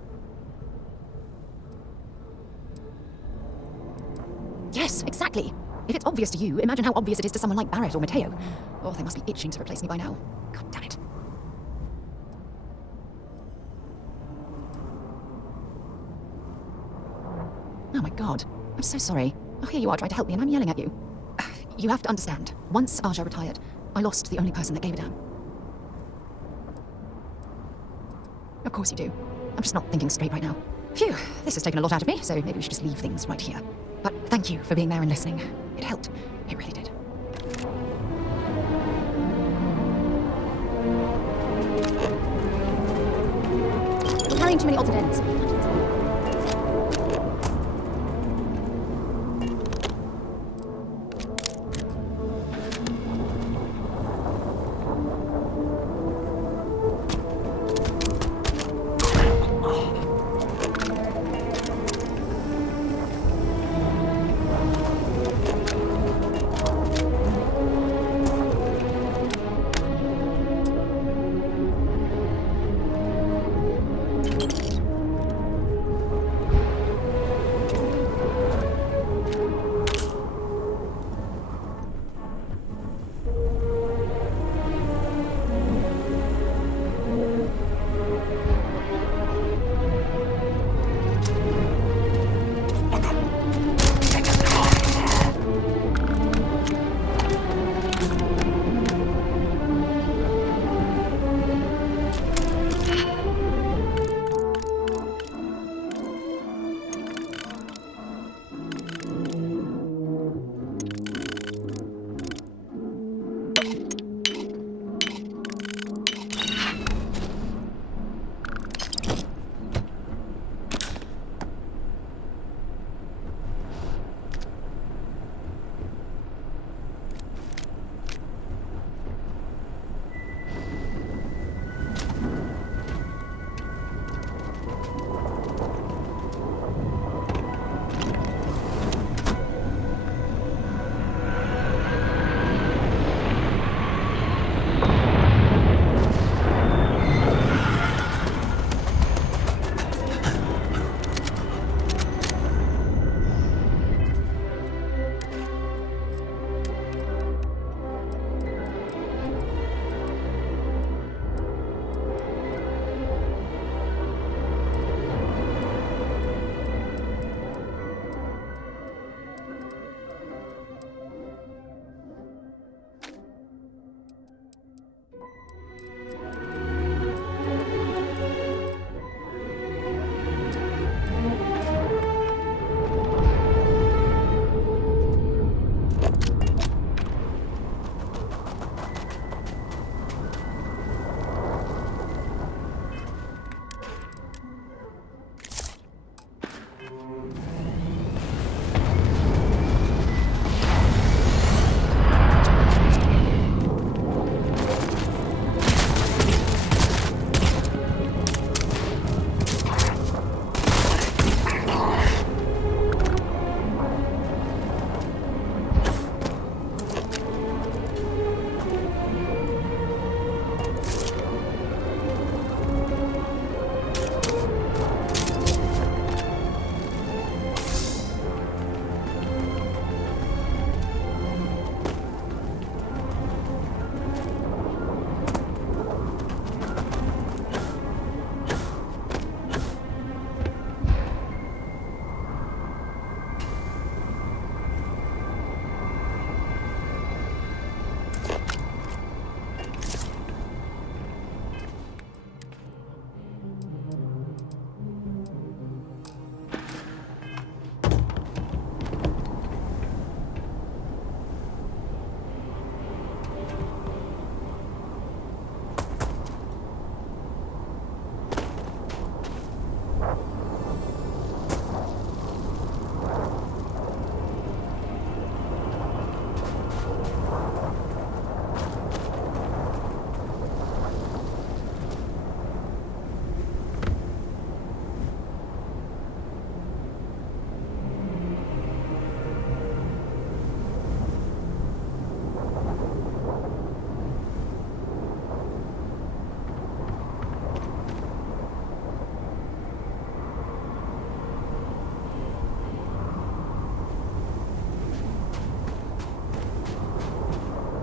Yes, exactly. If it's obvious to you, imagine how obvious it is to someone like Barrett or Mateo. Oh, they must be itching to replace me by now. God damn it. Oh my god. I'm so sorry. Oh, here you are trying to help me and I'm yelling at you. You have to understand. Once Aja retired, I lost the only person that gave a damn. Of course you do. I'm just not thinking straight right now. Phew, this has taken a lot out of me, so maybe we should just leave things right here. But thank you for being there and listening. It helped. It really did. We're carrying too many odds and ends.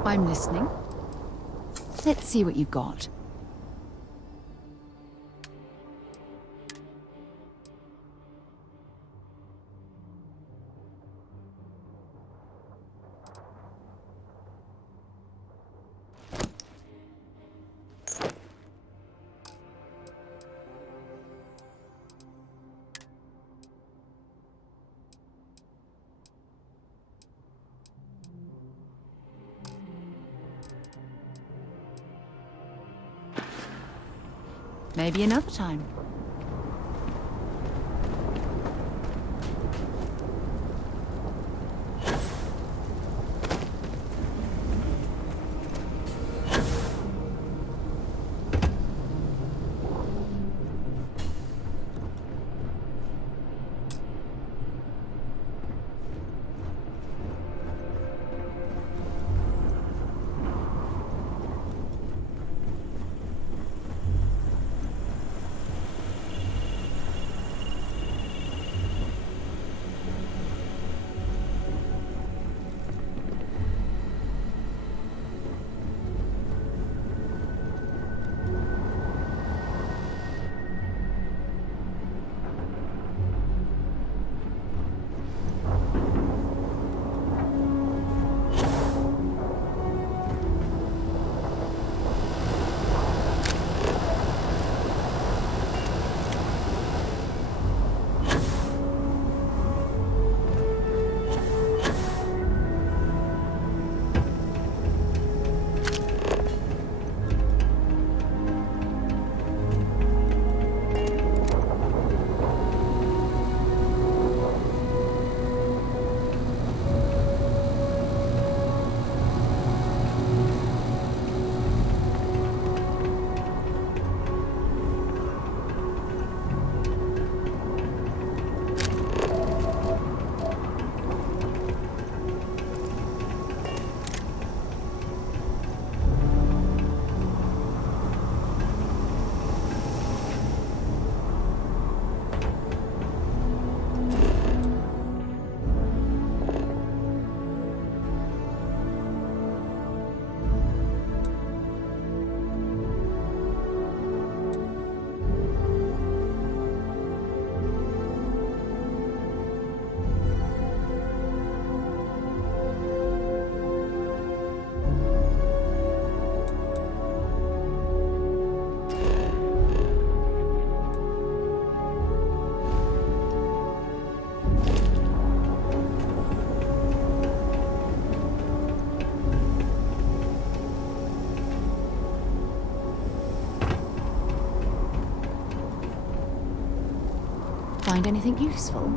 I'm listening. Let's see what you've got. Maybe another time. Find anything useful?